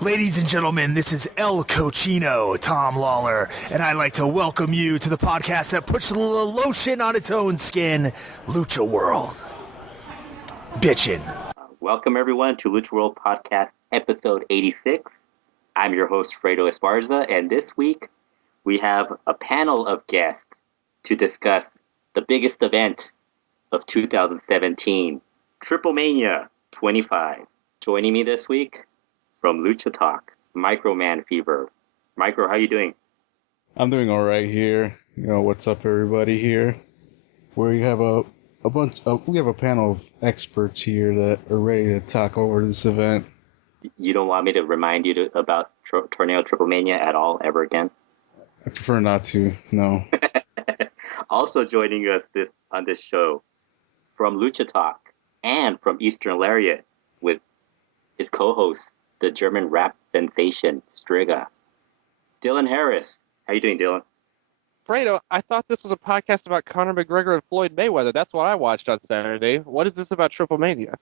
Ladies and gentlemen, this is El Cochino, Tom Lawler, and I'd like to welcome you to the podcast that puts the lotion on its own skin, LuchaWorld. Bitchin'. Welcome, everyone, to LuchaWorld Podcast, episode 86. I'm your host, Fredo Esparza, and this week we have a panel of guests to discuss the biggest event of 2017, Triplemania 25. Joining me this week from Lucha Talk, MicromanFever. Micro, how you doing? I'm doing all right here. You know, what's up, everybody here? We have a panel of experts here that are ready to talk over this event. You don't want me to remind you about Torneo Triplemania at all ever again? I prefer not to, no. Also joining us on this show from Lucha Talk and from Eastern Lariat with his co-host, the German rap sensation, Striga. Dylan Harris. How you doing, Dylan? Fredo, I thought this was a podcast about Conor McGregor and Floyd Mayweather. That's what I watched on Saturday. What is this about Triplemania?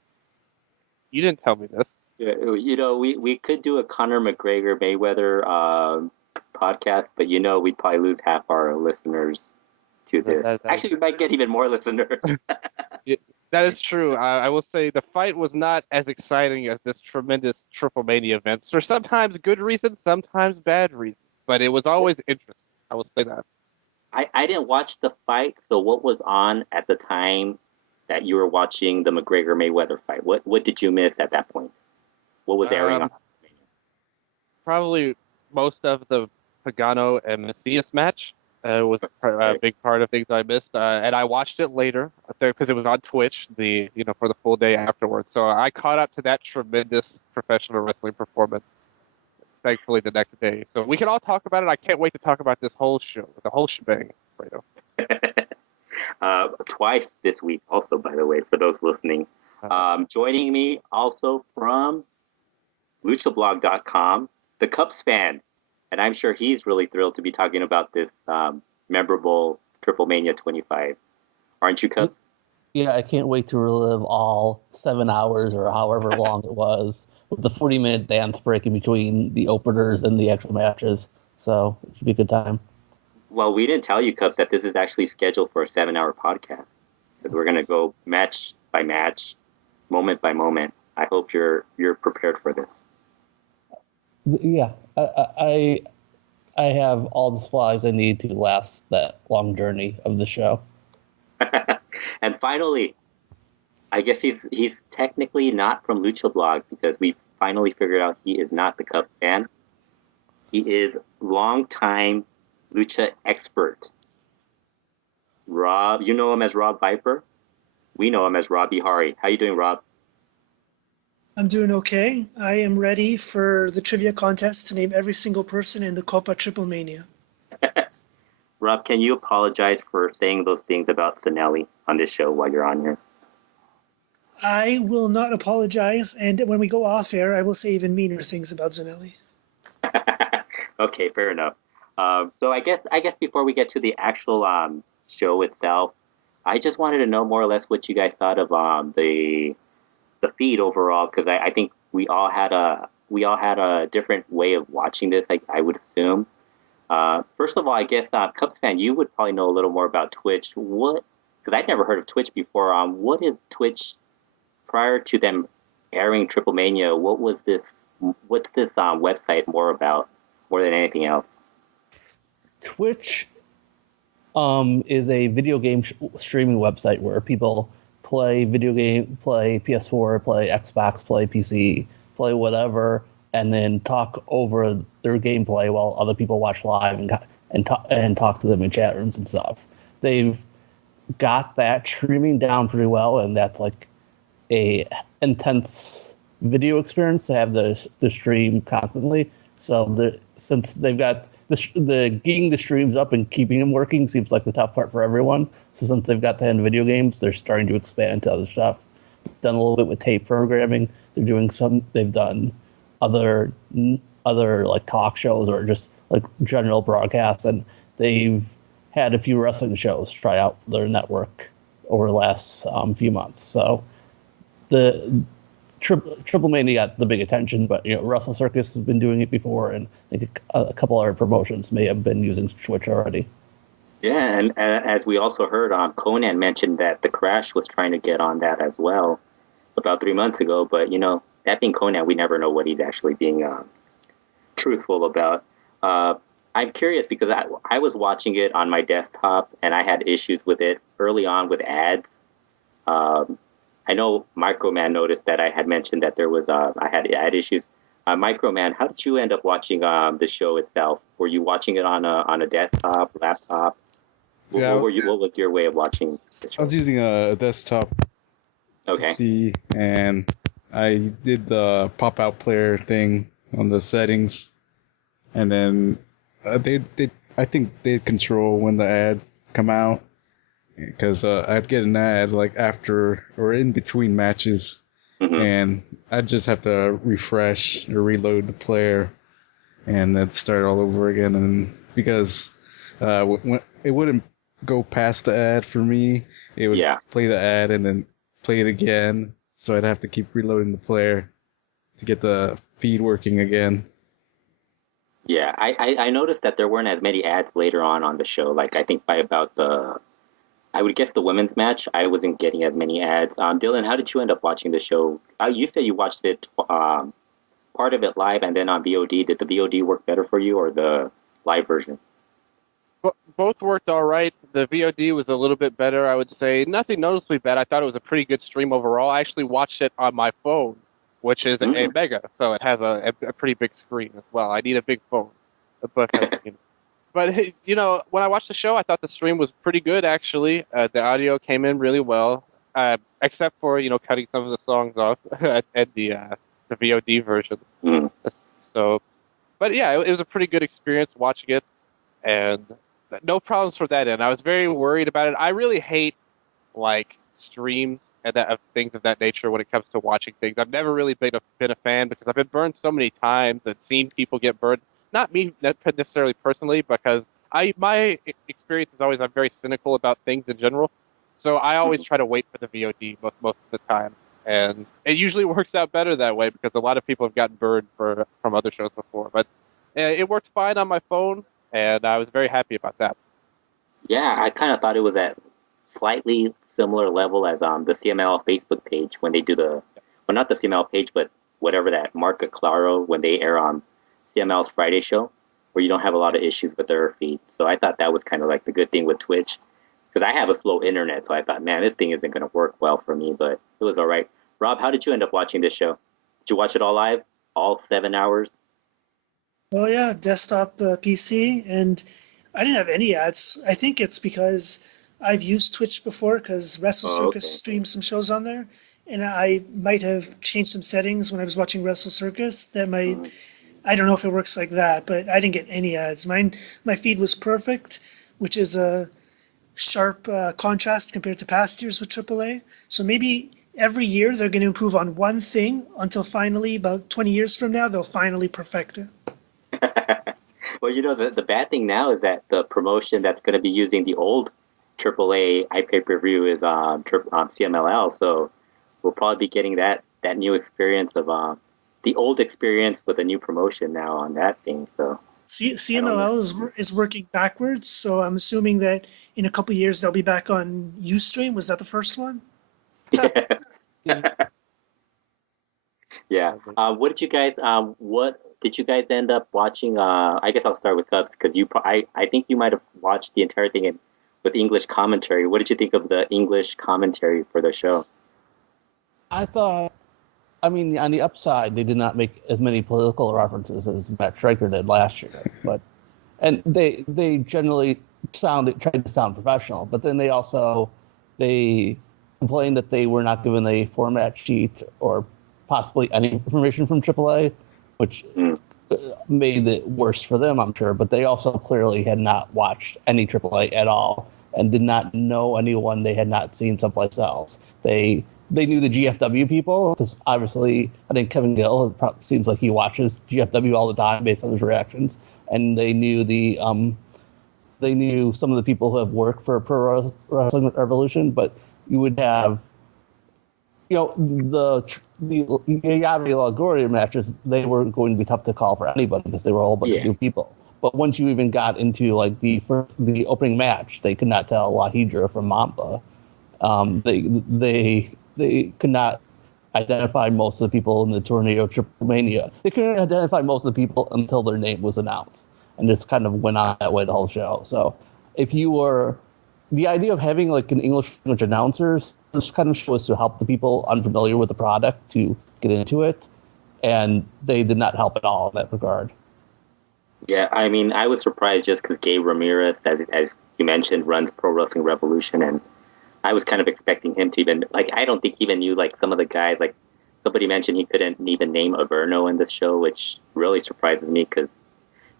You didn't tell me this. You know, we could do a Conor McGregor Mayweather podcast, but you know we'd probably lose half our listeners to this. Actually, we might get even more listeners. That is true. I will say the fight was not as exciting as this tremendous Triplemania event. For sometimes good reasons, sometimes bad reasons. But it was always interesting. I will say that. I didn't watch the fight, so what was on at the time that you were watching the McGregor-Mayweather fight? What did you miss at that point? What was airing on? Probably most of the Pagano and Macias match. Was a big part of things I missed, and I watched it later because it was on Twitch, for the full day afterwards. So I caught up to that tremendous professional wrestling performance, thankfully, the next day. So we can all talk about it. I can't wait to talk about this whole show, the whole shebang, Fredo. Twice this week, also, by the way, for those listening. Joining me also from LuchaBlog.com, the Cubs fan. And I'm sure he's really thrilled to be talking about this memorable Triplemania 25. Aren't you, Cub? Yeah, I can't wait to relive all 7 hours or however long it was, with the 40-minute dance break in between the openers and the actual matches. So it should be a good time. Well, we didn't tell you, Cub, that this is actually scheduled for a 7-hour podcast. Because we're going to go match by match, moment by moment. I hope you're prepared for this. Yeah, I have all the supplies I need to last that long journey of the show. And finally, I guess he's technically not from Lucha Blog because we finally figured out he is not the Cubs fan. He is longtime Lucha expert. Rob, you know him as Rob Viper. We know him as Rob Bihari. How you doing, Rob? I'm doing okay. I am ready for the trivia contest to name every single person in the Copa Triplemania. Rob, can you apologize for saying those things about Sinelli on this show while you're on here? I will not apologize, and when we go off air, I will say even meaner things about Zanelli. Okay, fair enough. So I guess before we get to the actual show itself, I just wanted to know more or less what you guys thought of the feed overall, because I think we all had a different way of watching this. I would assume. First of all, I guess Cubs fan, you would probably know a little more about Twitch. Because I'd never heard of Twitch before. What is Twitch prior to them airing Triplemania? What's this website more about, more than anything else? Twitch is a video game streaming website where people play video game, play PS4, play Xbox, play PC, play whatever, and then talk over their gameplay while other people watch live and talk to them in chat rooms and stuff. They've got that streaming down pretty well, and that's like a intense video experience to have the stream constantly. So since they've got the getting the streams up and keeping them working seems like the tough part for everyone. So since they've got that in video games, they're starting to expand to other stuff. Done a little bit with tape programming. They've done other like talk shows or just like general broadcasts, and they've had a few wrestling shows try out their network over the last few months. So Triplemania got the big attention, but Russell Circus has been doing it before, and I think a couple other promotions may have been using Twitch already. Yeah, and as we also heard, Conan mentioned that the Crash was trying to get on that as well about 3 months ago. But that being Conan, we never know what he's actually being truthful about. I'm curious because I was watching it on my desktop and I had issues with it early on with ads. I know Microman noticed that I had mentioned that there was I had ad issues. Microman, how did you end up watching the show itself? Were you watching it on a desktop, laptop? Yeah. What was your way of watching the show? I was using a desktop PC, and I did the pop-out player thing on the settings, and then I think they control when the ads come out, because I'd get an ad like after or in between matches, and I'd just have to refresh or reload the player, and then start all over again. And because when it wouldn't go past the ad for me, it would play the ad and then play it again, so I'd have to keep reloading the player to get the feed working again. Yeah, I noticed that there weren't as many ads later on the show. Like, I think by about I would guess the women's match, I wasn't getting as many ads. Dylan, how did you end up watching the show? You said you watched it, part of it live and then on VOD. Did the VOD work better for you or the live version? Both worked all right. The VOD was a little bit better, I would say. Nothing noticeably bad. I thought it was a pretty good stream overall. I actually watched it on my phone, which is a Mega, so it has a pretty big screen as well. I need a big phone. But, when I watched the show, I thought the stream was pretty good, actually. The audio came in really well, except for, cutting some of the songs off at the VOD version. So, but yeah, it was a pretty good experience watching it, and no problems for that end. I was very worried about it. I really hate, streams and of things of that nature when it comes to watching things. I've never really been a fan because I've been burned so many times and seen people get burned. Not me necessarily personally, because my experience is always I'm very cynical about things in general. So I always try to wait for the VOD most of the time. And it usually works out better that way because a lot of people have gotten burned from other shows before. But it worked fine on my phone, and I was very happy about that. Yeah, I kind of thought it was at slightly similar level as the CML Facebook page when they do not the CML page, but whatever that Marca Claro when they air on CML's Friday show, where you don't have a lot of issues with their feed. So I thought that was kind of like the good thing with Twitch, because I have a slow internet, so I thought, man, this thing isn't going to work well for me, but it was all right. Rob, how did you end up watching this show? Did you watch it all live, all 7 hours? Oh yeah, desktop PC, and I didn't have any ads. I think it's because I've used Twitch before, because Wrestle Circus streams some shows on there, and I might have changed some settings when I was watching Wrestle Circus that might. I don't know if it works like that, but I didn't get any ads. My feed was perfect, which is a sharp contrast compared to past years with AAA. So maybe every year they're going to improve on one thing until finally, about 20 years from now, they'll finally perfect it. Well, the bad thing now is that the promotion that's going to be using the old AAA iPay-per-view is CMLL, so we'll probably be getting that new experience of the old experience with a new promotion now on that thing. So CMLL is working backwards, so I'm assuming that in a couple of years they'll be back on Ustream. Was that the first one? Yeah. What did you guys end up watching? I guess I'll start with Cubs, because I think you might have watched the entire thing with English commentary. What did you think of the English commentary for the show? I thought, on the upside, they did not make as many political references as Matt Stryker did last year, and they generally tried to sound professional, but then they complained that they were not given a format sheet or possibly any information from AAA, which made it worse for them, I'm sure. But they also clearly had not watched any AAA at all and did not know anyone they had not seen someplace else. They knew the GFW people, because obviously I think Kevin Gill seems like he watches GFW all the time based on his reactions, and they knew some of the people who have worked for Pro Wrestling Revolution, but you would have the Llave La Gloria matches, they were going to be tough to call for anybody because they were a whole bunch of new people. But once you even got into like the opening match, they could not tell La Hydra from Mamba. They could not identify most of the people in the Torneo Triplemania. They couldn't identify most of the people until their name was announced, and just kind of went on that way the whole show. So if you were, the idea of having like an English language announcers, this kind of was to help the people unfamiliar with the product to get into it, and they did not help at all in that regard. Yeah, I mean, I was surprised just because Gabe Ramirez, as you mentioned, runs Pro Wrestling Revolution, and I was kind of expecting him to even, like, I don't think he even knew, like, some of the guys, like, somebody mentioned he couldn't even name Averno in the show, which really surprises me because,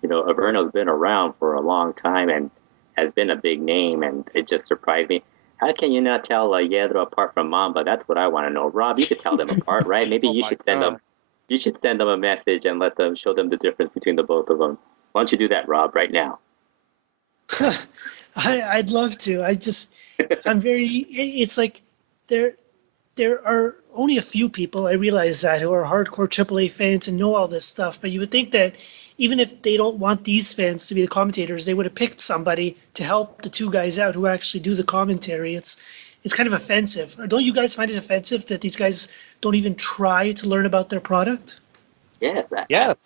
Averno's been around for a long time and has been a big name, and it just surprised me. How can you not tell Yedro apart from Mamba? That's what I want to know. Rob, you could tell them apart, right? Maybe you should send them. You should send them a message and show them the difference between the both of them. Why don't you do that, Rob, right now? I'd love to. It's like there are only a few people, I realize that, who are hardcore AAA fans and know all this stuff, but you would think that even if they don't want these fans to be the commentators, they would have picked somebody to help the two guys out who actually do the commentary. It's kind of offensive. Don't you guys find it offensive that these guys don't even try to learn about their product? Yes. Yes.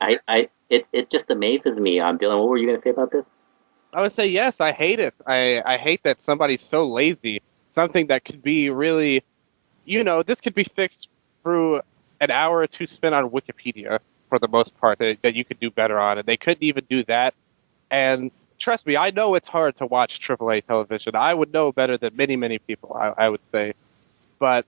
It just amazes me. Dylan, what were you going to say about this? I would say yes. I hate it. I hate that somebody's so lazy. Something that could be really, this could be fixed through an hour or two spent on Wikipedia for the most part that you could do better on, and they couldn't even do that. And trust me, I know it's hard to watch AAA television. I would know better than many, many people, I would say. But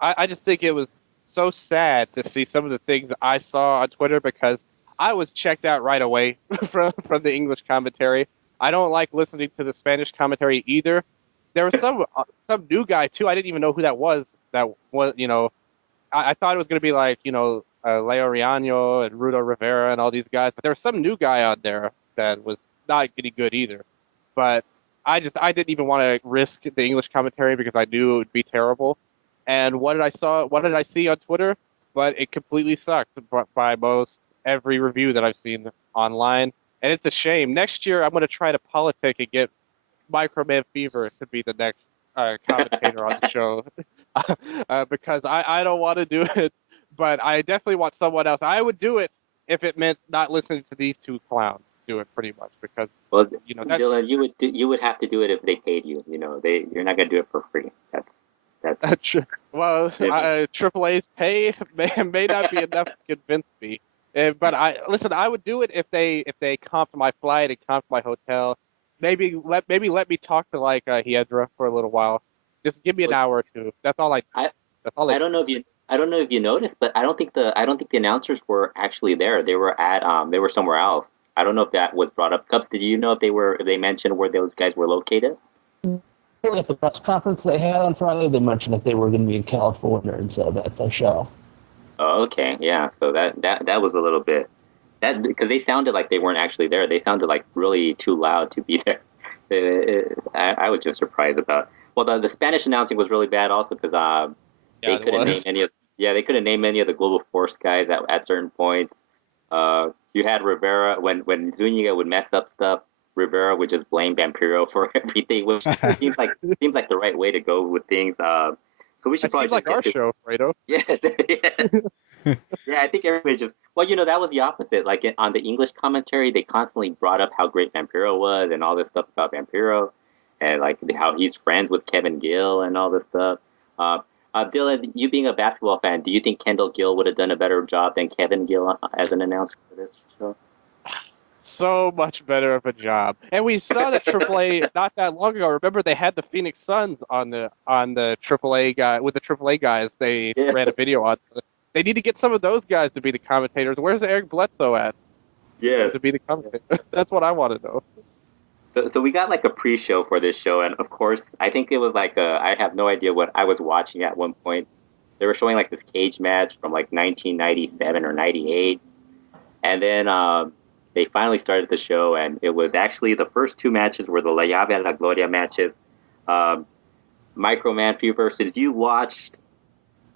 I just think it was so sad to see some of the things I saw on Twitter because I was checked out right away from the English commentary. I don't like listening to the Spanish commentary either. There was some new guy too. I didn't even know who that was. I thought it was going to be like Leo Riaño and Rudo Rivera and all these guys, but there was some new guy out there that was not getting good either. But I didn't even want to risk the English commentary because I knew it would be terrible. And what did I see on Twitter? But it completely sucked by most every review that I've seen online. And it's a shame. Next year, I'm going to try to politic and get MicromanFever to be the next commentator on the show because I don't want to do it, but I definitely want someone else. I would do it if it meant not listening to these two clowns do it pretty much because, Dylan, you would have to do it if they paid you. You're not going to do it for free. That's well, AAA's pay may not be enough to convince me. But I would do it if they comped my flight and comped my hotel. Maybe let me talk to like Hiedra for a little while. Just give me an hour or two. That's all I don't know if you noticed, but I don't think the announcers were actually there. They were they were somewhere else. I don't know if that was brought up. Cubs, did you know if they mentioned where those guys were located? At the press conference they had on Friday, they mentioned that they were going to be in California instead at the show. Oh, okay, yeah. So that was a little bit because they sounded like they weren't actually there. They sounded like really too loud to be there. I was just surprised about. Well, the Spanish announcing was really bad also because they couldn't name any of the Global Force guys at certain points. You had Rivera when Zuniga would mess up stuff. Rivera would just blame Vampiro for everything, which seems like the right way to go with things. So we should probably like our show, Fredo. Yes. Yeah, I think everybody just that was the opposite. Like on the English commentary, they constantly brought up how great Vampiro was and all this stuff about Vampiro, and like how he's friends with Kevin Gill and all this stuff. Dylan, you being a basketball fan, do you think Kendall Gill would have done a better job than Kevin Gill as an announcer for this show? So much better of a job. And we saw that AAA not that long ago. Remember they had the Phoenix Suns on the AAA guy with the AAA guys. They ran a video on. So they need to get some of those guys to be the commentators. Where's Eric Bledsoe at? Yeah, to be the commentator. That's what I want to know. So we got like a pre-show for this show, and of course I think it was like I have no idea what I was watching at one point. They were showing like this cage match from like 1997 or 98, and then they finally started the show, and it was actually the first two matches were the Llave La Gloria matches. MicromanFever, since you watched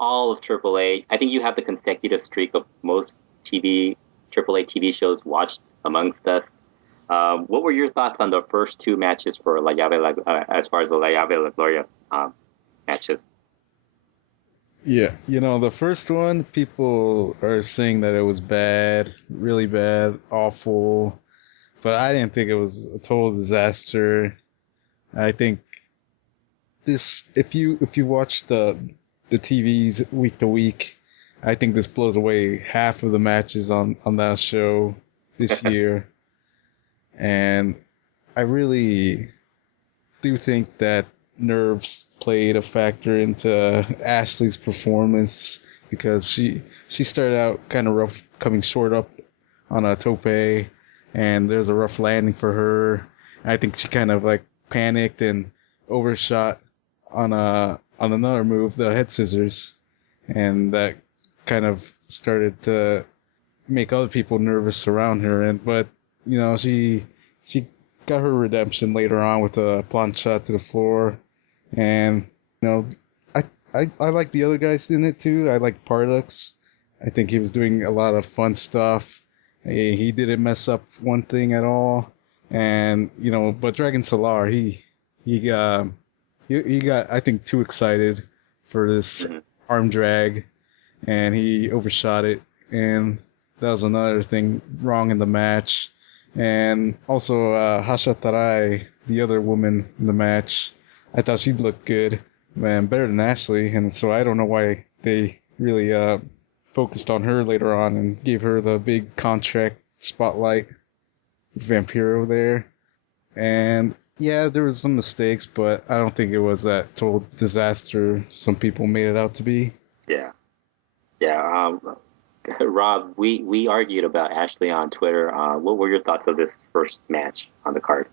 all of AAA. I think you have the consecutive streak of most AAA TV shows watched amongst us. What were your thoughts on the first two matches for La Llave, as far as the La Llave La Gloria matches? Yeah, the first one, people are saying that it was bad, really bad, awful, but I didn't think it was a total disaster. I think this, if you watch the TVs week to week, I think this blows away half of the matches on that show this year. And I really do think that nerves played a factor into Ashley's performance, because she started out kind of rough, coming short up on a tope, and there's a rough landing for her. I think she kind of like panicked and overshot on another move, the head scissors, and that kind of started to make other people nervous around her. But she got her redemption later on with a plancha to the floor. And I like the other guys in it too. I like Pardux. I think he was doing a lot of fun stuff. He didn't mess up one thing at all. And but Dragon Solar, he got I think too excited for this arm drag, and he overshot it, and that was another thing wrong in the match. And also Hasha Tarai, the other woman in the match, I thought she'd look good, man, better than Ashley, and so I don't know why they really focused on her later on and gave her the big contract spotlight with Vampiro there. And yeah, there was some mistakes, but I don't think it was that total disaster some people made it out to be. Yeah. Rob, we argued about Ashley on Twitter. What were your thoughts of this first match on the card?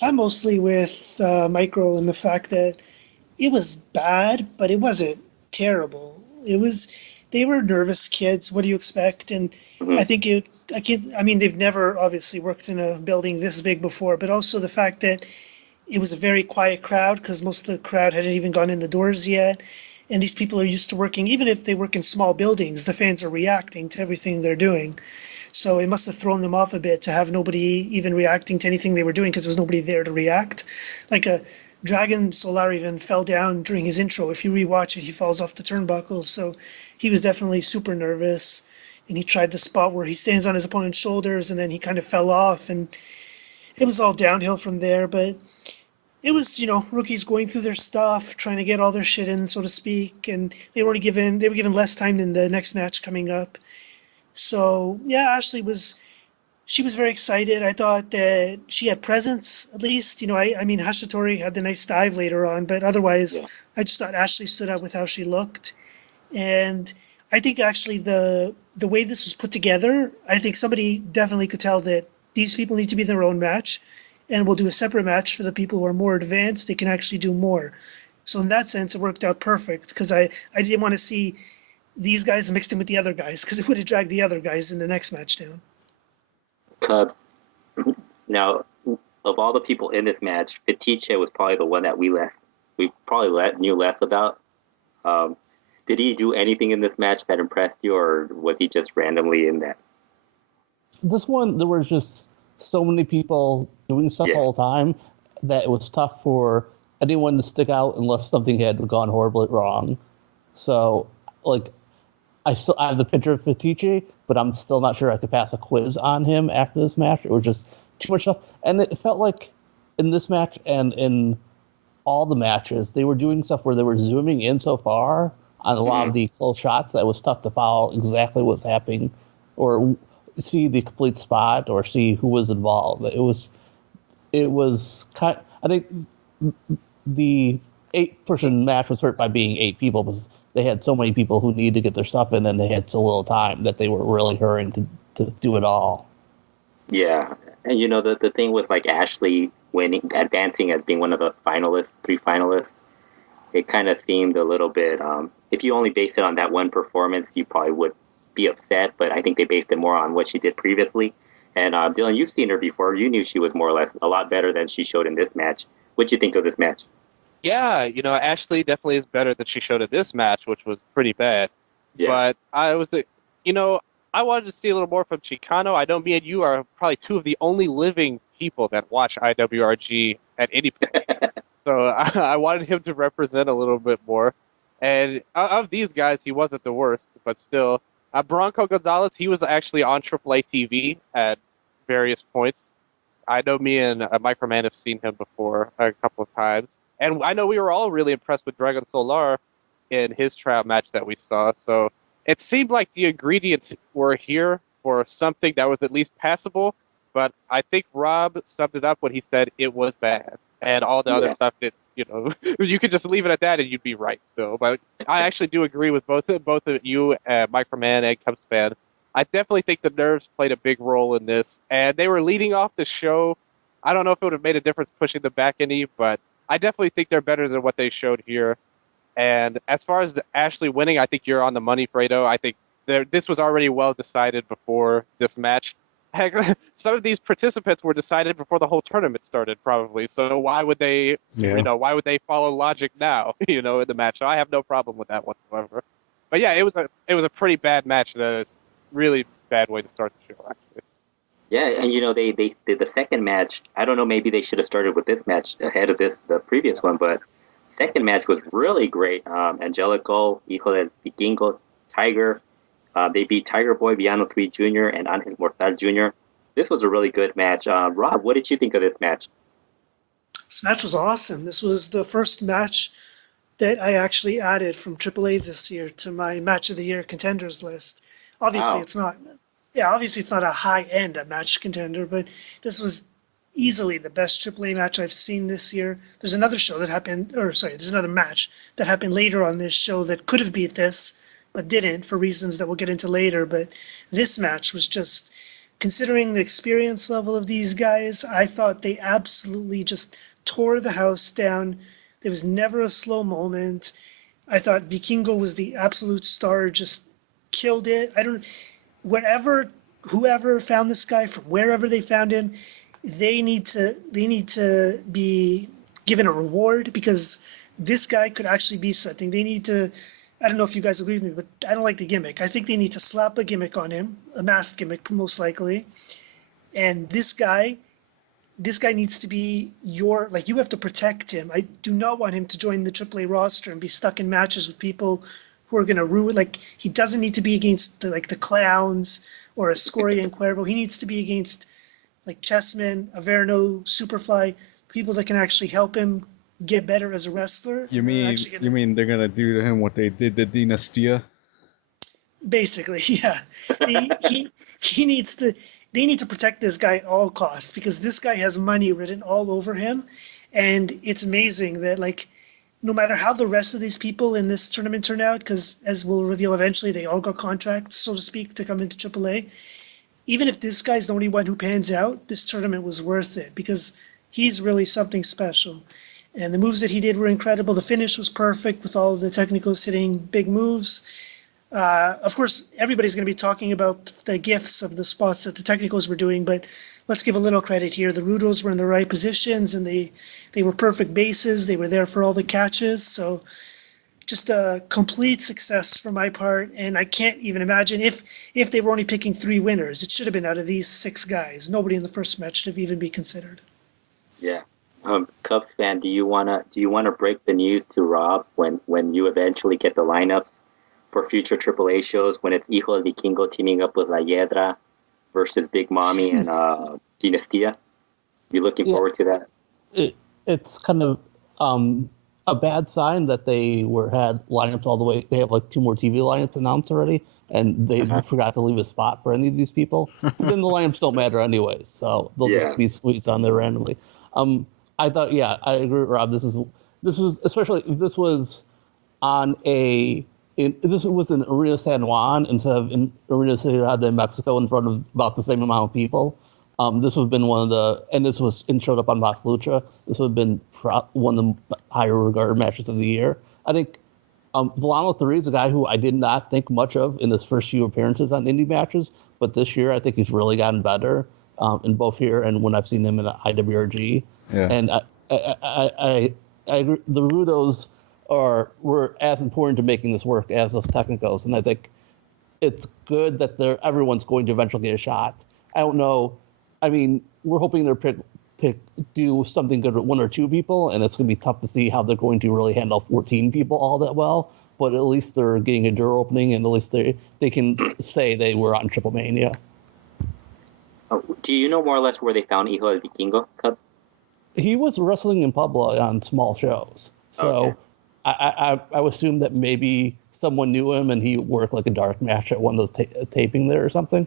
I'm mostly with Micro in the fact that it was bad, but it wasn't terrible. They were nervous kids. What do you expect? And I think they've never obviously worked in a building this big before, but also the fact that it was a very quiet crowd, because most of the crowd hadn't even gone in the doors yet. And these people are used to working, even if they work in small buildings, the fans are reacting to everything they're doing. So it must have thrown them off a bit to have nobody even reacting to anything they were doing, because there was nobody there to react. Like Dragon Solar even fell down during his intro. If you rewatch it, he falls off the turnbuckles. So he was definitely super nervous. And he tried the spot where he stands on his opponent's shoulders, and then he kind of fell off. And it was all downhill from there. But it was, rookies going through their stuff, trying to get all their shit in, so to speak. And they were given less time than the next match coming up. So, yeah, Ashley was very excited. I thought that she had presence, at least. Hashitori had the nice dive later on, but otherwise, I just thought Ashley stood out with how she looked. And I think actually the way this was put together, I think somebody definitely could tell that these people need to be their own match, and we'll do a separate match for the people who are more advanced. They can actually do more. So in that sense, it worked out perfect, because I didn't want to see these guys mixed in with the other guys, because it would have dragged the other guys in the next match down. Cubs. Now, of all the people in this match, Fetiche was probably the one that we probably knew less about. Did he do anything in this match that impressed you, or was he just randomly in that? This one, there was just so many people doing stuff all the time that it was tough for anyone to stick out unless something had gone horribly wrong. So, I have the picture of Fetiche, but I'm still not sure I could pass a quiz on him after this match. It was just too much stuff. And it felt like in this match and in all the matches, they were doing stuff where they were zooming in so far on a lot of the close shots that it was tough to follow exactly what's happening or see the complete spot or see who was involved. It was kind. I think the 8-person match was hurt by being 8 people because they had so many people who needed to get their stuff in, and they had so little time that they were really hurrying to do it all. Yeah, and the thing with Ashley advancing as being one of the 3 finalists, it kind of seemed a little bit. If you only based it on that one performance, you probably would be upset. But I think they based it more on what she did previously. And Dylan, you've seen her before. You knew she was more or less a lot better than she showed in this match. What'd you think of this match? Yeah, Ashley definitely is better than she showed in this match, which was pretty bad. Yeah. But I wanted to see a little more from Chicano. I know me and you are probably two of the only living people that watch IWRG at any point. So I wanted him to represent a little bit more. And of these guys, he wasn't the worst, but still. Bronco Gonzalez, he was actually on AAA TV at various points. I know me and Microman have seen him before a couple of times. And I know we were all really impressed with Dragon Solar in his tryout match that we saw. So it seemed like the ingredients were here for something that was at least passable. But I think Rob summed it up when he said it was bad. And all the other stuff that, you could just leave it at that and you'd be right still. But I actually do agree with both of you, Microman and CubsFan. I definitely think the nerves played a big role in this. And they were leading off the show. I don't know if it would have made a difference pushing them back any, but I definitely think they're better than what they showed here. And as far as Ashley winning, I think you're on the money, Fredo. I think this was already well decided before this match. Heck, some of these participants were decided before the whole tournament started, probably. So why would they, why would they follow logic now, in the match? So I have no problem with that whatsoever. But yeah, it was a pretty bad match. A really bad way to start the show, actually. Yeah, and they did the second match. I don't know, maybe they should have started with this match ahead of the previous one, but second match was really great. Angelico, Hijo del Vikingo, Tiger. They beat Tiger Boy, Villano 3 Jr., and Angel Mortal Jr. This was a really good match. Rob, what did you think of this match? This match was awesome. This was the first match that I actually added from AAA this year to my Match of the Year contenders list. Obviously, it's not a high-end match contender, but this was easily the best AAA match I've seen this year. There's another there's another match that happened later on this show that could have beat this, but didn't for reasons that we'll get into later. But this match was just, considering the experience level of these guys, I thought they absolutely just tore the house down. There was never a slow moment. I thought Vikingo was the absolute star, just killed it. Whoever found this guy, from wherever they found him, they need to be given a reward, because this guy could actually be something. They need to, I don't know if you guys agree with me, but I don't like the gimmick. I think they need to slap a gimmick on him, a masked gimmick most likely. And this guy needs to be you have to protect him. I do not want him to join the AAA roster and be stuck in matches with people who are going to ruin, he doesn't need to be against the clowns or Escoria and Cuervo. He needs to be against Chessman, Averno, Superfly, people that can actually help him get better as a wrestler. You mean they're gonna do to him what they did to Dinastia? Basically, yeah. He needs to. They need to protect this guy at all costs, because this guy has money written all over him, and it's amazing that no matter how the rest of these people in this tournament turn out, because as we'll reveal eventually, they all got contracts, so to speak, to come into AAA. Even if this guy's the only one who pans out, this tournament was worth it, because he's really something special. And the moves that he did were incredible. The finish was perfect with all the technicals hitting big moves. Of course, everybody's going to be talking about the gifts of the spots that the technicals were doing, but let's give a little credit here. The Rudos were in the right positions, and they were perfect bases. They were there for all the catches. So just a complete success for my part, and I can't even imagine if they were only picking 3 winners. It should have been out of these 6 guys. Nobody in the first match should have even be considered. Yeah. Cubs fan, do you wanna break the news to Rob when you eventually get the lineups for future AAA shows, when it's Hijo del Vikingo teaming up with La Hiedra versus Big Mommy and Dinastia? You looking forward to that? It's kind of a bad sign that they had lineups all the way. They have 2 more TV lineups announced already, and they forgot to leave a spot for any of these people. But then the lineups don't matter anyways, so they'll just be squeezed on there randomly. I thought, I agree with Rob. This was especially if this was on this was in Arena San Juan instead of in Arena Ciudad de Mexico in front of about the same amount of people. This would have been and showed up on Boss Lucha. This would have been one of the higher regarded matches of the year. I think Villano 3 is a guy who I did not think much of in his first few appearances on indie matches, but this year I think he's really gotten better in both here and when I've seen him in IWRG. Yeah. And I agree. The Rudos were as important to making this work as those technicals, and I think it's good that everyone's going to eventually get a shot. I don't know. I mean, we're hoping they're do something good with one or two people, and it's going to be tough to see how they're going to really handle 14 people all that well. But at least they're getting a door opening, and at least they can say they were on Triplemania. Do you know more or less where they found Hijo del Vikingo? He was wrestling in Puebla on small shows. So okay. I would assume that maybe someone knew him and he worked like a dark match at one of those taping there or something.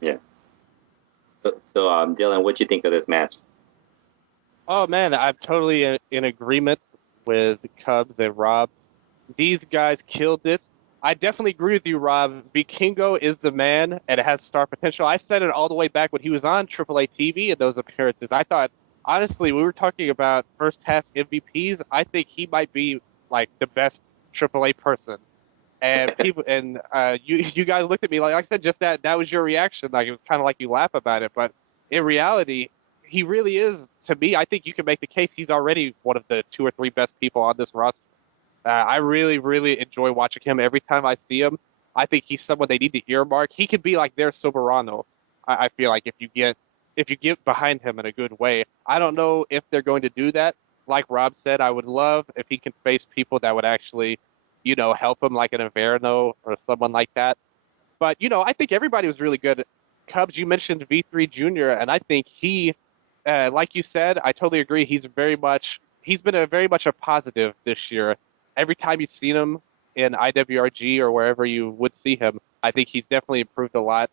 Yeah. So Dylan, what'd you think of this match? Oh, man, I'm totally in agreement with Cubs and Rob. These guys killed it. I definitely agree with you, Rob. Vikingo is the man, and it has star potential. I said it all the way back when he was on AAA TV in those appearances. I thought, honestly, we were talking about first half MVPs. I think he might be like the best AAA person. And people, and you guys looked at me like I said, just that was your reaction. Like it was kind of like you laugh about it, but in reality, he really is. To me, I think you can make the case he's already one of the 2 or 3 best people on this roster. I really, really enjoy watching him. Every time I see him, I think he's someone they need to earmark. He could be like their Soberano. I feel like if you get behind him in a good way. I don't know if they're going to do that. Like Rob said, I would love if he can face people that would actually, help him, like an Averno or someone like that. But, I think everybody was really good. Cubs, you mentioned V3 Jr., and I think he, like you said, I totally agree. He's been very much a positive this year. Every time you've seen him in IWRG or wherever you would see him, I think he's definitely improved a lot.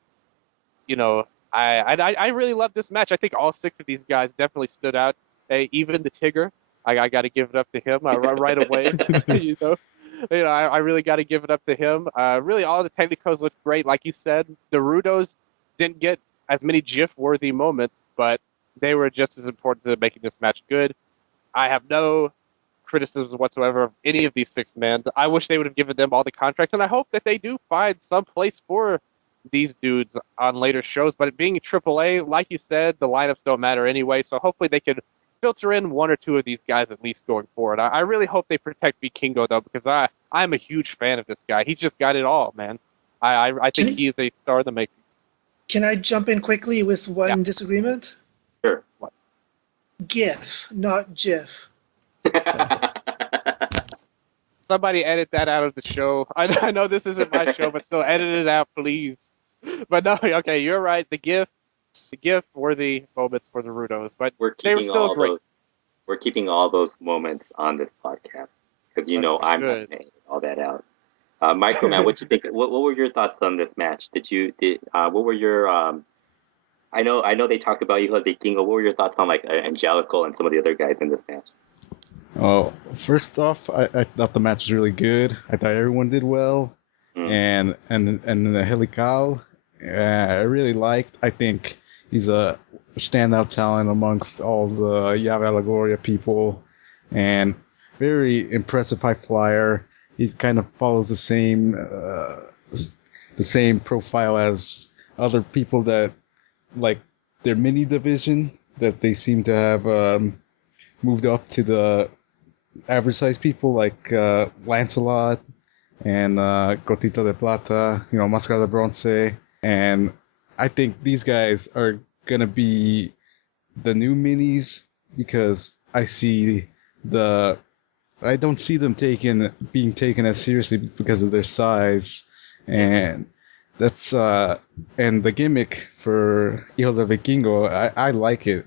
I really love this match. I think all 6 of these guys definitely stood out. Even the Tigger, I got to give it up to him right away. I really got to give it up to him. Really, all the technicals looked great. Like you said, the Rudos didn't get as many GIF-worthy moments, but they were just as important to making this match good. I have no criticisms whatsoever of any of these 6 men. I wish they would have given them all the contracts, and I hope that they do find some place for these dudes on later shows. But it being AAA, like you said, the lineups don't matter anyway, so hopefully they could filter in 1 or 2 of these guys at least going forward. I really hope they protect Vikingo, though, because I'm a huge fan of this guy. He's just got it all, man. I think he is a star in the making. Can I jump in quickly with one disagreement? Sure. What? GIF, not GIF. Somebody edit that out of the show. I know this isn't my show, but still edit it out, please. But no, okay, you're right. The GIF worthy moments for the Rudos, but they were still great. We're keeping all those moments on this podcast because I'm not going to edit all that out. Microman, what you think? What were your thoughts on this match? What were your I know they talked about Hijo del Vikingo. What were your thoughts on like Angelical and some of the other guys in this match? Oh, first off, I thought the match was really good. I thought everyone did well, and the Helical, I really liked. I think he's a standout talent amongst all the Llave Gloria people, and very impressive high flyer. He kind of follows the same profile as other people that like their mini division that they seem to have moved up to the average size people like Lancelot and Gotita de Plata, Máscara de Bronce, and I think these guys are gonna be the new minis because I don't see them being taken as seriously because of their size, and that's and the gimmick for Hijo del Vikingo, I like it.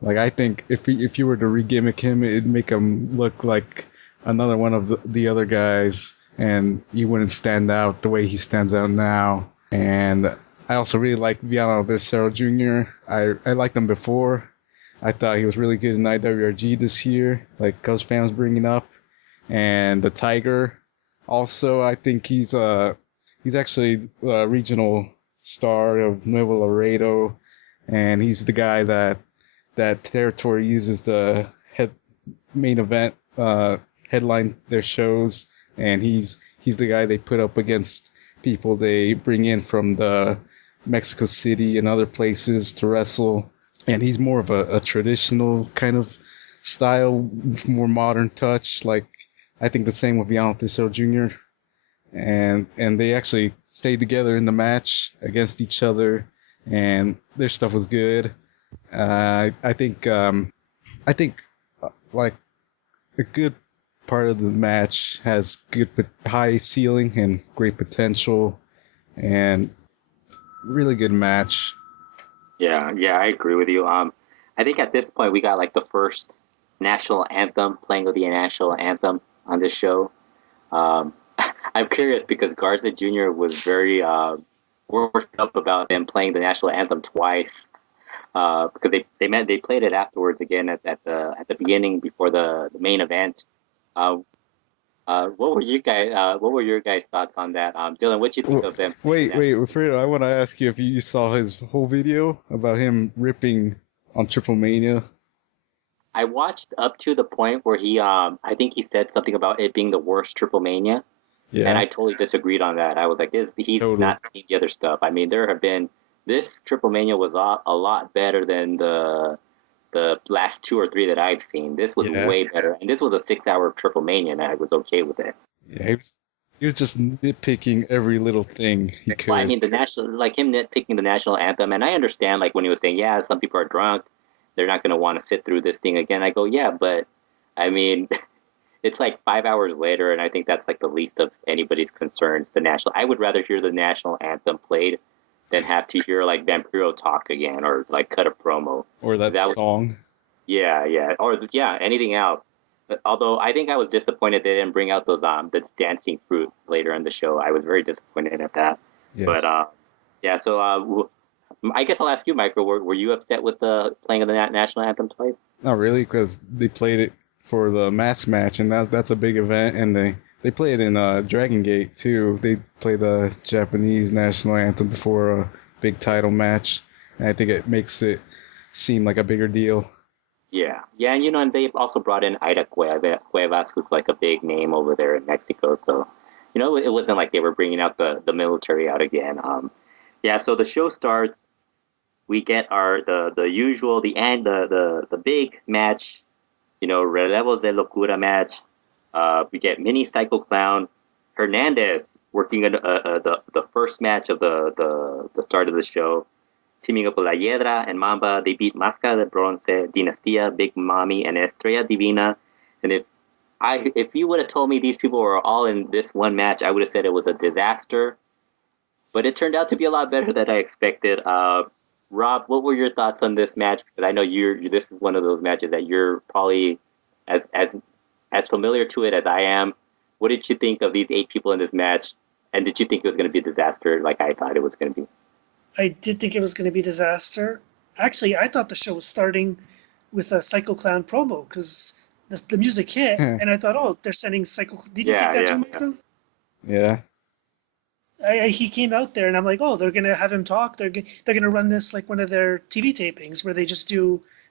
Like I think if you were to re-gimmick him, it'd make him look like another one of the other guys, and he wouldn't stand out the way he stands out now. And I also really like Wagner Jr. I liked him before. I thought he was really good in IWRG this year, like Cubs fan was bringing up. And the Tiger, also, I think he's actually a regional star of Nuevo Laredo, and he's the guy that territory uses the main event headline their shows, and he's the guy they put up against people they bring in from the Mexico City and other places to wrestle, and he's more of a traditional kind of style, more modern touch. Like I think the same with Wagner Jr. And they actually stayed together in the match against each other, and their stuff was good. I think like a good part of the match has good high ceiling and great potential, and really good match. Yeah, I agree with you. I think at this point we got like the first national anthem, playing with the national anthem on this show. I'm curious because Garza Jr. was very worked up about them playing the national anthem twice, because they played it afterwards again at the beginning before the main event. What were your guys' thoughts on that? Dylan, what do you think of them? Wait, Fredo, I want to ask you if you saw his whole video about him ripping on Triplemania. I watched up to the point where he, I think he said something about it being the worst Triplemania. Yeah. And I totally disagreed on that. I was like, he's totally not seen the other stuff. I mean, this Triplemania was a lot better than the last 2 or 3 that I've seen. This was way better. And this was a 6-hour Triplemania, and I was okay with it. Yeah, he was just nitpicking every little thing he could. Well, I mean, him nitpicking the national anthem, and I understand, like, when he was saying, yeah, some people are drunk, they're not going to want to sit through this thing again. I go, yeah, but, I mean, it's like 5 hours later, and I think that's, like, the least of anybody's concerns, I would rather hear the national anthem played than have to hear, like, Vampiro talk again, or, like, cut a promo. Or that song. Yeah. Or, anything else. Although I think I was disappointed they didn't bring out those the dancing fruit later in the show. I was very disappointed at that. Yes. But so I guess I'll ask you, Michael. Were you upset with the playing of the national anthem twice? Not really, because they played it for the mask match, and that's a big event, and they play it in Dragon Gate too. They play the Japanese national anthem before a big title match, and I think it makes it seem like a bigger deal. Yeah, and and they also brought in Ida Cuevas, who's like a big name over there in Mexico. So, it wasn't like they were bringing out the military out again. So the show starts. We get the usual, the big match, Relevos de Locura match. We get Mini Psycho Clown, Hernandez working the first match of the start of the show. Teaming up with La Hiedra and Mamba, they beat Máscara de Bronce, Dinastía, Big Mami, and Estrella Divina. And if you would have told me these people were all in this one match, I would have said it was a disaster. But it turned out to be a lot better than I expected. Rob, what were your thoughts on this match? Because I know this is one of those matches that you're probably as familiar to it as I am. What did you think of these 8 people in this match? And did you think it was going to be a disaster like I thought it was going to be? I did think it was going to be a disaster. Actually, I thought the show was starting with a Psycho Clown promo because the music hit, and I thought, they're sending Psycho. Did you think that too, Michael? Yeah. He came out there, and I'm like, they're going to have him talk. They're going to run this like one of their TV tapings where they just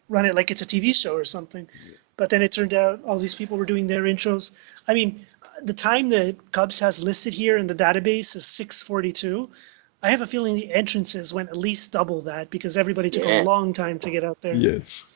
run it like it's a TV show or something. But then it turned out all these people were doing their intros. I mean, the time the Cubs has listed here in the database is 6:42. I have a feeling the entrances went at least double that because everybody took a long time to get out there. Yes.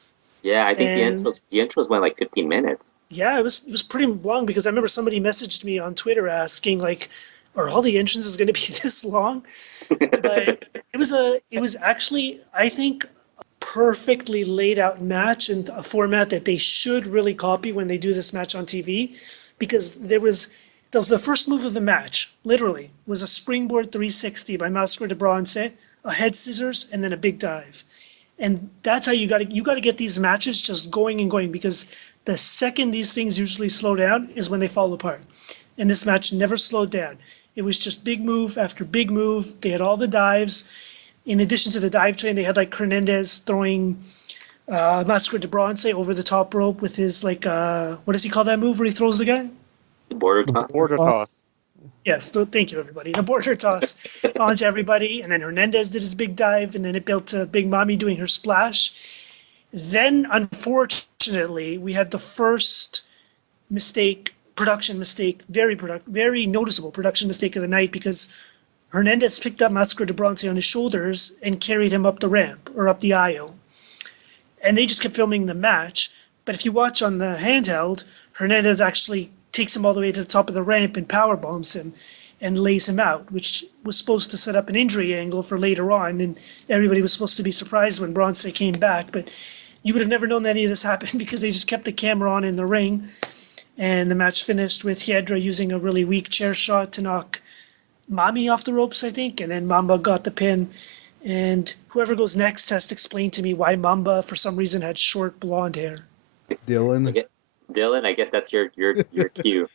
Yeah, I think the intros went like 15 minutes. Yeah, it was pretty long because I remember somebody messaged me on Twitter asking like, are all the entrances going to be this long? But it was actually, I think, a perfectly laid out match and a format that they should really copy when they do this match on TV, because there was the first move of the match, literally, was a springboard 360 by Máscara de Bronce, a head scissors, and then a big dive. And that's how you got to get these matches just going and going, because the second these things usually slow down is when they fall apart. And this match never slowed down. It was just big move after big move. They had all the dives. In addition to the dive train, they had like Hernandez throwing Máscara de Bronce over the top rope with his what does he call that move where he throws the guy? The border toss. Yes, thank you, everybody. The border toss onto everybody, and then Hernandez did his big dive, and then it built to Big Mami doing her splash. Then, unfortunately, we had the first production mistake, very noticeable production mistake of the night, because Hernandez picked up Máscara de Bronce on his shoulders and carried him up the ramp, or up the aisle. And they just kept filming the match, But if you watch on the handheld, Hernandez actually takes him all the way to the top of the ramp and power bombs him and lays him out, which was supposed to set up an injury angle for later on, and everybody was supposed to be surprised when Bronze came back. But you would have never known any of this happened because they just kept the camera on in the ring. And the match finished with Hiedra using a really weak chair shot to knock Mami off the ropes, I think, and then Mamba got the pin. And whoever goes next has to explain to me why Mamba, for some reason, had short blonde hair. Dylan? Dylan, I guess that's your cue.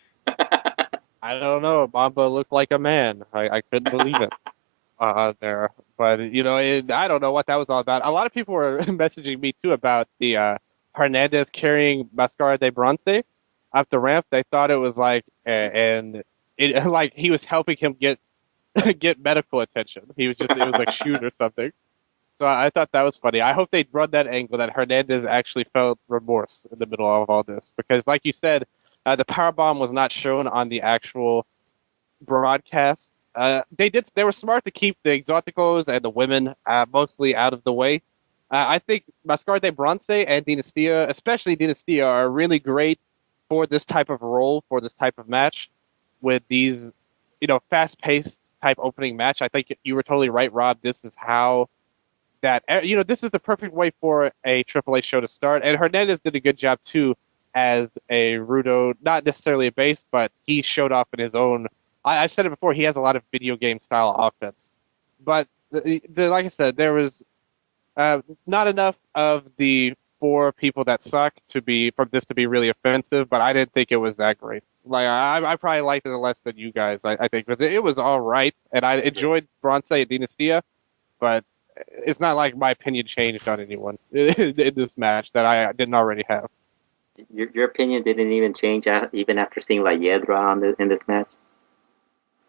I don't know. Mamba looked like a man. I couldn't believe it there. But, I don't know what that was all about. A lot of people were messaging me, too, about the Hernandez carrying Mascara de Bronce up the ramp. They thought it was like, like he was helping him get medical attention. It was like shoot or something. So I thought that was funny. I hope they run that angle that Hernandez actually felt remorse in the middle of all this, because like you said, the powerbomb was not shown on the actual broadcast. They were smart to keep the Exoticos and the women mostly out of the way. I think Mascara de Bronce and Dinastia, especially Dinastia, are really great for this type of role, for this type of match, with these, fast-paced type opening match. I think you were totally right, Rob. This is how this is the perfect way for a AAA show to start. And Hernandez did a good job, too, as a Rudo, not necessarily a base, but he showed off in his own. I've said it before, he has a lot of video game style offense. But like I said, there was not enough of the 4 people that suck for this to be really offensive, but I didn't think it was that great. Like I probably liked it less than you guys, I think, but it was all right, and I enjoyed Bronze and Dinastia, but it's not like my opinion changed on anyone in this match that I didn't already have. Your opinion didn't even change even after seeing La Hiedra in this match?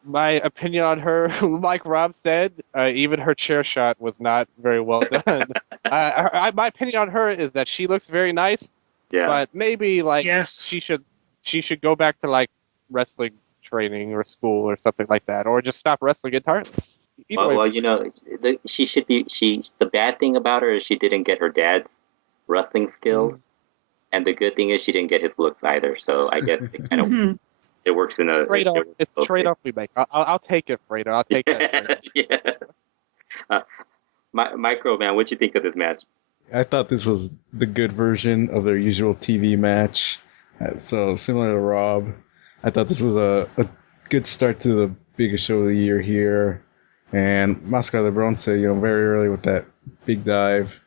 My opinion on her, like Rob said, even her chair shot was not very well done. My opinion on her is that she looks very nice, but maybe she should go back to wrestling training or school or something like that, or just stop wrestling entirely. Well, she should be. The bad thing about her is she didn't get her dad's wrestling skills, and the good thing is she didn't get his looks either. So I guess it kind of it works in a trade-off. It's a trade-off we make. I'll take it, Fredo. I'll take that. Yeah. Micro Man, what'd you think of this match? I thought this was the good version of their usual TV match. So similar to Rob, I thought this was a good start to the biggest show of the year here. And Mascara de Bronce, very early with that big dive.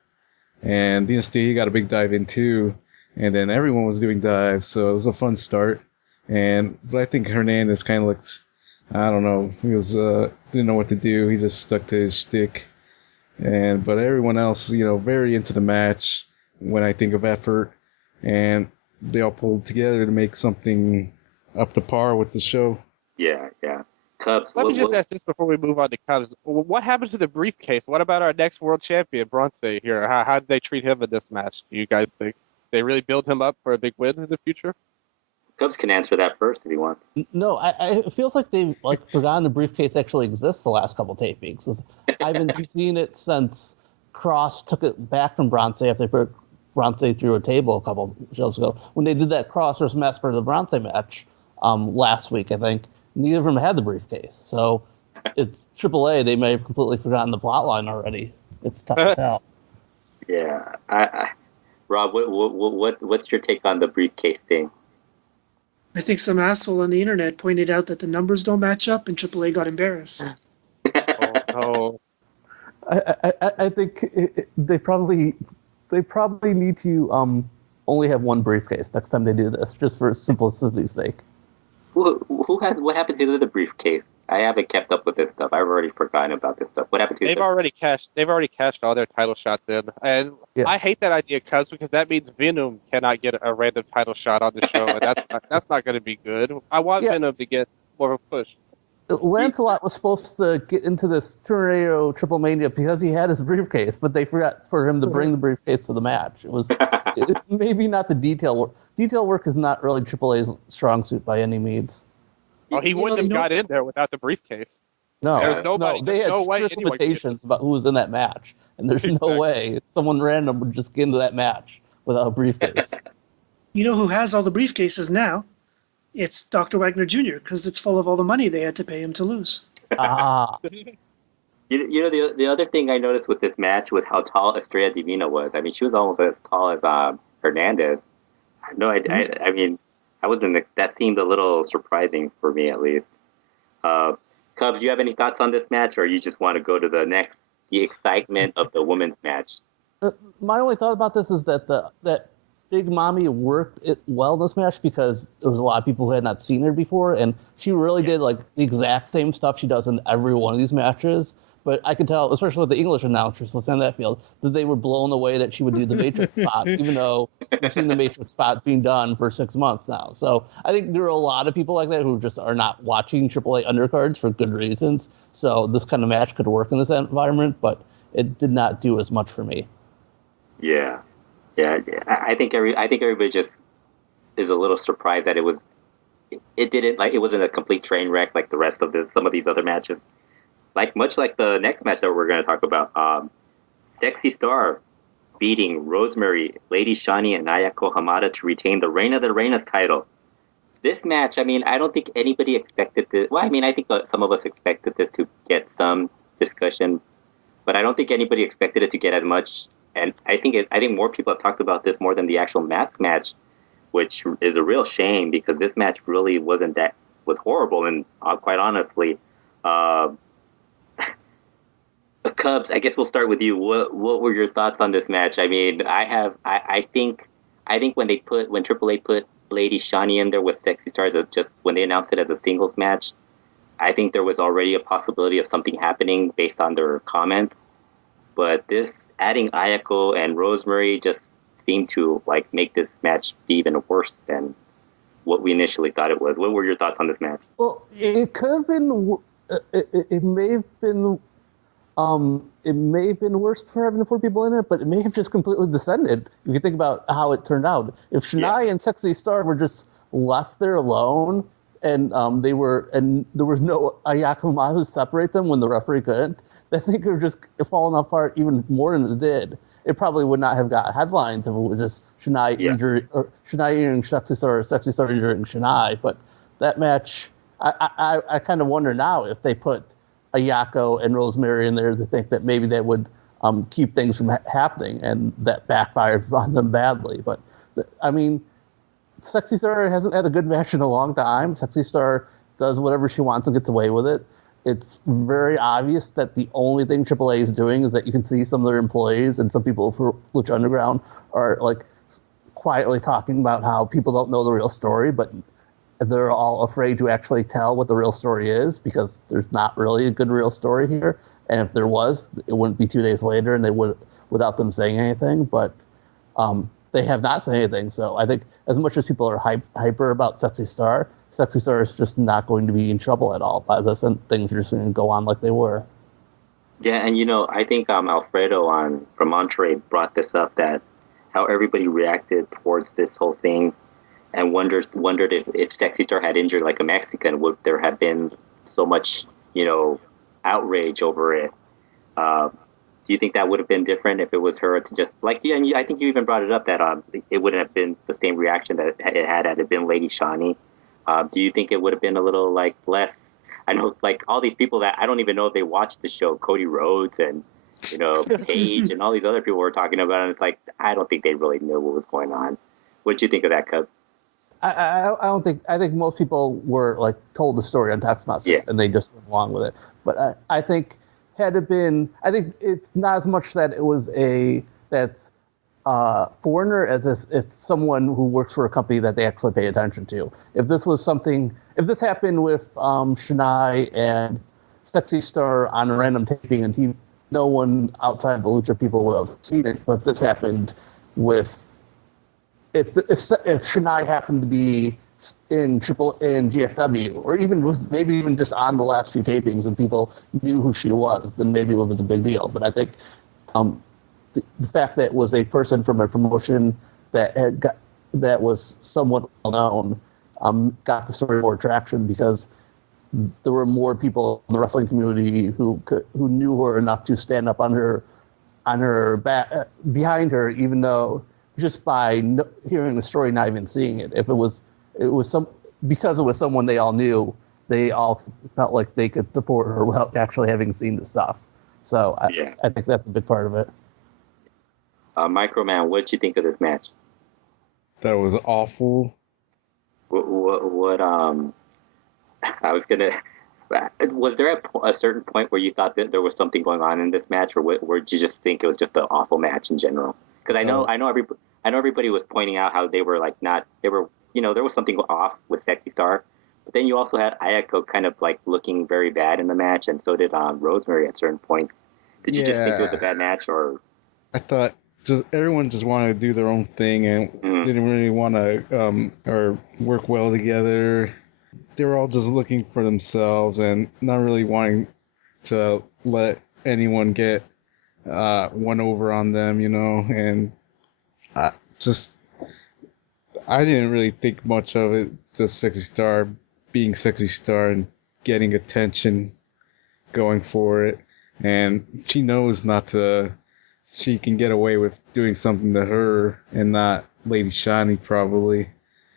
And Dynasty, he got a big dive in too. And then everyone was doing dives, so it was a fun start. But I think Hernandez kind of looked, I don't know, he was didn't know what to do. He just stuck to his shtick. But everyone else, very into the match when I think of effort. And they all pulled together to make something up to par with the show. Yeah. Cubs. Let me just ask this before we move on to Cubs. What happened to the briefcase? What about our next world champion, Bronze here? How did they treat him in this match, do you guys think? They really build him up for a big win in the future? Cubs can answer that first if he wants. No, it feels like they've forgotten the briefcase actually exists the last couple tapings. I haven't seen it since Cross took it back from Bronze after they put Bronze through a table a couple shows ago. When they did that Cross versus Massacre of the Bronze match last week, I think, neither of them had the briefcase. So it's AAA. They may have completely forgotten the plot line already. It's tough to tell. Yeah. Rob, what's your take on the briefcase thing? I think some asshole on the internet pointed out that the numbers don't match up, and AAA got embarrassed. Oh. I think they probably need to only have one briefcase next time they do this, just for simplicity's sake. What happened to the briefcase? I haven't kept up with this stuff. I've already forgotten about this stuff. What happened to They've already cashed all their title shots in. And I hate that idea, Cubs, because that means Venom cannot get a random title shot on the show, and that's not going to be good. I want Venom to get more of a push. Lancelot was supposed to get into this Torneo Triplemania because he had his briefcase, but they forgot for him to bring the briefcase to the match. It's maybe not the detail work. Detail work is not really AAA's strong suit by any means. Oh, he wouldn't have got in there without the briefcase. No, there's nobody. They had strict limitations about who was in that match, and there's no way someone random would just get into that match without a briefcase. You know who has all the briefcases now? It's Dr. Wagner Jr. because it's full of all the money they had to pay him to lose. Ah. You know, the other thing I noticed with this match was how tall Estrella Divina was. I mean, she was almost as tall as Hernandez. No, I mean, that seemed a little surprising for me, at least. Cubs, do you have any thoughts on this match, or you just want to go to the excitement of the women's match? My only thought about this is that Big Mommy worked it well this match because there was a lot of people who had not seen her before, and she really did like the exact same stuff she does in every one of these matches. But I could tell, especially with the English announcers, let's end that field, that they were blown away that she would do the Matrix spot, even though we've seen the Matrix spot being done for 6 months now. So I think there are a lot of people like that who just are not watching AAA undercards for good reasons. So this kind of match could work in this environment, but it did not do as much for me. Yeah. I think everybody just is a little surprised that it wasn't a complete train wreck like the rest of some of these other matches. Much like the next match that we're going to talk about, Sexy Star beating Rosemary, Lady Shani, and Ayako Hamada to retain the Reina de Reinas title. This match, I mean, I don't think anybody expected this. Well, I mean, I think some of us expected this to get some discussion, but I don't think anybody expected it to get as much. And I think more people have talked about this more than the actual mask match, which is a real shame because this match really was horrible. And quite honestly, the Cubs, I guess we'll start with you. What were your thoughts on this match? I mean, I think when AAA put Lady Shani in there with Sexy Stars, just when they announced it as a singles match, I think there was already a possibility of something happening based on their comments. But this adding Ayako and Rosemary just seemed to make this match be even worse than what we initially thought it was. What were your thoughts on this match? Well, it could have been. It may have been. It may have been worse for having the 4 people in it, but it may have just completely descended. If you think about how it turned out, if Shania and Sexy Star were just left there alone, and there was no Ayako Hamada to separate them when the referee couldn't, I think it would just fallen apart even more than it did. It probably would not have got headlines if it was just Shania injuring Sexy Star or Sexy Star injuring Shania. But that match, I kind of wonder now if they put Ayako and Rosemary in there to think that maybe that would keep things from happening, and that backfired on them badly. But I mean, Sexy Star hasn't had a good match in a long time. Sexy Star does whatever she wants and gets away with it. It's very obvious that the only thing AAA is doing is that you can see some of their employees and some people for Lucha Underground are quietly talking about how people don't know the real story, but they're all afraid to actually tell what the real story is because there's not really a good real story here. And if there was, it wouldn't be 2 days later and they would without them saying anything. But they have not said anything. So I think as much as people are hyper about Sexy Star is just not going to be in trouble at all by this, and things are just going to go on like they were. Yeah, and I think Alfredo from Monterey brought this up, that how everybody reacted towards this whole thing, and wondered if Sexy Star had injured like a Mexican, would there have been so much outrage over it? Do you think that would have been different if it was her to just and I think you even brought it up that it wouldn't have been the same reaction that it had it been Lady Shani? Do you think it would have been a little less? I know all these people that I don't even know if they watched the show, Cody Rhodes and Paige and all these other people were talking about it, and it's I don't think they really knew what was going on. What did you think of that, Cubs? I don't think. I think most people were told the story on text message and they just went along with it. But I think had it been, I think it's not as much that it was that's foreigner as if someone who works for a company that they actually pay attention to. If this was something, if this happened with Shania and Sexy Star on a random taping and no one outside the Lucha people would have seen it, but this happened with. If Shania happened to be in GFW, or maybe even just on the last few tapings and people knew who she was, then maybe it was a big deal. But I think the fact that it was a person from a promotion that was somewhat well known got the story more traction because there were more people in the wrestling community who knew her enough to stand up on her back behind her, even though just by hearing the story, not even seeing it. If it was because it was someone they all knew, they all felt like they could support her without actually having seen the stuff. So I think that's a big part of it. Microman, what did you think of this match? That was awful. What I was gonna. Was there a certain point where you thought that there was something going on in this match, or did you just think it was just an awful match in general? Because I know everybody was pointing out how they were there was something off with Sexy Star, but then you also had Ayako kind of like looking very bad in the match, and so did Rosemary at certain points. Did you just think it was a bad match, or? I thought everyone just wanted to do their own thing and didn't really want to or work well together. They were all just looking for themselves and not really wanting to let anyone get one over on them, and I didn't really think much of it, just Sexy Star being Sexy Star and getting attention, going for it, and she knows she can get away with doing something to her and not Lady Shani probably.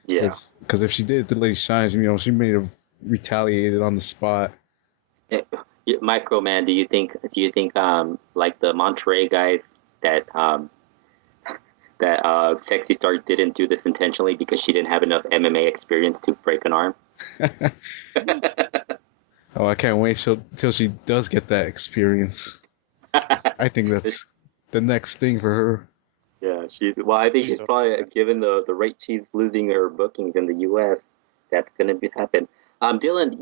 Yeah. Because if she did it to Lady Shani, she may have retaliated on the spot. Microman, do you think like the Monterey guys that Sexy Star didn't do this intentionally because she didn't have enough MMA experience to break an arm? Oh, I can't wait till she does get that experience. I think that's the next thing for her. Yeah, I think she's probably, given the rate she's losing her bookings in the U.S., that's going to happen. Dylan,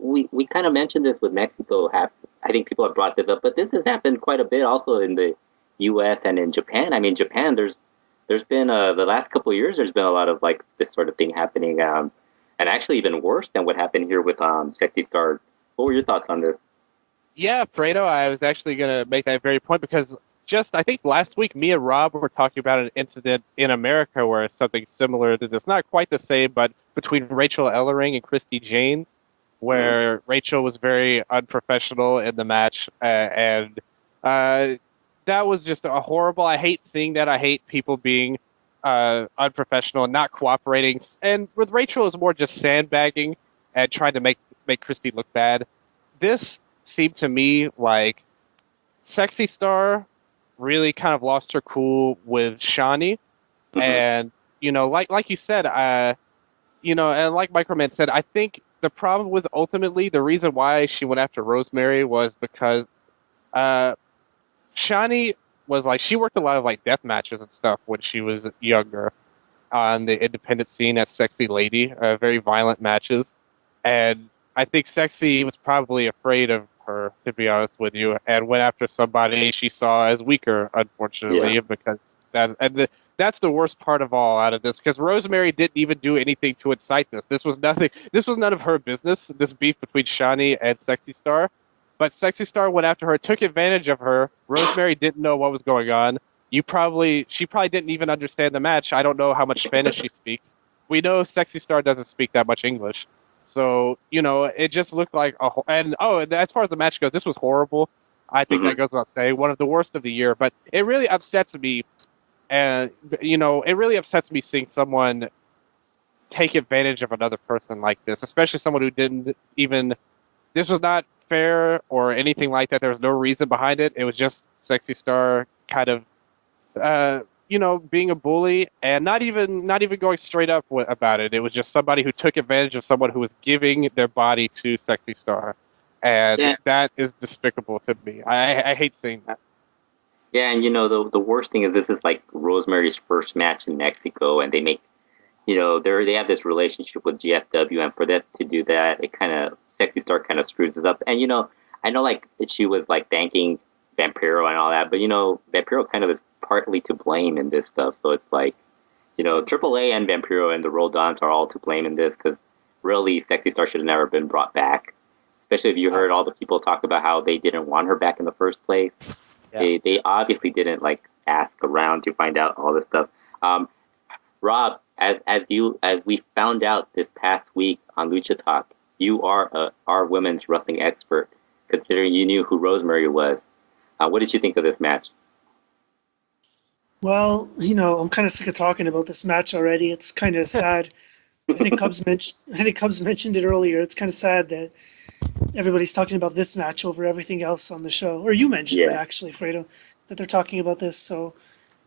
we kind of mentioned this with Mexico. I think people have brought this up, but this has happened quite a bit also in the U.S. and in Japan. I mean, Japan, there's been the last couple of years, there's been a lot of like this sort of thing happening, and actually even worse than what happened here with Sexy Star. What were your thoughts on this? Yeah, Fredo, I was actually going to make that very point because I think last week, me and Rob were talking about an incident in America where something similar to this, not quite the same, but between Rachel Ellering and Christy Janes, where Rachel was very unprofessional in the match, and that was just a horrible. I hate seeing that. I hate people being unprofessional and not cooperating. And with Rachel, it's more just sandbagging and trying to make Christy look bad. This seemed to me like Sexy Star really kind of lost her cool with Shani, and like you said, and like Microman said, I think the problem was ultimately the reason why she went after Rosemary was because Shani was like, she worked a lot of like death matches and stuff when she was younger on the independent scene as Sexy Lady, very violent matches, and I think Sexy was probably afraid of her, to be honest with you, and went after somebody she saw as weaker, unfortunately, because that's the worst part of all out of this, because Rosemary didn't even do anything to incite this. This was none of her business, this beef between Shani and Sexy Star, but Sexy Star went after her, took advantage of her. Rosemary didn't know what was going on. She probably didn't even understand the match. I don't know how much Spanish she speaks. We know Sexy Star doesn't speak that much English. So, it just looked like as far as the match goes, this was horrible. I think that goes without saying, one of the worst of the year, but it really upsets me. And, it really upsets me seeing someone take advantage of another person like this, especially someone who this was not fair or anything like that. There was no reason behind it. It was just Sexy Star kind of, being a bully and not even going straight up about it. It was just somebody who took advantage of someone who was giving their body to Sexy Star. And that is despicable to me. I hate seeing that. Yeah, and the worst thing is this is like Rosemary's first match in Mexico, and they make, they have this relationship with GFW, and for them to do that, it kind of, Sexy Star kind of screws it up. And, I know like she was like thanking Vampiro and all that, but Vampiro kind of is partly to blame in this stuff. So it's like, AAA and Vampiro and the Roll Dons are all to blame in this, because really Sexy Star should have never been brought back. Especially if you heard all the people talk about how they didn't want her back in the first place. Yeah. They obviously didn't like ask around to find out all this stuff. Rob, as we found out this past week on Lucha Talk, you are our women's wrestling expert, considering you knew who Rosemary was. What did you think of this match? Well, I'm kind of sick of talking about this match already. It's kind of sad. I think Cubs mentioned it earlier. It's kind of sad that everybody's talking about this match over everything else on the show. Or you mentioned it actually, Fredo, that they're talking about this. So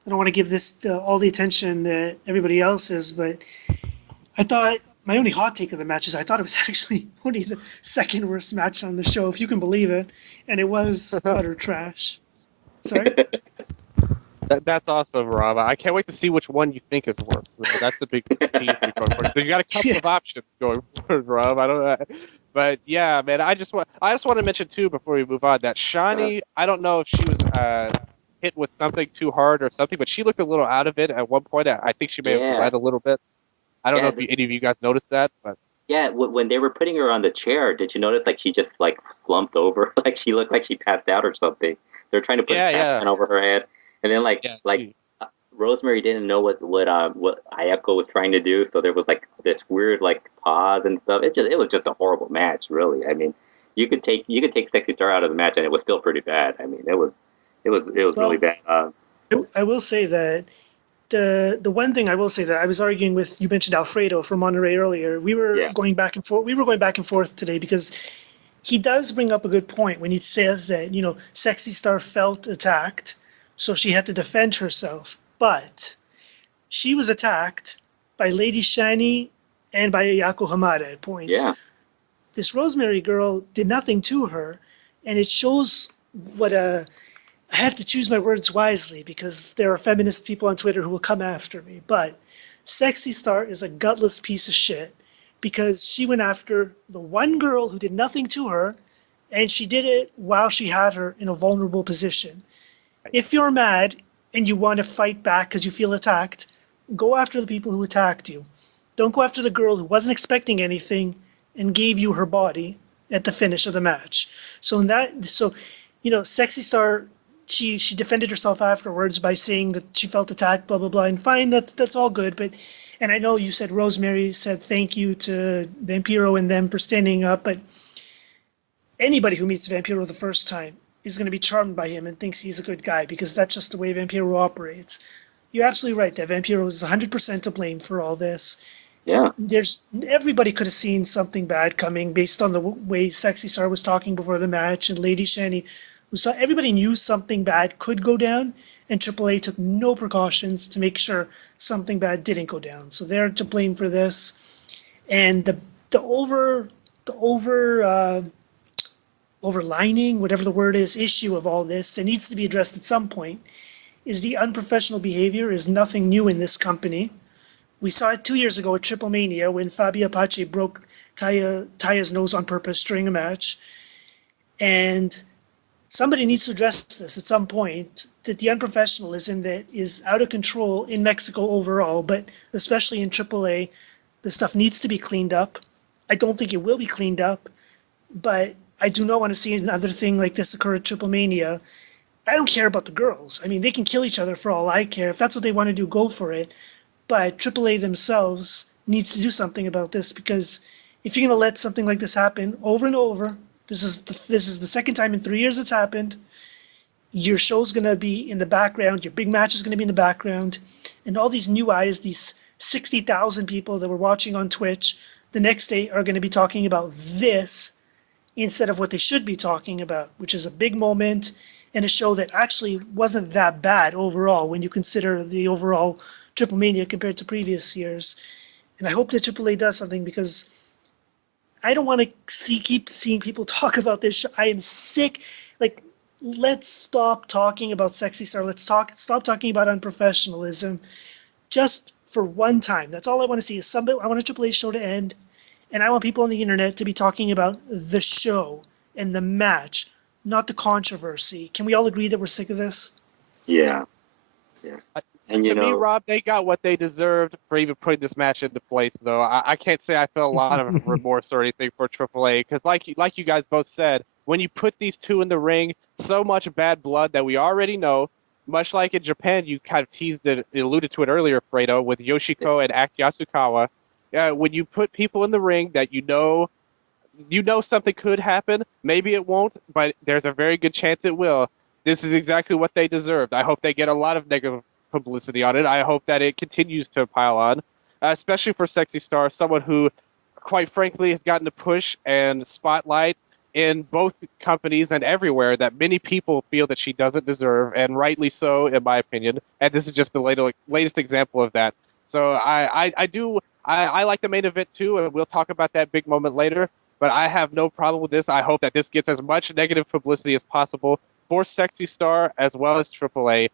I don't want to give this all the attention that everybody else is, but I thought my only hot take of the match is I thought it was actually only the second worst match on the show, if you can believe it, and it was utter trash. Sorry? That's awesome, Rob. I can't wait to see which one you think is worse. That's the big team going for. So you got a couple of options going forward, Rob. I don't. But yeah, man. I just want to mention too before we move on that Shani. I don't know if she was hit with something too hard or something, but she looked a little out of it at one point. I think she may have bled a little bit. I don't know if any of you guys noticed that, but yeah, when they were putting her on the chair, did you notice like she just like slumped over, like she looked like she passed out or something? They're trying to put a cast over her head. And then Rosemary didn't know what Ayako was trying to do, so there was like this weird like pause and stuff. It was just a horrible match, really. I mean, you could take Sexy Star out of the match and it was still pretty bad. I mean, it was really bad. I will say that the one thing I will say that I was arguing with, you mentioned Alfredo from Monterey earlier. We were going back and forth. We were going back and forth today because he does bring up a good point when he says that Sexy Star felt attacked. So she had to defend herself, but she was attacked by Lady Shiny and by Ayako Hamada at points. Yeah. This Rosemary girl did nothing to her, and it shows what I have to choose my words wisely because there are feminist people on Twitter who will come after me, but Sexy Star is a gutless piece of shit because she went after the one girl who did nothing to her, and she did it while she had her in a vulnerable position. If you're mad and you want to fight back because you feel attacked, go after the people who attacked you. Don't go after the girl who wasn't expecting anything and gave you her body at the finish of the match. Sexy Star, she defended herself afterwards by saying that she felt attacked, blah blah blah, and fine, that's all good. And I know you said Rosemary said thank you to Vampiro and them for standing up, but anybody who meets Vampiro the first time is going to be charmed by him and thinks he's a good guy because that's just the way Vampiro operates. You're absolutely right that Vampiro is 100% to blame for all this. Yeah. Everybody could have seen something bad coming based on the way Sexy Star was talking before the match and Lady Shani. Everybody knew something bad could go down, and AAA took no precautions to make sure something bad didn't go down. So they're to blame for this. And the overlining, whatever the word is, issue of all this that needs to be addressed at some point is the unprofessional behavior is nothing new in this company. We saw it 2 years ago at Triplemania when Fabi Apache broke Taya's nose on purpose during a match. And somebody needs to address this at some point, that the unprofessionalism that is out of control in Mexico overall, but especially in AAA, the stuff needs to be cleaned up. I don't think it will be cleaned up, but I do not want to see another thing like this occur at Triplemania. I don't care about the girls. I mean, they can kill each other for all I care. If that's what they want to do, go for it. But AAA themselves needs to do something about this because if you're going to let something like this happen over and over, this is the second time in 3 years it's happened. Your show's going to be in the background. Your big match is going to be in the background. And all these new eyes, these 60,000 people that were watching on Twitch, the next day are going to be talking about this instead of what they should be talking about, which is a big moment and a show that actually wasn't that bad overall when you consider the overall Triplemania compared to previous years. And I hope that AAA does something because I don't want to keep seeing people talk about this show. I am sick. Like, let's stop talking about Sexy Star. Let's stop talking about unprofessionalism just for one time. That's all I want to see is I want a AAA show to end, and I want people on the internet to be talking about the show and the match, not the controversy. Can we all agree that we're sick of this? Yeah. And to me, Rob, they got what they deserved for even putting this match into place, though. I can't say I felt a lot of remorse or anything for AAA, because like you guys both said, when you put these two in the ring, so much bad blood that we already know, much like in Japan, you kind of teased it, alluded to it earlier, Fredo, with Yoshiko and Aki Yasukawa. When you put people in the ring that you know something could happen, maybe it won't, but there's a very good chance it will. This is exactly what they deserved. I hope they get a lot of negative publicity on it. I hope that it continues to pile on, especially for Sexy Star, someone who, quite frankly, has gotten the push and spotlight in both companies and everywhere that many people feel that she doesn't deserve, and rightly so, in my opinion. And this is just the latest example of that. So I like the main event too, and we'll talk about that big moment later. But I have no problem with this. I hope that this gets as much negative publicity as possible for Sexy Star as well as AAA.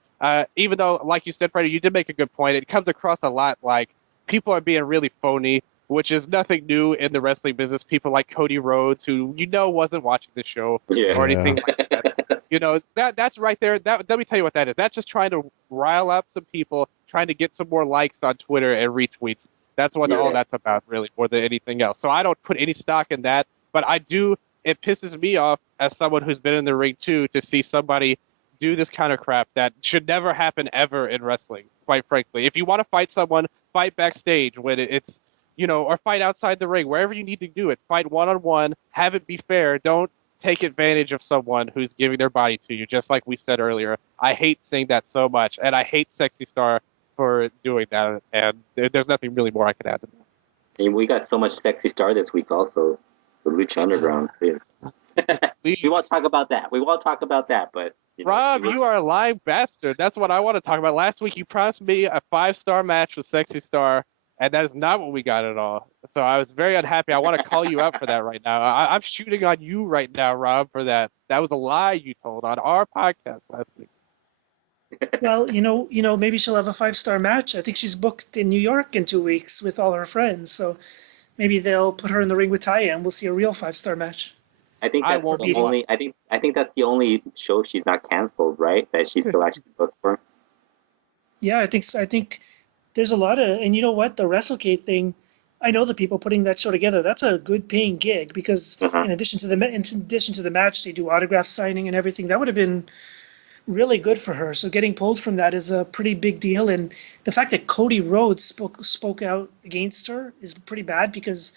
Even though, like you said, Freddie, you did make a good point. It comes across a lot like people are being really phony, which is nothing new in the wrestling business. People like Cody Rhodes, who wasn't watching the show or anything like that. That's right there. Let me tell you what that is. That's just trying to rile up some people, trying to get some more likes on Twitter and retweets. That's what all that's about, really, more than anything else. So I don't put any stock in that, but I do. It pisses me off as someone who's been in the ring too to see somebody do this kind of crap that should never happen ever in wrestling. Quite frankly, if you want to fight someone, fight backstage when it's. Or fight outside the ring, wherever you need to do it. Fight one-on-one, have it be fair. Don't take advantage of someone who's giving their body to you, just like we said earlier. I hate seeing that so much, and I hate Sexy Star for doing that, and there's nothing really more I can add to that. And we got so much Sexy Star this week also, the Lucha Underground. Too. We won't talk about that. But Rob, you are a lying bastard. That's what I want to talk about. Last week you promised me a 5-star match with Sexy Star, and that is not what we got at all. So I was very unhappy. I want to call you out for that right now. I'm shooting on you right now, Rob, for that. That was a lie you told on our podcast last week. Well, maybe she'll have a 5-star match. I think she's booked in New York in 2 weeks with all her friends. So maybe they'll put her in the ring with Taya, and we'll see a real 5-star match. I think that's the only. I think that's the only show she's not canceled, right? That she's still actually booked for. Yeah, I think so. I think there's a lot of, and you know what, the WrestleGate thing. I know the people putting that show together. That's a good paying gig because in addition to the match, they do autograph signing and everything. That would have been really good for her. So getting pulled from that is a pretty big deal. And the fact that Cody Rhodes spoke out against her is pretty bad because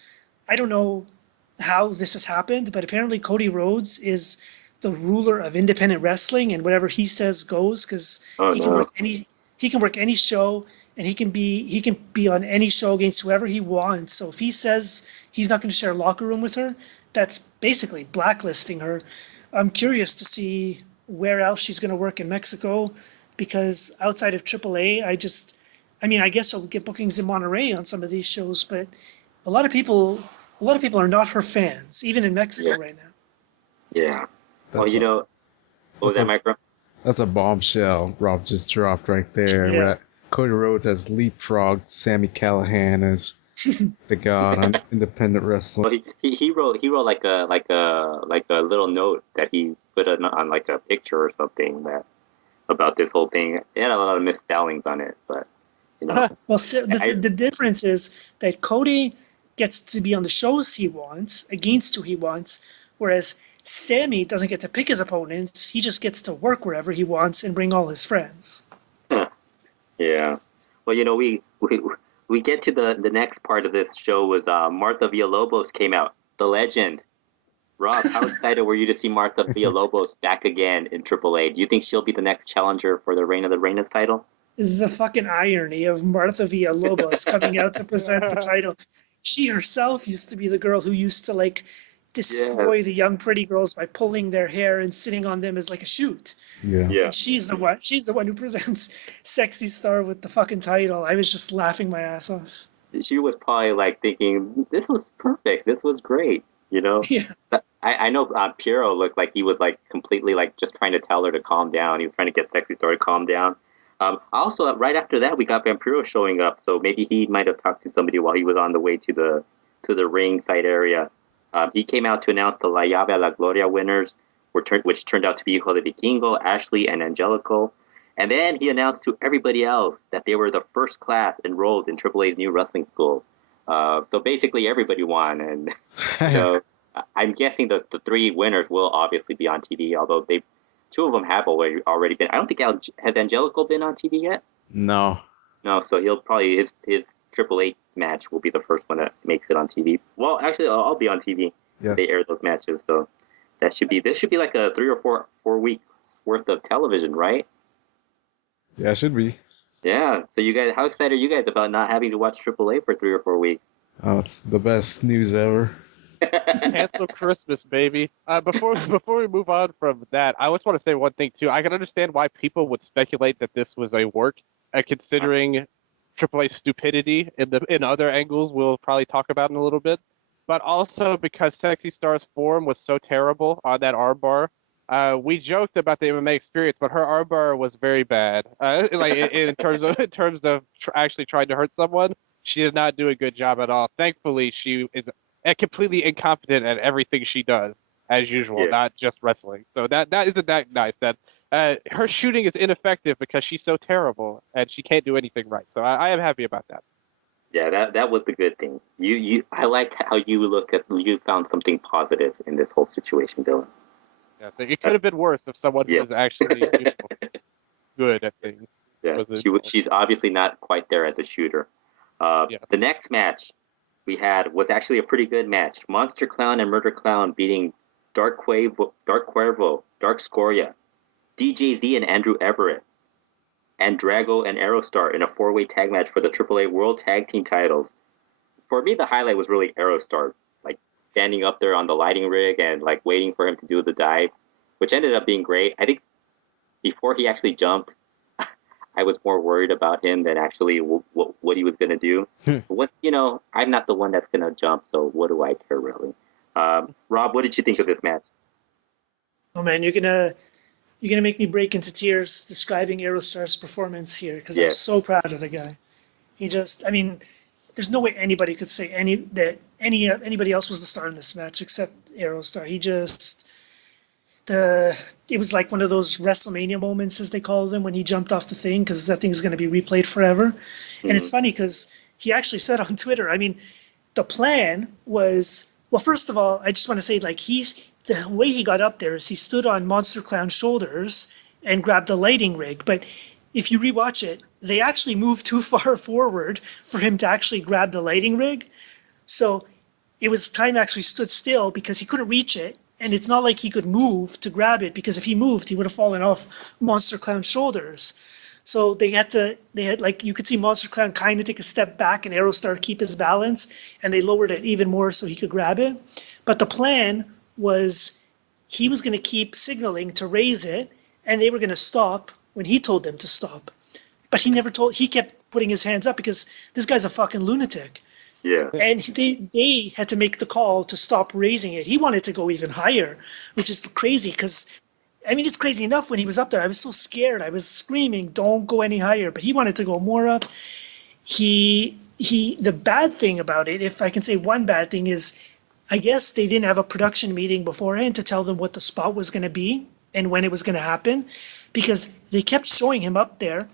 I don't know how this has happened, but apparently Cody Rhodes is the ruler of independent wrestling, and whatever he says goes because he can work any show. And he can be on any show against whoever he wants. So if he says he's not going to share a locker room with her, that's basically blacklisting her. I'm curious to see where else she's going to work in Mexico, because outside of AAA, I guess she'll get bookings in Monterrey on some of these shows, but a lot of people are not her fans, even in Mexico right now. Yeah. What was that, Micro? That's a bombshell Rob just dropped right there. Yeah. Cody Rhodes has leapfrogged Sami Callihan as the god on independent wrestling. Well, he wrote like a little note that he put on like a picture or something about this whole thing. It had a lot of misspellings on it, but Well, the difference is that Cody gets to be on the shows he wants against who he wants, whereas Sami doesn't get to pick his opponents. He just gets to work wherever he wants and bring all his friends. Yeah. Well, we get to the next part of this show was Martha Villalobos came out, the legend. Rob, how excited were you to see Martha Villalobos back again in AAA? Do you think she'll be the next challenger for the Reign of the Reinas title? The fucking irony of Martha Villalobos coming out to present the title. She herself used to be the girl who used to destroy the young pretty girls by pulling their hair and sitting on them as like a chute. Yeah. And she's the one who presents Sexy Star with the fucking title. I was just laughing my ass off. She was probably thinking, this was perfect. This was great. Yeah. I know Pierroth looked like he was completely just trying to tell her to calm down. He was trying to get Sexy Star to calm down. Also, right after that, we got Vampiro showing up. So maybe he might have talked to somebody while he was on the way to the ring side area. He came out to announce the La Llave a la Gloria winners, which turned out to be Hijo de Vikingo, Ashley, and Angelico. And then he announced to everybody else that they were the first class enrolled in AAA's new wrestling school. So basically everybody won. And I'm guessing the three winners will obviously be on TV, although two of them have already been. I don't think has Angelico been on TV yet? No. No, so he'll probably his AAA match will be the first one that makes it on TV. Well, actually, I'll be on TV. Yes. They air those matches, so this should be like a 3 or 4 weeks worth of television, right? Yeah, it should be. Yeah. So you guys, how excited are you guys about not having to watch AAA for 3 or 4 weeks? Oh, it's the best news ever. Cancel Christmas, baby. Before we move on from that, I always want to say one thing too. I can understand why people would speculate that this was a work, considering AAA stupidity in other angles we'll probably talk about in a little bit, but also because Sexy Star's form was so terrible on that armbar. We joked about the MMA experience, but her armbar was very bad. In terms of actually trying to hurt someone, she did not do a good job at all. Thankfully, she is completely incompetent at everything she does, as usual, not just wrestling. So that isn't that nice. That her shooting is ineffective because she's so terrible and she can't do anything right. So I am happy about that. Yeah, that was the good thing. I like how you found something positive in this whole situation, Dylan. Yeah, it could have been worse if someone was actually good at things. Yeah, she's obviously not quite there as a shooter. The next match we had was actually a pretty good match. Monster Clown and Murder Clown beating Dark Cuervo, Dark Scoria, DJZ and Andrew Everett, and Drago and Aerostar in a 4-way tag match for the AAA World Tag Team titles. For me, the highlight was really Aerostar, like standing up there on the lighting rig and like waiting for him to do the dive, which ended up being great. I think before he actually jumped, I was more worried about him than actually what he was going to do. I'm not the one that's going to jump, so what do I care really? Rob, what did you think of this match? Oh man, you're gonna make me break into tears describing Aerostar's performance here because I'm so proud of the guy. There's no way anybody could say anybody else was the star in this match except Aerostar. It was like one of those WrestleMania moments, as they call them, when he jumped off the thing, because that thing's going to be replayed forever. Mm-hmm. And it's funny because he actually said on Twitter, the plan was, well, first of all, I just want to say, the way he got up there is he stood on Monster Clown's shoulders and grabbed the lighting rig. But if you rewatch it, they actually moved too far forward for him to actually grab the lighting rig. So time actually stood still because he couldn't reach it. And it's not like he could move to grab it, because if he moved, he would have fallen off Monster Clown's shoulders. So you could see Monster Clown kind of take a step back and Aerostar keep his balance, and they lowered it even more so he could grab it. But the plan was he was going to keep signaling to raise it, and they were going to stop when he told them to stop. But he kept putting his hands up because this guy's a fucking lunatic. Yeah. And they had to make the call to stop raising it. He wanted to go even higher, which is crazy because, it's crazy enough when he was up there. I was so scared. I was screaming, don't go any higher. But he wanted to go more up. The bad thing about it, if I can say one bad thing, is I guess they didn't have a production meeting beforehand to tell them what the spot was going to be and when it was going to happen, because they kept showing him up there.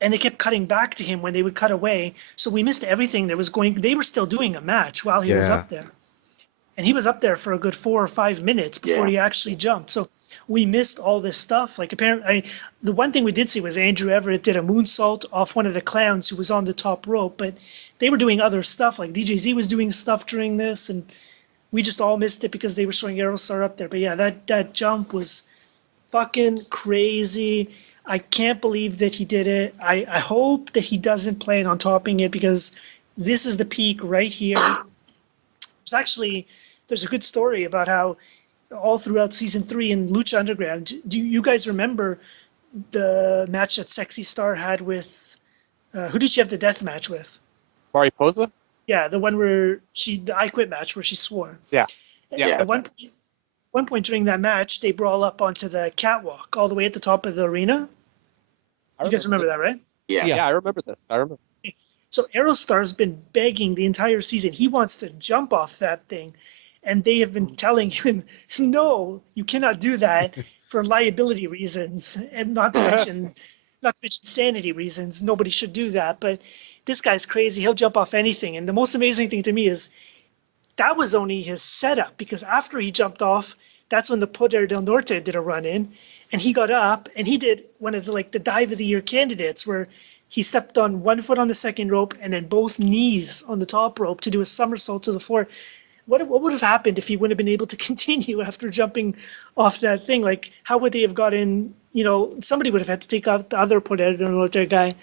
And they kept cutting back to him when they would cut away. So we missed everything that was going. They were still doing a match while he was up there. And he was up there for a good 4 or 5 minutes before he actually jumped. So we missed all this stuff. Like apparently, the one thing we did see was Andrew Everett did a moonsault off one of the clowns who was on the top rope. But they were doing other stuff. Like DJZ was doing stuff during this. And we just all missed it because they were showing Aerostar up there. But yeah, that jump was fucking crazy. I can't believe that he did it. I hope that he doesn't plan on topping it, because this is the peak right here. There's a good story about how all throughout Season 3 in Lucha Underground, do you guys remember the match that Sexy Star had with, who did she have the death match with? Mariposa? Yeah, the one where the I Quit match where she swore. Yeah. At one point during that match, they brawl up onto the catwalk all the way at the top of the arena. You guys remember that, right? Yeah, I remember this. So Aerostar's been begging the entire season. He wants to jump off that thing. And they have been telling him, no, you cannot do that for liability reasons. And not to mention sanity reasons. Nobody should do that. But this guy's crazy. He'll jump off anything. And the most amazing thing to me is that was only his setup, because after he jumped off, that's when the Poder del Norte did a run-in, and he got up and he did one of the dive of the year candidates where he stepped on one foot on the second rope and then both knees on the top rope to do a somersault to the floor. what would have happened if he wouldn't have been able to continue after jumping off that thing? Like, how would they have gotten, somebody would have had to take out the other Poder guy.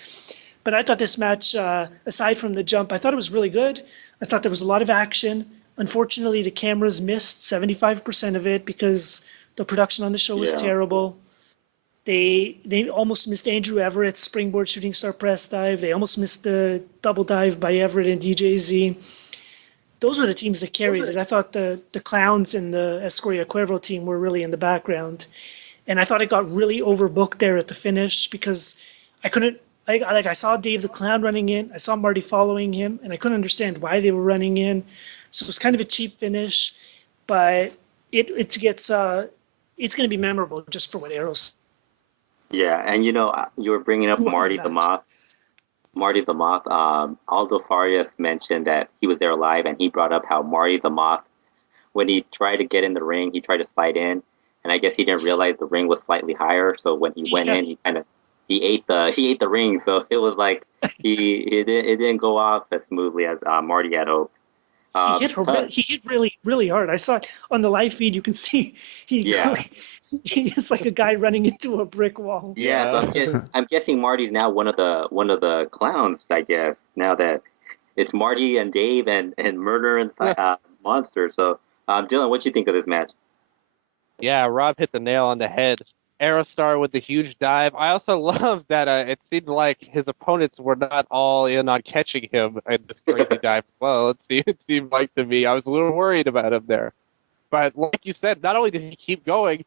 But I thought this match, aside from the jump, I thought it was really good. I thought there was a lot of action. Unfortunately, the cameras missed 75% of it because the production on the show was terrible. They almost missed Andrew Everett's springboard shooting star press dive. They almost missed the double dive by Everett and DJZ. Those were the teams that carried it. I thought the Clowns and the Escoria Cuervo team were really in the background. And I thought it got really overbooked there at the finish because I couldn't – I saw Dave the Clown running in. I saw Marty following him, and I couldn't understand why they were running in. So it was kind of a cheap finish, but it's going to be memorable just for what Aeros. Yeah, and you were bringing up Marty the Moth. Marty the Moth. Aldo Farias mentioned that he was there live, and he brought up how Marty the Moth, when he tried to get in the ring, he tried to slide in, and I guess he didn't realize the ring was slightly higher. So when he went in, he ate the ring. So it was like it didn't go off as smoothly as Marty had hoped. He hit really, really hard. I saw it on the live feed. You can see it's like a guy running into a brick wall. Yeah, so I'm guessing Marty's now one of the clowns. I guess now that it's Marty and Dave and Murder and Monster. So, Dylan, what do you think of this match? Yeah, Rob hit the nail on the head. Aerostar with the huge dive. I also love that it seemed like his opponents were not all in on catching him in this crazy dive. Well, it seemed like to me. I was a little worried about him there. But like you said, not only did he keep going,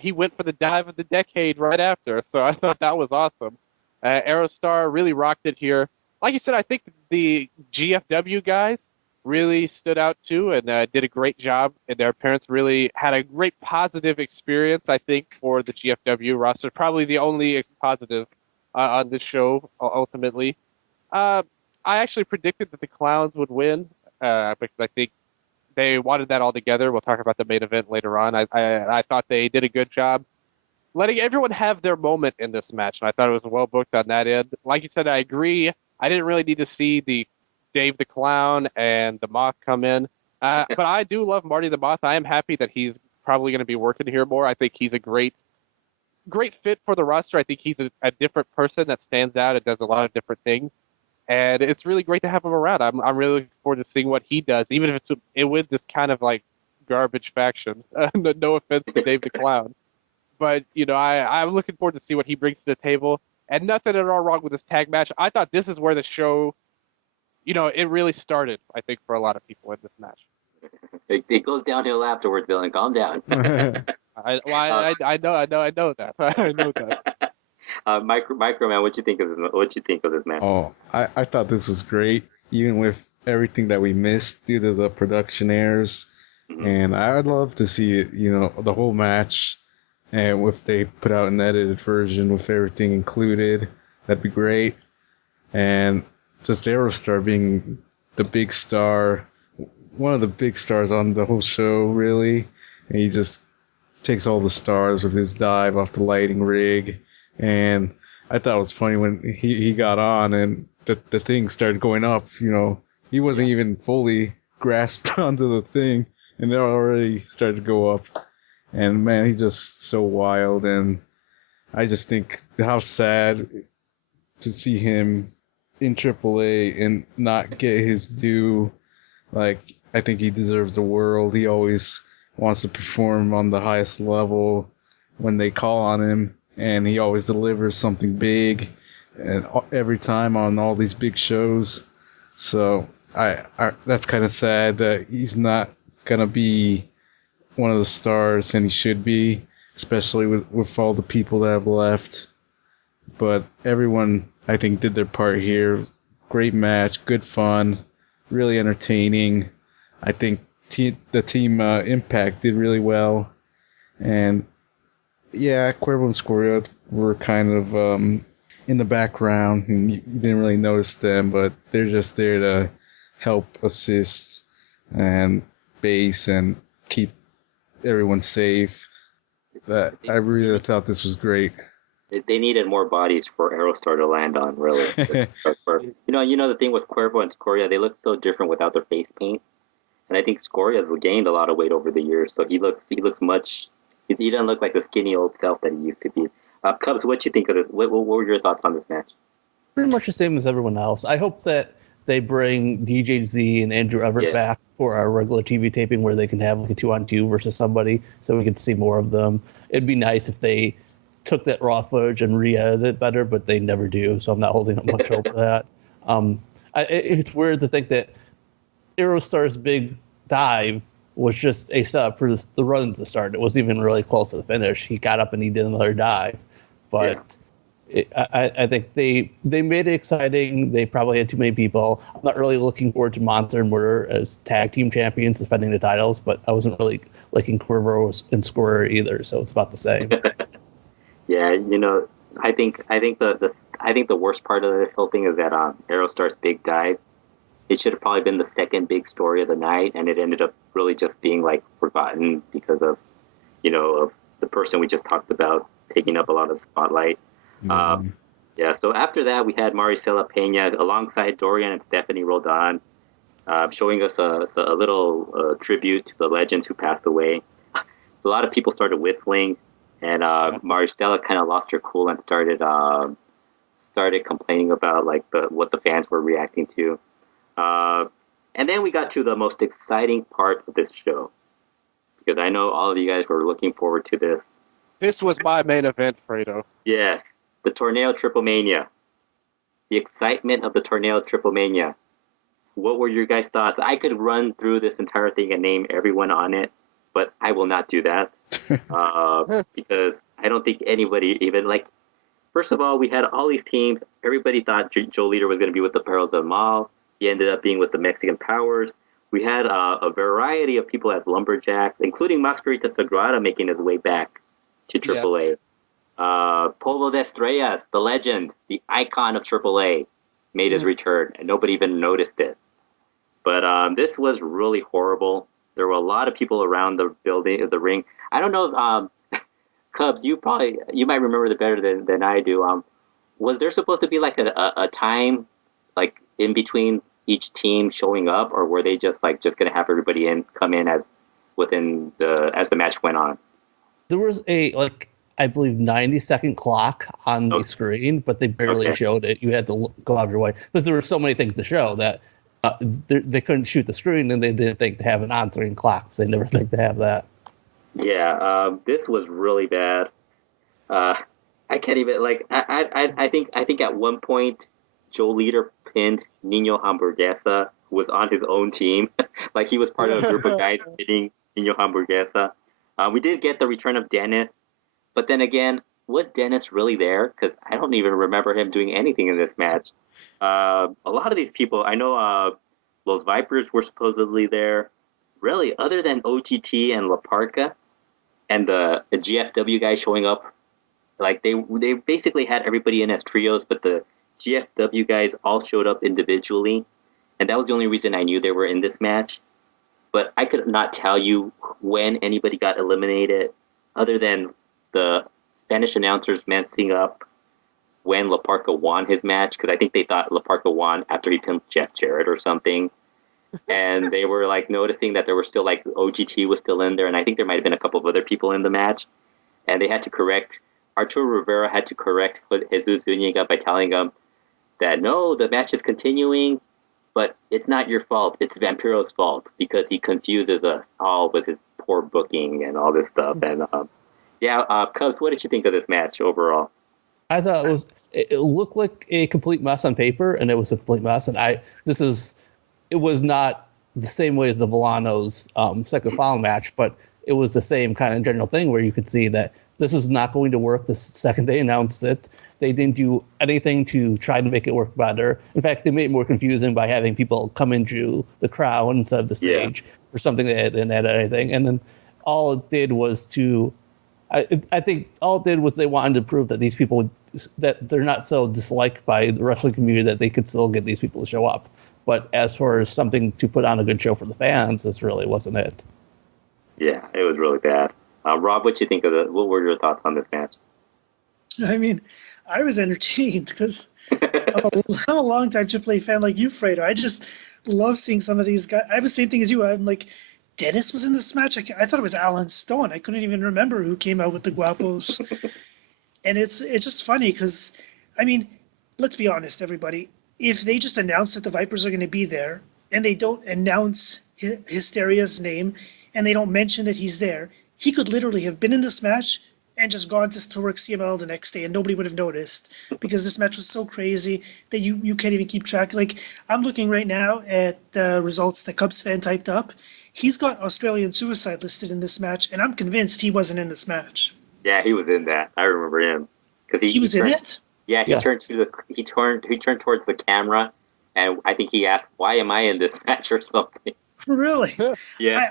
he went for the dive of the decade right after. So I thought that was awesome. Aerostar really rocked it here. Like you said, I think the GFW guys really stood out too and did a great job, and their parents really had a great positive experience, I think, for the GFW roster. Probably the only positive on this show, ultimately. I actually predicted that the Clowns would win because I think they wanted that all together. We'll talk about the main event later on. I thought they did a good job letting everyone have their moment in this match, and I thought it was well booked on that end. Like you said, I agree. I didn't really need to see the Dave the Clown and the Moth come in. But I do love Marty the Moth. I am happy that he's probably going to be working here more. I think he's a great fit for the roster. I think he's a different person that stands out and does a lot of different things. And it's really great to have him around. I'm really looking forward to seeing what he does, even if it's with this kind of like garbage faction. No offense to Dave the Clown. But, I'm looking forward to see what he brings to the table. And nothing at all wrong with this tag match. I thought this is where the show, it really started, I think, for a lot of people in this match. It goes downhill afterwards, Dylan. Calm down. I know that. I know that. Microman, what you think of this match? Oh, I thought this was great, even with everything that we missed due to the production errors. Mm-hmm. And I'd love to see it, the whole match, and if they put out an edited version with everything included, that'd be great. And just Aerostar being the big star, one of the big stars on the whole show, really. And he just takes all the stars with his dive off the lighting rig. And I thought it was funny when he got on and the thing started going up. He wasn't even fully grasped onto the thing, and it already started to go up. And man, he's just so wild. And I just think how sad to see him in AAA and not get his due. Like, I think he deserves the world. He always wants to perform on the highest level when they call on him, and he always delivers something big, and every time on all these big shows. So I that's kind of sad that he's not gonna be one of the stars, and he should be, especially with all the people that have left. But everyone, I think, did their part here. Great match, good fun, really entertaining. I think the team Impact did really well. And yeah, Cuervo and Escoria were kind of in the background, and you didn't really notice them, but they're just there to help assist and base and keep everyone safe. But I really thought this was great. They needed more bodies for Aerostar to land on, really. The thing with Cuervo and Escoria, they look so different without their face paint. and I think Gloria has gained a lot of weight over the years. So he looks much. He doesn't look like the skinny old self that he used to be. Cubs, what you think of this? What were your thoughts on this match? Pretty much the same as everyone else. I hope that they bring DJZ and Andrew Everett back for our regular TV taping where they can have like a 2-on-2 versus somebody so we can see more of them. It'd be nice if they took that raw footage and re-edited it better, but they never do, so I'm not holding up much hope for that. It's weird to think that Aerostar's big dive was just a setup for the run to start. It wasn't even really close to the finish. He got up and he did another dive. But I think they made it exciting. They probably had too many people. I'm not really looking forward to Monster and Murder as tag team champions defending the titles, but I wasn't really liking Cuervo and Square either, so it's about the same. Yeah, I think the worst part of this whole thing is that Aerostar's big dive. It should have probably been the second big story of the night, and it ended up really just being like forgotten because of of the person we just talked about taking up a lot of the spotlight. So after that we had Maricela Pena alongside Dorian and Stephanie Roldan, showing us a little tribute to the legends who passed away. A lot of people started whistling, and Maricela kind of lost her cool and started complaining about like what the fans were reacting to. And then we got to the most exciting part of this show, because I know all of you guys were looking forward to this. This was my main event, Fredo. Yes, the Torneo Triplemania. The excitement of the Torneo Triplemania. What were your guys' thoughts? I could run through this entire thing and name everyone on it, but I will not do that because I don't think anybody even like. First of all, we had all these teams. Everybody thought Joe Leader was going to be with the Perros del Mal. He ended up being with the Mexican Powers. We had a variety of people as lumberjacks, including Mascarita Sagrada making his way back to AAA. Polvo de Estrellas, the legend, the icon of AAA, made his return, and nobody even noticed it. But this was really horrible. There were a lot of people around the building, the ring. I don't know, Cubs, you might remember it better than I do. Was there supposed to be like a time, like in between each team showing up, or were they just going to have everybody come in as the match went on? There was I believe 90-second clock on the screen, but they barely showed it. You had to go out of your way because there were so many things to show that they couldn't shoot the screen, and they didn't think to have an on-screen clock because they never think to have that. Yeah, this was really bad. I can't even I think at one point Joe Leader pinned Nino Hamburguesa, who was on his own team. Like he was part of a group of guys pinning Nino Hamburguesa. We did get the return of Dennis, but then again, was Dennis really there? Because I don't even remember him doing anything in this match. A lot of these people, I know Los Vipers were supposedly there. Really, other than OTT and La Parca and the GFW guys showing up, like they basically had everybody in as trios, but the GFW guys all showed up individually, and that was the only reason I knew they were in this match. But I could not tell you when anybody got eliminated, other than the Spanish announcers messing up when La Parca won his match, because I think they thought La Parca won after he pinned Jeff Jarrett or something. And they were noticing that there were still OGT was still in there, and I think there might have been a couple of other people in the match, and they had to correct. Arturo Rivera had to correct Jesus Zuniga by telling him that no, the match is continuing, but it's not your fault. It's Vampiro's fault because he confuses us all with his poor booking and all this stuff. And Cubs, what did you think of this match overall? I thought it looked like a complete mess on paper, and it was a complete mess. And it was not the same way as the Villano's second final match, but it was the same kind of general thing where you could see that this was not going to work the second they announced it. They didn't do anything to try to make it work better. In fact, they made it more confusing by having people come into the crowd instead of the stage for something that didn't add anything. And then all it did was I think all it did was they wanted to prove that these people, that they're not so disliked by the wrestling community that they could still get these people to show up. But as far as something to put on a good show for the fans, this really wasn't it. Yeah, it was really bad. Rob, what you think of what were your thoughts on this match? I mean, I was entertained because I'm a longtime AAA fan like you, Fredo. love seeing some of these guys. I have the same thing as you. I'm like, Dennis was in this match. I thought it was Alan Stone. I couldn't even remember who came out with the Guapos. And it's just funny because, I mean, let's be honest, everybody. If they just announce that the Vipers are going to be there and they don't announce Hysteria's name and they don't mention that he's there, he could literally have been in this match and just gone to work CML the next day and nobody would have noticed because this match was so crazy that you can't even keep track. Like, I'm looking right now at the results that Cubs fan typed up. He's got Australian Suicide listed in this match, and I'm convinced he wasn't in this match. Yeah, he was in that. I remember him because he was in it. Yeah, he turned towards the camera, and I think he asked, "Why am I in this match?" or something. Really? Yeah.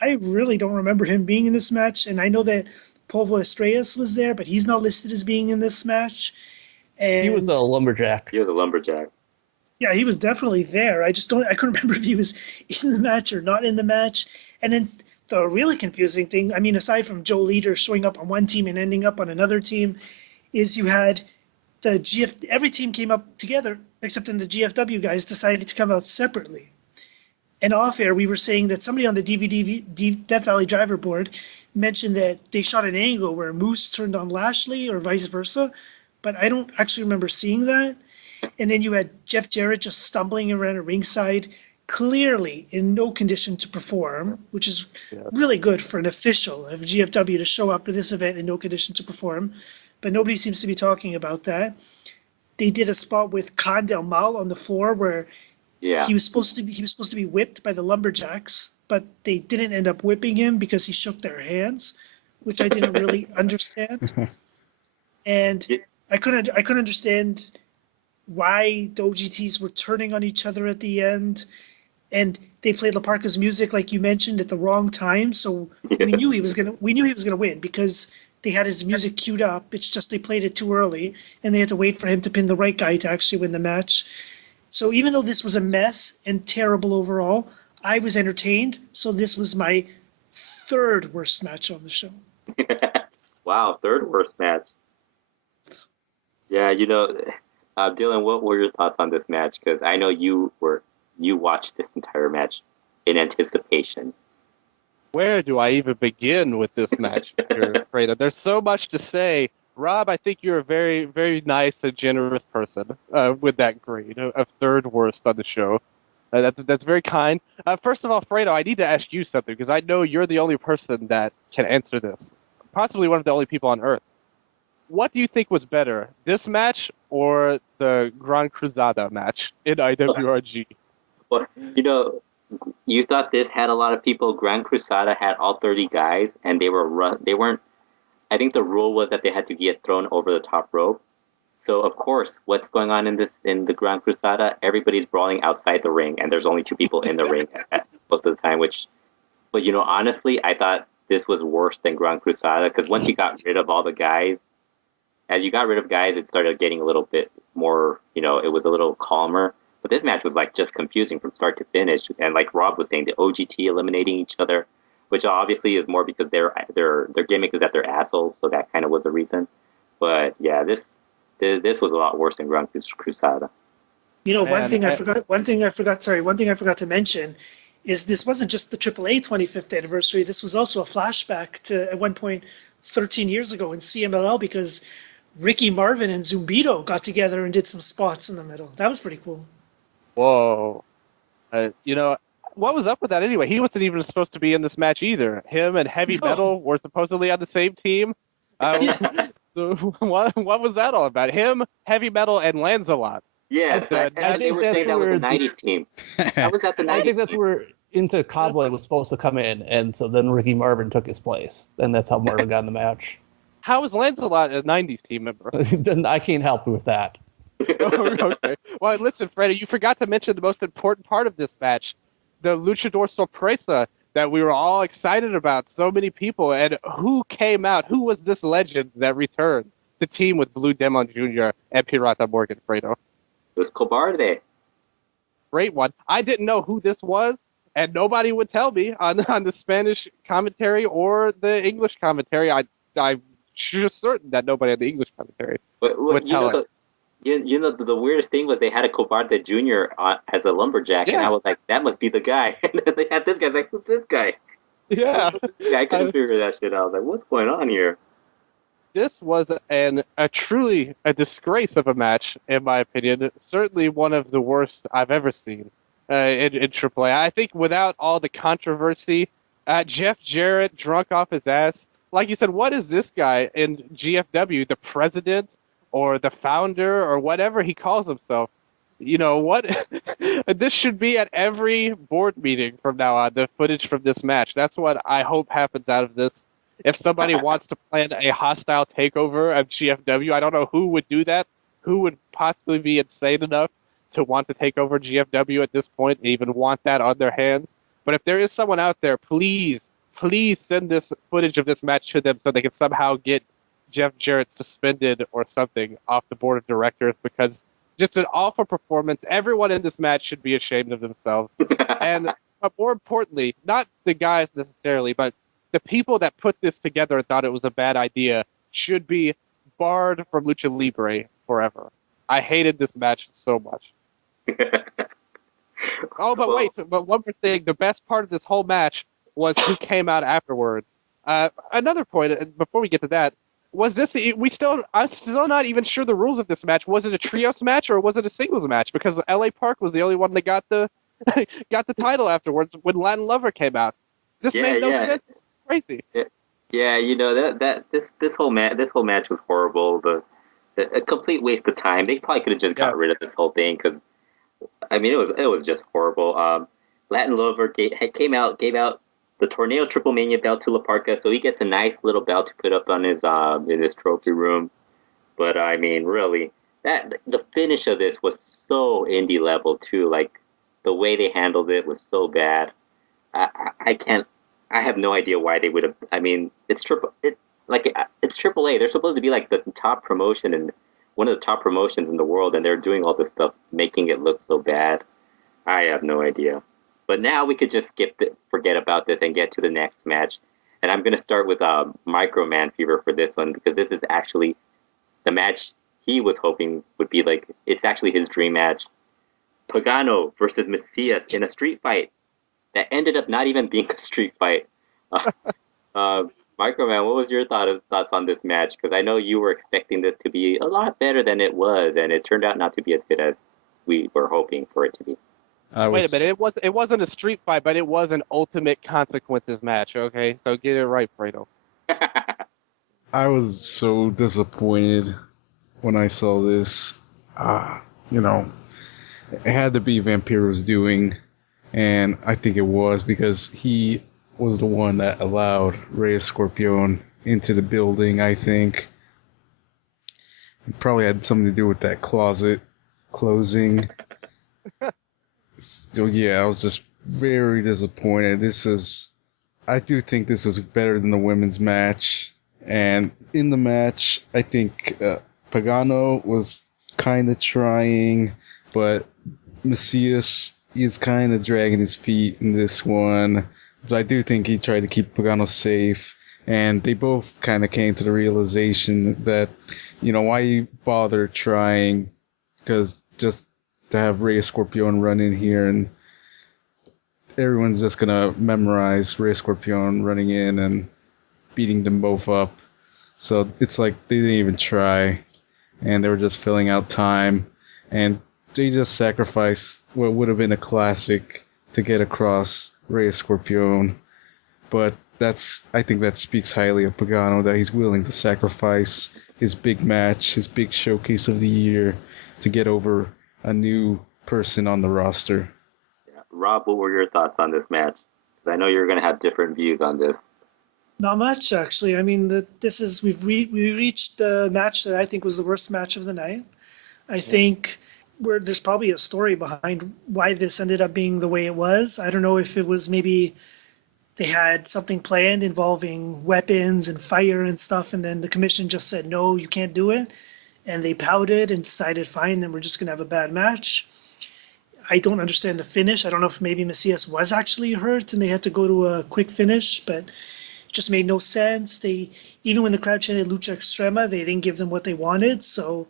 I really don't remember him being in this match, and I know that Polvo Estrellas was there, but he's not listed as being in this match. And he was a lumberjack. He was a lumberjack. Yeah, he was definitely there. I couldn't remember if he was in the match or not in the match. And then the really confusing thing, I mean, aside from Joe Leader showing up on one team and ending up on another team, is you had every team came up together, except then the GFW guys decided to come out separately. And off air, we were saying that somebody on the Death Valley driver board mentioned that they shot an angle where Moose turned on Lashley or vice versa, but I don't actually remember seeing that. And then you had Jeff Jarrett just stumbling around at ringside, clearly in no condition to perform, which is really good for an official of GFW to show up for this event in no condition to perform. But nobody seems to be talking about that. They did a spot with Khan Del Mal on the floor where he was supposed to be whipped by the Lumberjacks, but they didn't end up whipping him because he shook their hands, which I didn't really understand. And I couldn't understand why the OGTs were turning on each other at the end, and they played Laparca's music like you mentioned at the wrong time. So we knew he was gonna win because they had his music queued up. It's just they played it too early, and they had to wait for him to pin the right guy to actually win the match. So even though this was a mess and terrible overall, I was entertained. So this was my third worst match on the show. Wow, third worst match. Yeah, Dylan, what were your thoughts on this match? Because I know you watched this entire match in anticipation. Where do I even begin with this match, Fredo? There's so much to say. Rob, I think you're a very, very nice and generous person with that grade of third worst on the show. That's very kind. First of all, Fredo, I need to ask you something because I know you're the only person that can answer this. Possibly one of the only people on Earth. What do you think was better, this match or the Gran Cruzada match in IWRG? Well, you thought this had a lot of people. Gran Cruzada had all 30 guys, and they weren't. I think the rule was that they had to get thrown over the top rope. So of course, what's going on in the Gran Cruzada? Everybody's brawling outside the ring, and there's only two people in the ring most of the time. But honestly, I thought this was worse than Gran Cruzada because once you got rid of all the guys. As you got rid of guys, it started getting a little bit more, it was a little calmer. But this match was just confusing from start to finish. And like Rob was saying, the OGT eliminating each other, which obviously is more because their gimmick is that they're assholes, so that kind of was the reason. But yeah, this was a lot worse than Gran Cruzada. One thing I forgot to mention is this wasn't just the AAA 25th anniversary. This was also a flashback to at one point 13 years ago in CMLL because Ricky Marvin and Zumbito got together and did some spots in the middle. That was pretty cool. Whoa. What was up with that anyway? He wasn't even supposed to be in this match either. Him and Heavy Metal were supposedly on the same team. So what was that all about? Him, Heavy Metal, and Lancelot. Yeah, they were saying that was a 90s team. That was at the 90s I think that's where Into Cowboy was supposed to come in, and so then Ricky Marvin took his place, and that's how Marvin got in the match. How is Lancelot a 90s team member? I can't help you with that. Okay. Well, listen, Freddie, you forgot to mention the most important part of this match, the Luchador Sorpresa that we were all excited about, so many people, and who came out? Who was this legend that returned? The team with Blue Demon Jr. and Pirata Morgan, Fredo. It was Cobarde. Great one. I didn't know who this was, and nobody would tell me on the Spanish commentary or the English commentary. I'm sure certain that nobody on the English commentary would tell us. You know, the weirdest thing was they had a Cobarde Jr. As a lumberjack, and I was like, that must be the guy. And then they had this guy. I was like, who's this guy? Yeah. I couldn't figure that shit out. I was like, what's going on here? This was truly a disgrace of a match, in my opinion. Certainly one of the worst I've ever seen in AAA. I think without all the controversy, Jeff Jarrett drunk off his ass. Like you said, what is this guy in GFW, the president or the founder or whatever he calls himself? You know what? This should be at every board meeting from now on, the footage from this match. That's what I hope happens out of this. If somebody wants to plan a hostile takeover of GFW, I don't know who would do that. Who would possibly be insane enough to want to take over GFW at this point and even want that on their hands? But if there is someone out there, please send this footage of this match to them so they can somehow get Jeff Jarrett suspended or something off the board of directors, because just an awful performance. Everyone in this match should be ashamed of themselves. But more importantly, not the guys necessarily, but the people that put this together and thought it was a bad idea should be barred from Lucha Libre forever. I hated this match so much. But one more thing. The best part of this whole match was who came out afterward. Another point, before we get to that, was this? I'm still not even sure the rules of this match. Was it a trios match or was it a singles match? Because LA Park was the only one that got the title afterwards when Latin Lover came out. This made no sense. It's crazy. Yeah, you know this whole match was horrible. A complete waste of time. They probably could have just got rid of this whole thing, because I mean it was just horrible. Latin Lover came out, gave out the Torneo Triplemania belt to La Parka, so he gets a nice little belt to put up on his in his trophy room. But I mean, really, the finish of this was so indie level too. Like the way they handled it was so bad. I have no idea why they would have. I mean, it's AAA. They're supposed to be like the top promotion and one of the top promotions in the world, and they're doing all this stuff, making it look so bad. I have no idea. But now we could just forget about this and get to the next match. And I'm going to start with MicromanFever for this one, because this is actually the match he was hoping would be like, it's actually his dream match. Pagano versus Macias in a street fight that ended up not even being a street fight. Microman, what was your thoughts on this match? Because I know you were expecting this to be a lot better than it was, and it turned out not to be as good as we were hoping for it to be. Wait a minute, it wasn't a street fight, but it was an Ultimate Consequences match, okay? So get it right, Fredo. I was so disappointed when I saw this. You know, it had to be Vampiro's doing, and I think it was, because he was the one that allowed Rey Escorpion into the building, I think. It probably had something to do with that closet closing. So yeah, I was just very disappointed. I do think this was better than the women's match. And in the match, I think Pagano was kind of trying, but Macias is kind of dragging his feet in this one. But I do think he tried to keep Pagano safe. And they both kind of came to the realization that, you know, why bother trying? Because just to have Rey Escorpion run in here, and everyone's just gonna memorize Rey Escorpion running in and beating them both up. So it's like they didn't even try, and they were just filling out time, and they just sacrificed what would have been a classic to get across Rey Escorpion. But I think that speaks highly of Pagano, that he's willing to sacrifice his big match, his big showcase of the year, to get over a new person on the roster. Yeah. Rob, what were your thoughts on this match? Because I know you're going to have different views on this. Not much, actually. I mean, we reached the match that I think was the worst match of the night. I think there's probably a story behind why this ended up being the way it was. I don't know if it was maybe they had something planned involving weapons and fire and stuff, and then the commission just said, no, you can't do it. And they pouted and decided, fine, then we're just going to have a bad match. I don't understand the finish. I don't know if maybe Macias was actually hurt and they had to go to a quick finish, but it just made no sense. Even when the crowd chanted Lucha Extrema, they didn't give them what they wanted. So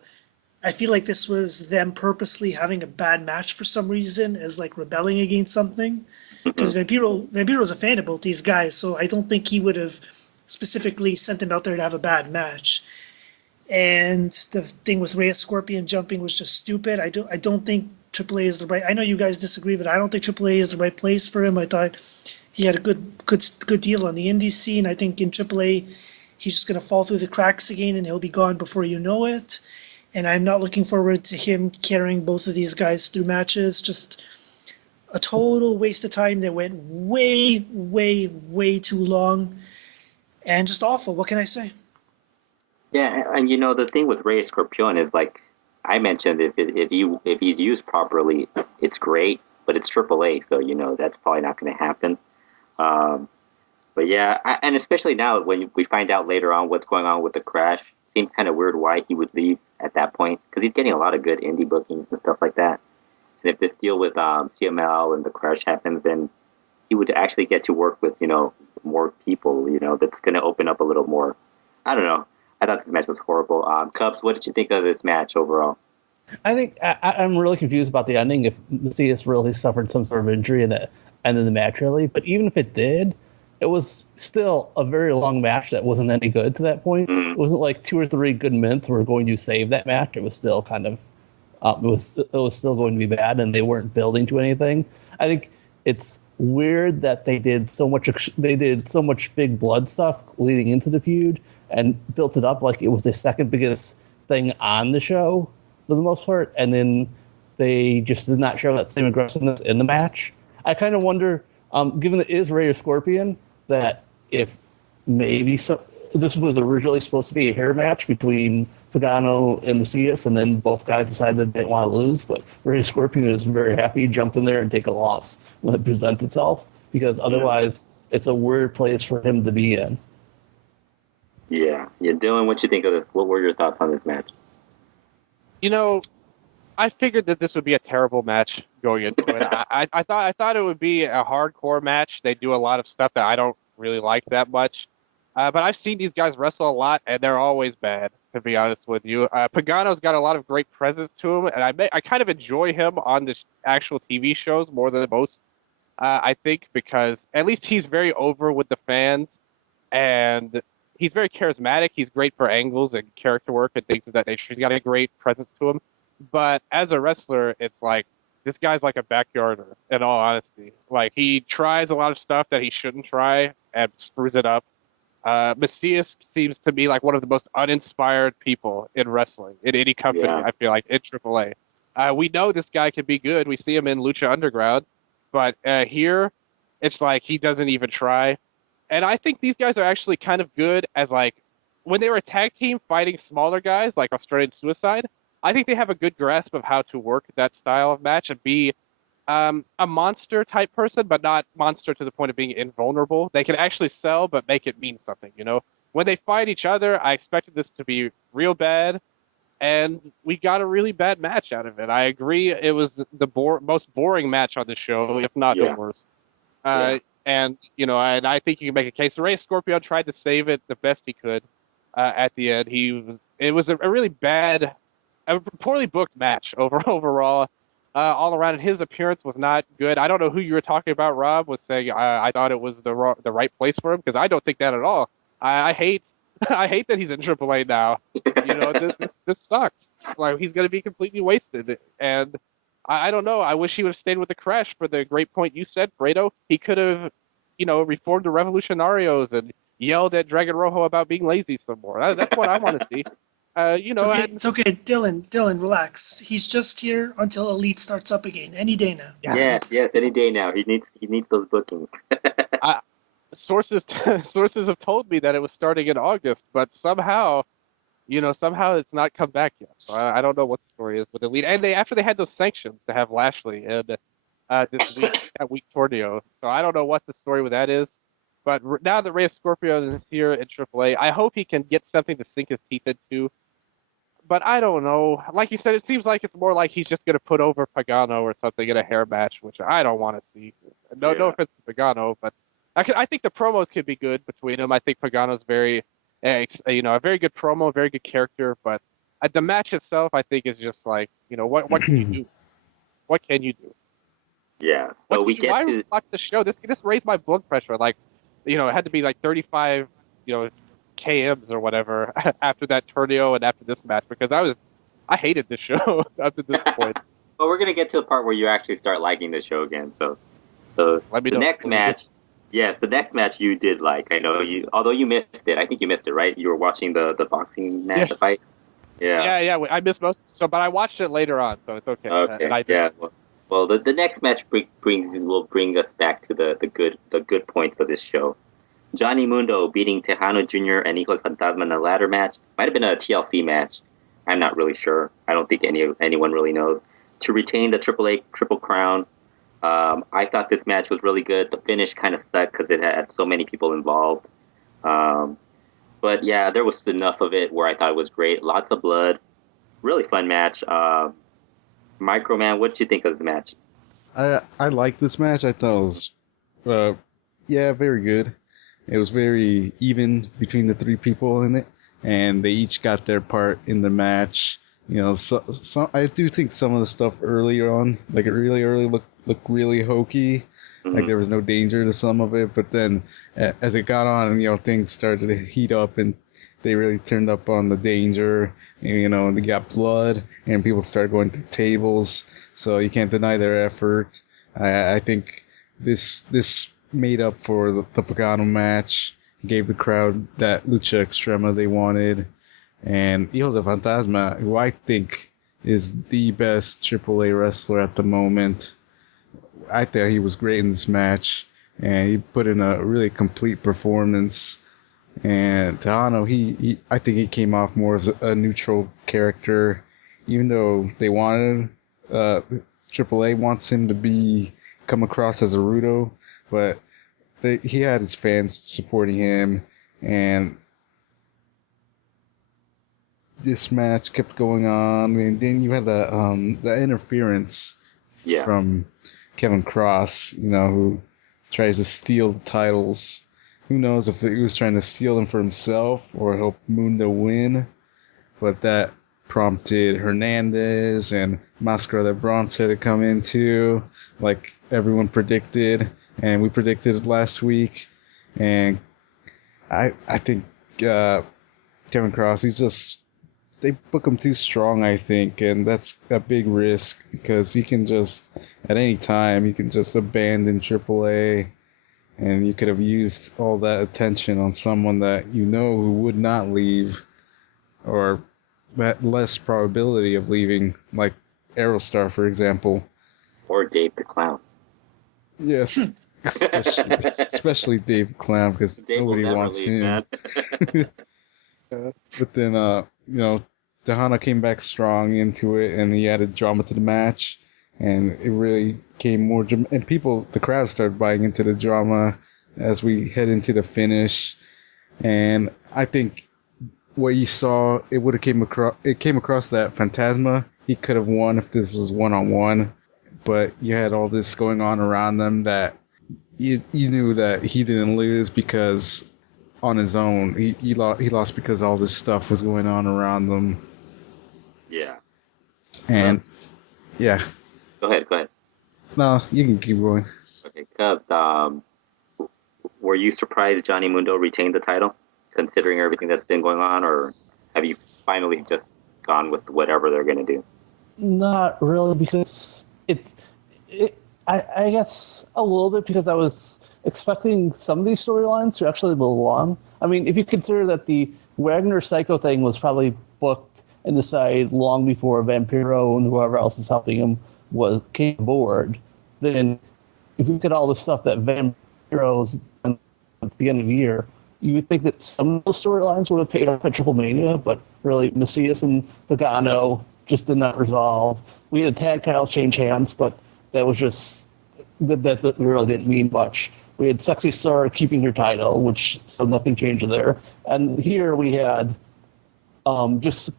I feel like this was them purposely having a bad match for some reason, as like rebelling against something. Because Vampiro was a fan of both these guys, so I don't think he would have specifically sent them out there to have a bad match. And the thing with Reyes Scorpion jumping was just stupid. I don't think AAA is the right. I know you guys disagree, but I don't think AAA is the right place for him. I thought he had a good deal on the indie scene. I think in AAA he's just going to fall through the cracks again, and he'll be gone before you know it. And I'm not looking forward to him carrying both of these guys through matches. Just a total waste of time that went way, way, way too long, and just awful. What can I say? Yeah, and the thing with Rey Scorpion is like I mentioned, if he's used properly, it's great, but it's AAA, so that's probably not going to happen. But yeah, and especially now when we find out later on what's going on with the crash, it seems kind of weird why he would leave at that point, because he's getting a lot of good indie bookings and stuff like that. And if this deal with CML and the crash happens, then he would actually get to work with more people. That's going to open up a little more. I don't know. I thought this match was horrible. Cubs, what did you think of this match overall? I think I'm really confused about the ending. If Macias really suffered some sort of injury and then the match really, but even if it did, it was still a very long match that wasn't any good to that point. Mm-hmm. It wasn't like 2 or 3 good minutes were going to save that match. It was still kind of it was still going to be bad, and they weren't building to anything. I think it's weird that they did so much big blood stuff leading into the feud and built it up like it was the second biggest thing on the show for the most part, and then they just did not show that same aggressiveness in the match. I kind of wonder, given it is Rey or Scorpion, that if maybe this was originally supposed to be a hair match between Pagano and Macias, and then both guys decided they didn't want to lose, but Rey Scorpion is very happy to jump in there and take a loss when it presents itself, because otherwise it's a weird place for him to be in. Yeah. Dylan, what you think of this? What were your thoughts on this match? I figured that this would be a terrible match going into it. I thought it would be a hardcore match. They do a lot of stuff that I don't really like that much. But I've seen these guys wrestle a lot, and they're always bad, to be honest with you. Pagano's got a lot of great presence to him, and I kind of enjoy him on the actual TV shows more than most, I think, because at least he's very over with the fans, and he's very charismatic. He's great for angles and character work and things of that nature. He's got a great presence to him. But as a wrestler, it's like, this guy's like a backyarder, in all honesty. Like, he tries a lot of stuff that he shouldn't try and screws it up. Macias seems to be like one of the most uninspired people in wrestling, in any company, yeah. I feel like, in AAA. We know this guy can be good. We see him in Lucha Underground. But here, it's like he doesn't even try. And I think these guys are actually kind of good as, like, when they were a tag team fighting smaller guys, like Australian Suicide, I think they have a good grasp of how to work that style of match and be a monster-type person, but not monster to the point of being invulnerable. They can actually sell, but make it mean something, When they fight each other, I expected this to be real bad, and we got a really bad match out of it. I agree it was the most boring match on the show, if not the worst. And I think you can make a case. Rey Scorpion tried to save it the best he could at the end. It was a really bad, a poorly booked match overall. All around, and his appearance was not good. I don't know who you were talking about, Rob, was saying I thought it was the right place for him, because I don't think that at all. I hate that he's in AAA now. This sucks. Like, he's going to be completely wasted. And I don't know. I wish he would have stayed with the Crash for the great point you said, Fredo. He could have, reformed the Revolutionarios and yelled at Dragon Rojo about being lazy some more. That's what I want to see. It's okay. Dylan, relax. He's just here until Elite starts up again. Any day now. Yes, any day now. He needs those bookings. Sources have told me that it was starting in August, but somehow it's not come back yet. So I don't know what the story is with Elite. And after they had those sanctions to have Lashley in this week at Week Torneo, so I don't know what the story with that is. But now that Rey Scorpion is here in AAA, I hope he can get something to sink his teeth into. But I don't know. Like you said, it seems like it's more like he's just going to put over Pagano or something in a hair match, which I don't want to see. No offense to Pagano, but I think the promos could be good between them. I think Pagano's a very good promo, very good character, but The match itself, I think, is just like, what can you do? What can you do? Yeah. So why watch the show? This raised my blood pressure. Like, it had to be like 35, kms or whatever after that Torneo and after this match, because I hated this show up to this point. Well, we're gonna get to the part where you actually start liking the show again. So the next match, yes, the next match you did like. I know although you missed it. I think you missed it, right? You were watching the boxing match, the fight. Yeah. Yeah. I missed most. So, but I watched it later on, so it's okay. Okay. Yeah. Well, the next match will bring us back to the good points of this show. Johnny Mundo beating Tejano Jr. and Hijo del Fantasma in a ladder match. Might have been a TLC match. I'm not really sure. I don't think anyone really knows. To retain the AAA Triple Crown. I thought this match was really good. The finish kind of sucked because it had so many people involved. But yeah, there was enough of it where I thought it was great. Lots of blood. Really fun match. Microman, what did you think of the match? I liked this match. I thought it was, very good. It was very even between the three people in it, and they each got their part in the match. So I do think some of the stuff earlier on, like it really early, looked really hokey. Mm-hmm. Like there was no danger to some of it, but then as it got on, things started to heat up, and they really turned up on the danger. And they got blood, and people started going to tables. So you can't deny their effort. I think this made up for the Pagano match, gave the crowd that Lucha Extrema they wanted. And Hijo del Fantasma, who I think is the best AAA wrestler at the moment. I thought he was great in this match, and he put in a really complete performance. And Tejano, I think he came off more as a neutral character, even though they wanted, AAA wants him to come across as a Rudo, but he had his fans supporting him, and this match kept going on, and then you had the interference from Kevin Cross, who tries to steal the titles. Who knows if he was trying to steal them for himself or help Mundo win, but that prompted Hernandez and Máscara de Bronce to come in too, like everyone predicted, and we predicted last week. And I think Kevin Cross, they book him too strong, I think, and that's a big risk because he can just, at any time, he can just abandon AAA, and you could have used all that attention on someone that who would not leave, or at less probability of leaving, like Aerostar, for example. Or Dave the Clown. Yes, especially Dave the Clown, because nobody wants him. But then, Tejano came back strong into it, and he added drama to the match, and it really came more drama. And the crowd started buying into the drama as we head into the finish. And I think what you saw, it came across that Fantasma, he could have won if this was one-on-one, but you had all this going on around them that you knew that he didn't lose because on his own. He lost because all this stuff was going on around them. Yeah. And yeah. Go ahead. No, you can keep going. Okay, Cubs. Were you surprised Johnny Mundo retained the title, considering everything that's been going on, or have you finally just gone with whatever they're going to do? Not really, because I guess a little bit, because I was expecting some of these storylines to actually go long. I mean, if you consider that the Wagner Psycho thing was probably booked and decided long before Vampiro and whoever else is helping him came aboard, then if you look at all the stuff that Vampiro's done at the beginning of the year, you would think that some of those storylines would have paid off at Triplemania, but really Macias and Pagano just did not resolve. We had tag titles change hands, but that was just that really didn't mean much. We had Sexy Star keeping her title, so nothing changed there. And here we had just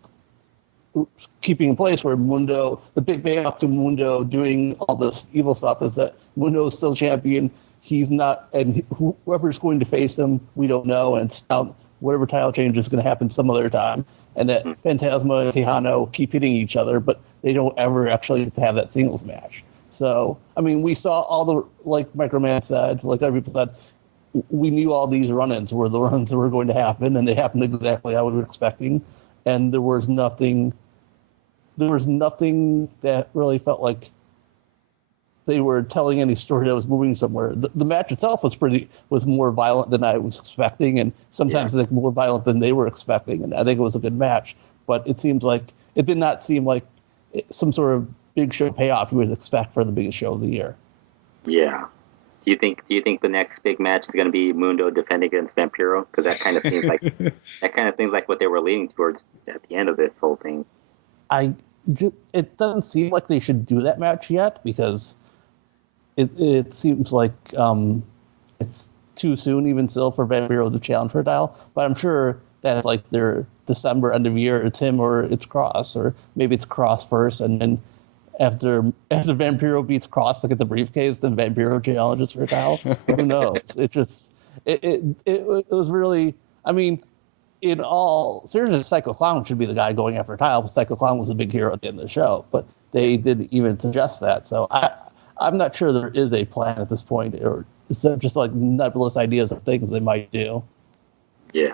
keeping in place where Mundo, the big payoff to Mundo doing all this evil stuff is that Mundo is still champion. He's not, and whoever's going to face him, we don't know. And it's whatever title change is going to happen some other time. and that Phantasma and Tejano keep hitting each other, but they don't ever actually get to have that singles match. So, I mean, we saw all the, like Microman said, like other people said, we knew all these run-ins were the runs that were going to happen, and they happened exactly how we were expecting, and there was nothing that really felt like they were telling any story that was moving somewhere. The match itself was more violent than I was expecting, and sometimes I think more violent than they were expecting, and I think it was a good match. But it did not seem like some sort of big show payoff you would expect for the biggest show of the year. Yeah. Do you think the next big match is going to be Mundo defending against Vampiro? Because that kind of seems like what they were leaning towards at the end of this whole thing. It doesn't seem like they should do that match yet, because it seems like it's too soon even still for Vampiro to challenge for a title. But I'm sure that like their December end of year, it's him or it's Cross, or maybe it's Cross first, and then after Vampiro beats Cross to get the briefcase, then Vampiro challenges for a title. Who knows? It was really, I mean, in all seriousness, Psycho Clown should be the guy going after a title, but Psycho Clown was a big hero at the end of the show, but they didn't even suggest that. So I'm not sure there is a plan at this point, or it's just like nebulous ideas of things they might do. Yeah.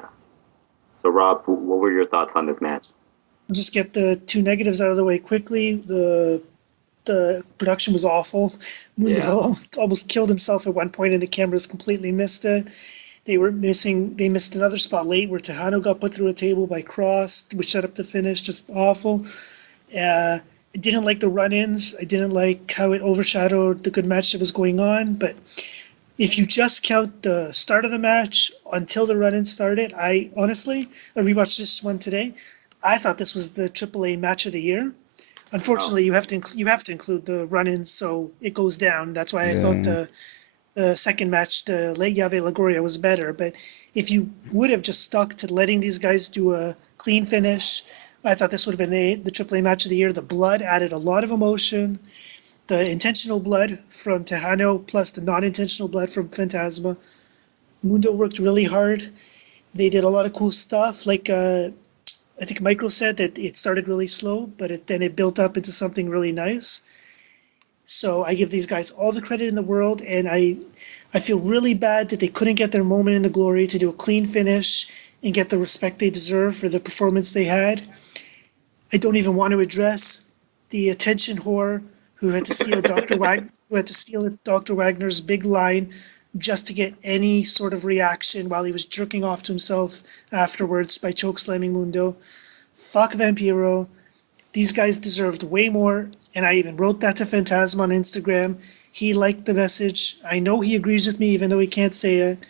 So Rob, what were your thoughts on this match? I'll just get the two negatives out of the way quickly. The production was awful. Mundo almost killed himself at one point, and the cameras completely missed it. They missed another spot late where Tejano got put through a table by Cross, which set up the finish. Just awful. I didn't like the run-ins. I didn't like how it overshadowed the good match that was going on. But if you just count the start of the match until the run-in started, I rewatched this one today. I thought this was the AAA match of the year. Unfortunately, you have to include the run-ins, so it goes down. That's why I thought the second match, the late Llave La Gloria, was better. But if you would have just stuck to letting these guys do a clean finish, I thought this would have been the AAA match of the year. The blood added a lot of emotion. The intentional blood from Tejano plus the non-intentional blood from Phantasma. Mundo worked really hard. They did a lot of cool stuff, like I think Micro said that it started really slow, but then it built up into something really nice. So I give these guys all the credit in the world, and I feel really bad that they couldn't get their moment in the glory to do a clean finish and get the respect they deserve for the performance they had. I don't even want to address the attention whore who had to steal Dr. Wagner's big line just to get any sort of reaction while he was jerking off to himself afterwards by chokeslamming Mundo. Fuck Vampiro. These guys deserved way more, and I even wrote that to Phantasma on Instagram. He liked the message. I know he agrees with me, even though he can't say it.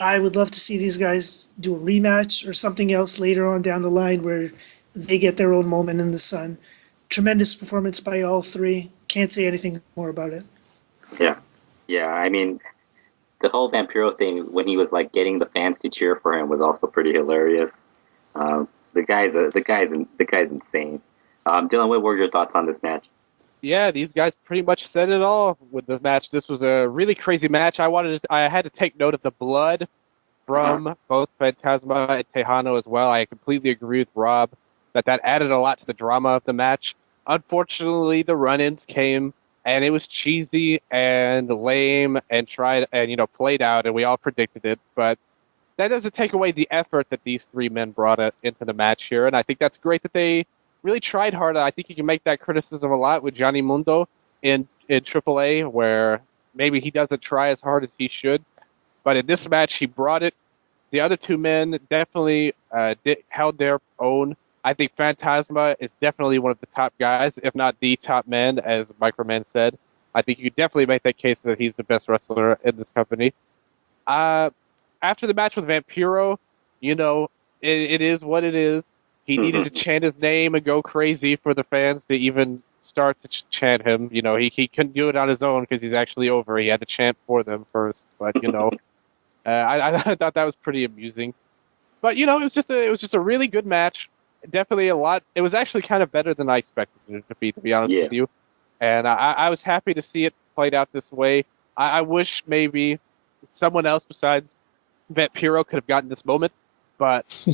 I would love to see these guys do a rematch or something else later on down the line where they get their own moment in the sun. Tremendous performance by all three. Can't say anything more about it. Yeah. I mean, the whole Vampiro thing, when he was like getting the fans to cheer for him, was also pretty hilarious. The guy's insane. Dylan, what were your thoughts on this match? Yeah, these guys pretty much said it all with the match. This was a really crazy match. I had to take note of the blood from both Phantasma and Tejano as well. I completely agree with Rob that added a lot to the drama of the match. Unfortunately, the run-ins came, and it was cheesy and lame and played out, and we all predicted it. But that doesn't take away the effort that these three men brought into the match here, and I think that's great that they really tried hard. I think you can make that criticism a lot with Johnny Mundo in AAA, where maybe he doesn't try as hard as he should. But in this match, he brought it. The other two men definitely held their own. I think Phantasma is definitely one of the top guys, if not the top man, as Microman said. I think you could definitely make that case that he's the best wrestler in this company. After the match with Vampiro, it is what it is. He needed to chant his name and go crazy for the fans to even start to chant him. He couldn't do it on his own because he's actually over. He had to chant for them first. But I thought that was pretty amusing. But it was just a really good match. Definitely a lot. It was actually kind of better than I expected it to be honest with you. And I was happy to see it played out this way. I wish maybe someone else besides Vampiro could have gotten this moment. But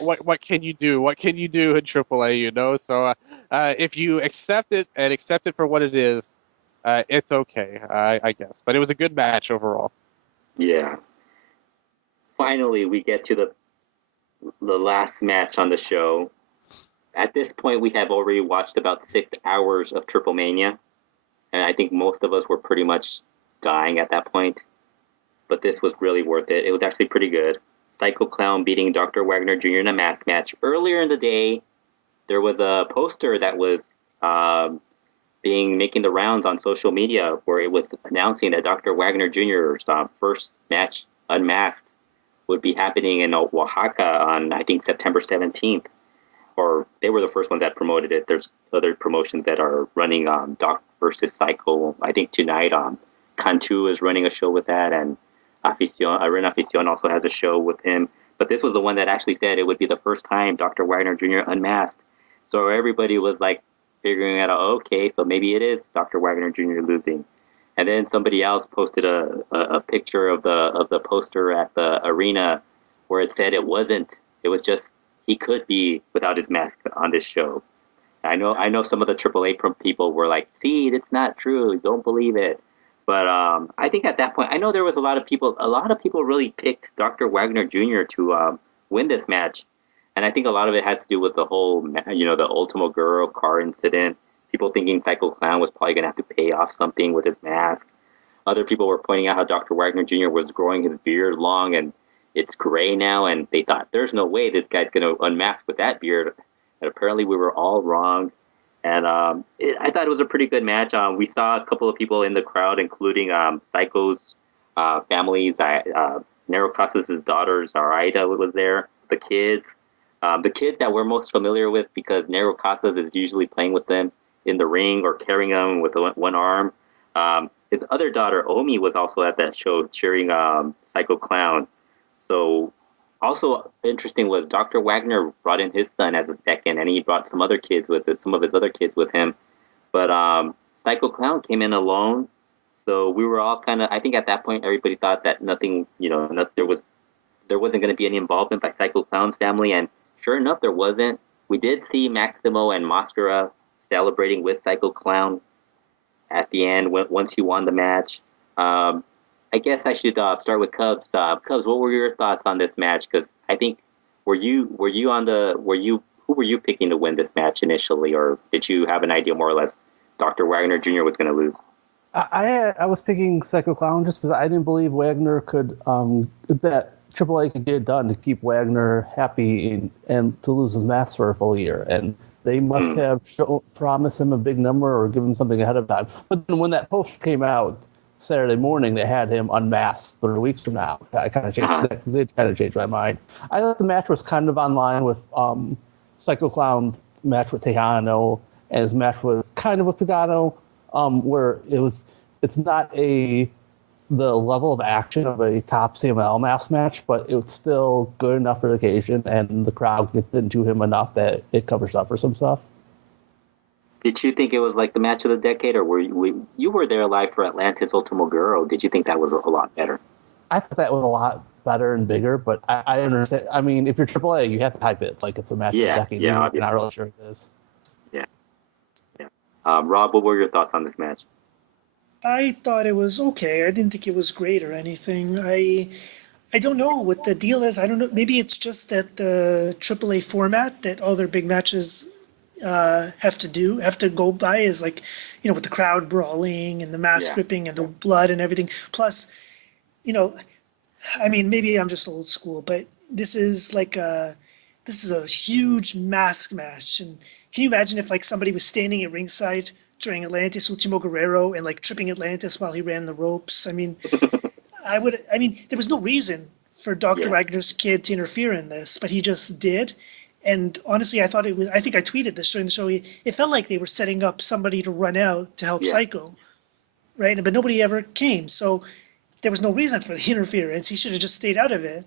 what can you do? What can you do in AAA? You know, so if you accept it and accept it for what it is, it's okay, I guess. But it was a good match overall. Yeah. Finally, we get to the last match on the show. At this point, we have already watched about 6 hours of Triplemania, and I think most of us were pretty much dying at that point. But this was really worth it. It was actually pretty good. Psycho Clown beating Dr. Wagner Jr. in a mask match. Earlier in the day, there was a poster that was making the rounds on social media where it was announcing that Dr. Wagner Jr.'s first match unmasked would be happening in Oaxaca on, I think, September 17th. Or they were the first ones that promoted it. There's other promotions that are running Doc versus Psycho. I think tonight Cantu is running a show with that, and Arena Afición also has a show with him. But this was the one that actually said it would be the first time Dr. Wagner Jr. unmasked. So everybody was like figuring out, okay, so maybe it is Dr. Wagner Jr. losing. And then somebody else posted a picture of the poster at the arena where it said it wasn't. It was just he could be without his mask on this show. I know some of the AAA people were like, see, it's not true. Don't believe it. But I think at that point, I know there was a lot of people really picked Dr. Wagner Jr. to win this match. And I think a lot of it has to do with the whole, the Ultimo Girl car incident. People thinking Psycho Clown was probably going to have to pay off something with his mask. Other people were pointing out how Dr. Wagner Jr. was growing his beard long and it's gray now. And they thought, there's no way this guy's going to unmask with that beard. And apparently we were all wrong. And I thought it was a pretty good match. We saw a couple of people in the crowd, including Psycho's families. Nero Casas' daughters, Araida, was there. The kids that we're most familiar with because Nero Casas is usually playing with them in the ring or carrying them with one arm. His other daughter, Omi, was also at that show cheering Psycho Clown. So also interesting was Dr. Wagner brought in his son as a second, and he brought some of his other kids with him. But Psycho Clown came in alone. So we were all kind of, I think at that point, everybody thought that nothing, there wasn't going to be any involvement by Psycho Clown's family. And sure enough, there wasn't. We did see Maximo and Mascara celebrating with Psycho Clown at the end once he won the match. I guess I should start with Cubs. Cubs, what were your thoughts on this match? Because I think who were you picking to win this match initially, or did you have an idea more or less Dr. Wagner Jr. was going to lose? I was picking Psycho Clown just because I didn't believe Wagner could that AAA could get it done to keep Wagner happy and to lose his mask for a full year. And they must have promised him a big number or given him something ahead of time. But then when that post came out Saturday morning, they had him unmasked 3 weeks from now. I kind of changed my mind. I thought the match was kind of on line with Psycho Clown's match with Tejano and his match with Pagano, where it's not the level of action of a top CML mask match, but it was still good enough for the occasion, and the crowd gets into him enough that it covers up for some stuff. Did you think it was like the match of the decade, or you were there live for Atlantis Ultimo Girl? Did you think that was a lot better? I thought that was a lot better and bigger, but I understand. I mean, if you're AAA, you have to hype it like it's a match of the decade. Yeah, you're not really sure it is. Yeah. Rob, what were your thoughts on this match? I thought it was okay. I didn't think it was great or anything. I don't know what the deal is. I don't know. Maybe it's just that the AAA format that all their big matches have to go by is like, with the crowd brawling and the mask ripping and the blood and everything. Plus, I mean, maybe I'm just old school, but this is a huge mask match. And can you imagine if like somebody was standing at ringside during Atlantis Ultimo Guerrero and like tripping Atlantis while he ran the ropes? I mean, there was no reason for Dr. Wagner's kid to interfere in this, but he just did. And honestly, I think I tweeted this during the show. It felt like they were setting up somebody to run out to help Psycho, right? But nobody ever came. So there was no reason for the interference. He should have just stayed out of it.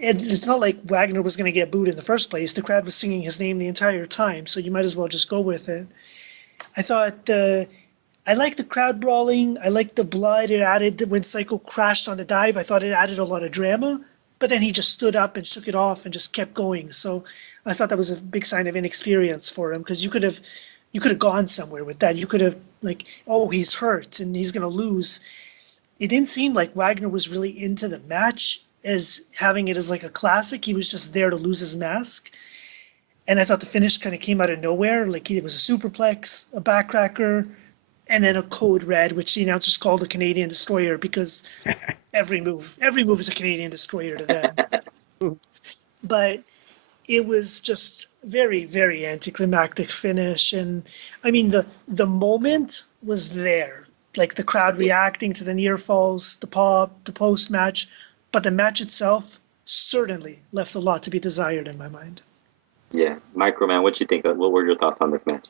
And it's not like Wagner was going to get booed in the first place. The crowd was singing his name the entire time, so you might as well just go with it. I thought I liked the crowd brawling. I liked the blood it added when Psycho crashed on the dive. I thought it added a lot of drama but then he just stood up and shook it off and just kept going. So I thought that was a big sign of inexperience for him, because you could have gone somewhere with that. You could have like, oh, he's hurt and he's going to lose. It didn't seem like Wagner was really into the match as having it as like a classic. He was just there to lose his mask. And I thought the finish kind of came out of nowhere. Like it was a superplex, a backcracker, and then a code red, which the announcers called a Canadian destroyer, because every move is a Canadian destroyer to them. But it was just very, very anticlimactic finish. And I mean, the moment was there, like the crowd reacting to the near falls, the pop, the post match, but the match itself certainly left a lot to be desired in my mind. Yeah, Microman, what you think? What were your thoughts on this match?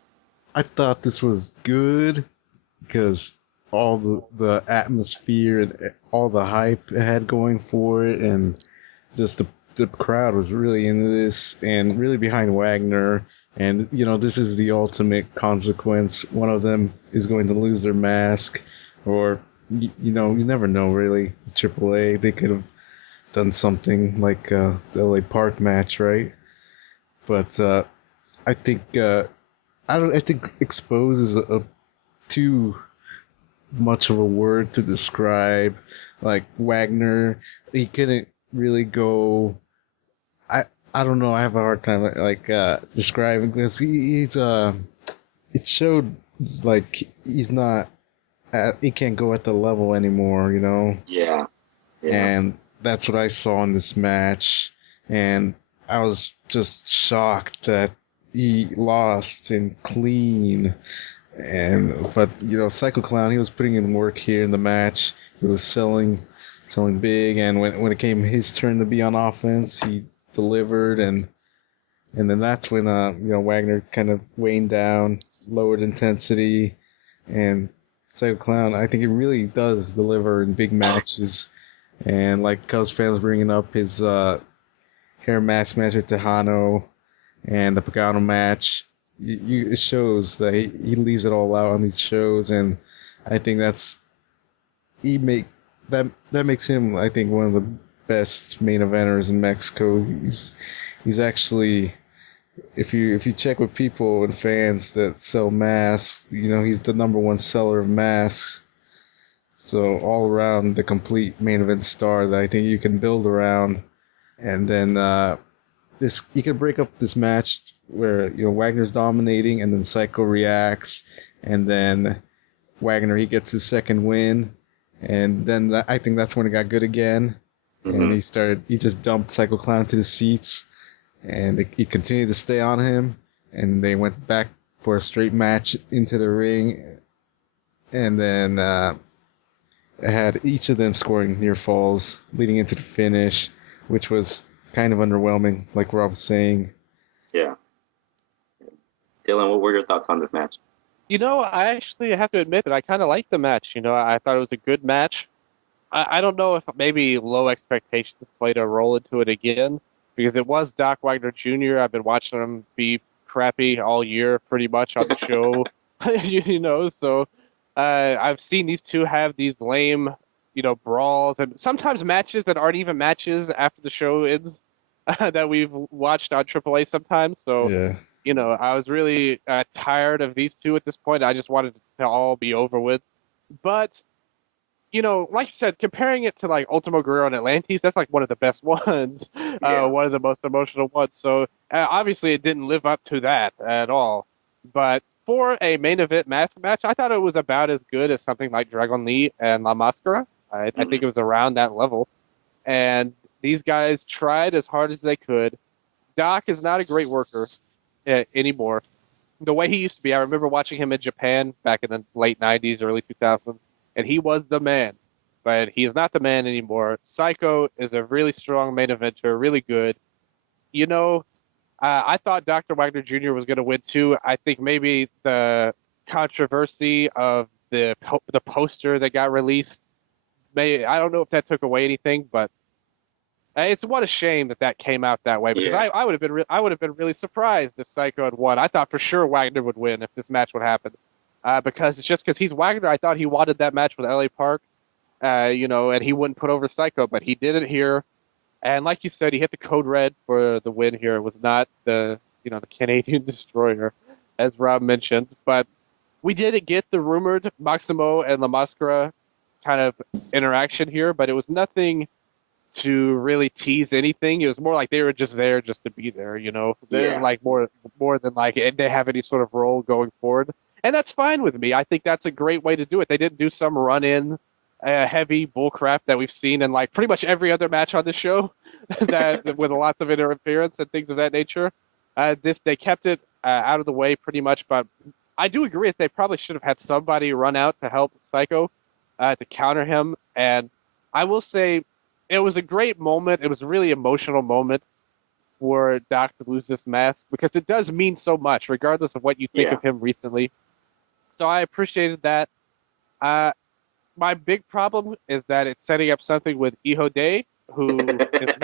I thought this was good because all the atmosphere and all the hype it had going for it, and just the crowd was really into this and really behind Wagner. And, you know, this is the ultimate consequence. One of them is going to lose their mask, or, you know, you never know, really. AAA, they could have done something like the LA Park match, right? But I think I think expose is a too much of a word to describe. Like Wagner, he couldn't really go. I don't know. I have a hard time describing, because he's it showed like he's not he can't go at the level anymore, you know. Yeah. And that's what I saw in this match, and I was just shocked that he lost and clean. But you know, Psycho Clown, he was putting in work here in the match. He was selling big, and when it came his turn to be on offense, he delivered, and then that's when you know, Wagner kind of waned down, lowered intensity, and Psycho Clown, I think he really does deliver in big matches. And like Cubs fans bringing up his hair mask match with Tejano and the Pagano match, it shows that he leaves it all out on these shows, and I think that makes him, I think, one of the best main eventers in Mexico. He's actually, if you check with people and fans that sell masks, you know, he's the number one seller of masks. So all around the complete main event star that I think you can build around. And then you can break up this match where, you know, Wagner's dominating, and then Psycho reacts, and then Wagner, he gets his second win, and then I think that's when it got good again. Mm-hmm. And he just dumped Psycho Clown to the seats, and he continued to stay on him, and they went back for a straight match into the ring, and then I had each of them scoring near falls leading into the finish, which was kind of underwhelming, like Rob was saying. Yeah. Dylan, what were your thoughts on this match? You know, I actually have to admit that I kind of liked the match. You know, I thought it was a good match. I don't know if maybe low expectations played a role into it again, because it was Doc Wagner Jr. I've been watching him be crappy all year pretty much on the show. You know, so I've seen these two have these lame, you know, brawls, and sometimes matches that aren't even matches after the show ends that we've watched on AAA sometimes. So, yeah. You know, I was really tired of these two at this point. I just wanted it to all be over with. But, you know, like I said, comparing it to like Ultimo Guerrero and Atlantis, that's like one of the best ones, one of the most emotional ones. So obviously it didn't live up to that at all. But for a main event mask match, I thought it was about as good as something like Dragon Lee and La Mascara. I think it was around that level. And these guys tried as hard as they could. Doc is not a great worker anymore. The way he used to be, I remember watching him in Japan back in the late 90s, early 2000s, and he was the man. But he is not the man anymore. Psycho is a really strong main eventer, really good. You know, I thought Dr. Wagner Jr. was going to win too. I think maybe the controversy of the poster that got released, I don't know if that took away anything, but it's what a shame that came out that way, because I would have been really surprised if Psycho had won. I thought for sure Wagner would win if this match would happen, because he's Wagner. I thought he wanted that match with LA Park, you know, and he wouldn't put over Psycho, but he did it here. And like you said, he hit the code red for the win here. It was not the Canadian destroyer, as Rob mentioned. But we did get the rumored Maximo and La Mascara kind of interaction here, but it was nothing to really tease anything. It was more like they were just there just to be there, They're like more than like they have any sort of role going forward. And that's fine with me. I think that's a great way to do it. They didn't do some run-in heavy bullcrap that we've seen in like pretty much every other match on the show that with lots of interference and things of that nature. They kept it out of the way pretty much, but I do agree that they probably should have had somebody run out to help Psycho to counter him. And I will say it was a great moment. It was a really emotional moment for Doc to lose this mask because it does mean so much, regardless of what you think of him recently. So I appreciated that. My big problem is that it's setting up something with Iho Day, who is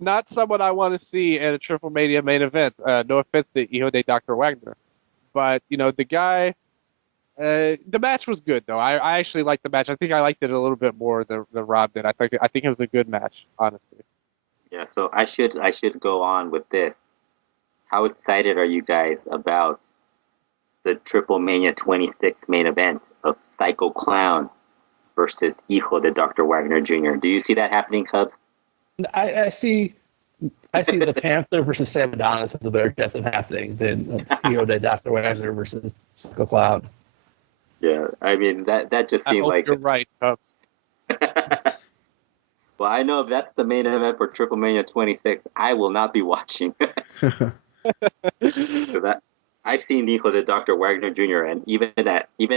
not someone I want to see in a Triplemania main event. No offense to Iho Day Dr. Wagner. But, the guy, the match was good, though. I actually liked the match. I think I liked it a little bit more than Rob did. I think it was a good match, honestly. Yeah, so I should go on with this. How excited are you guys about the Triplemania 26 main event of Psycho Clown versus Hijo de Dr. Wagner Jr.? Do you see that happening, Cubs? I see the Panther versus Sam Adonis as a better chance of happening than Hijo de Dr. Wagner versus Psycho Clown. Yeah, I mean that just seemed like you're right, Cubs. Well, I know if that's the main event for Triplemania 26, I will not be watching. I've seen Hijo de Dr. Wagner Jr. and even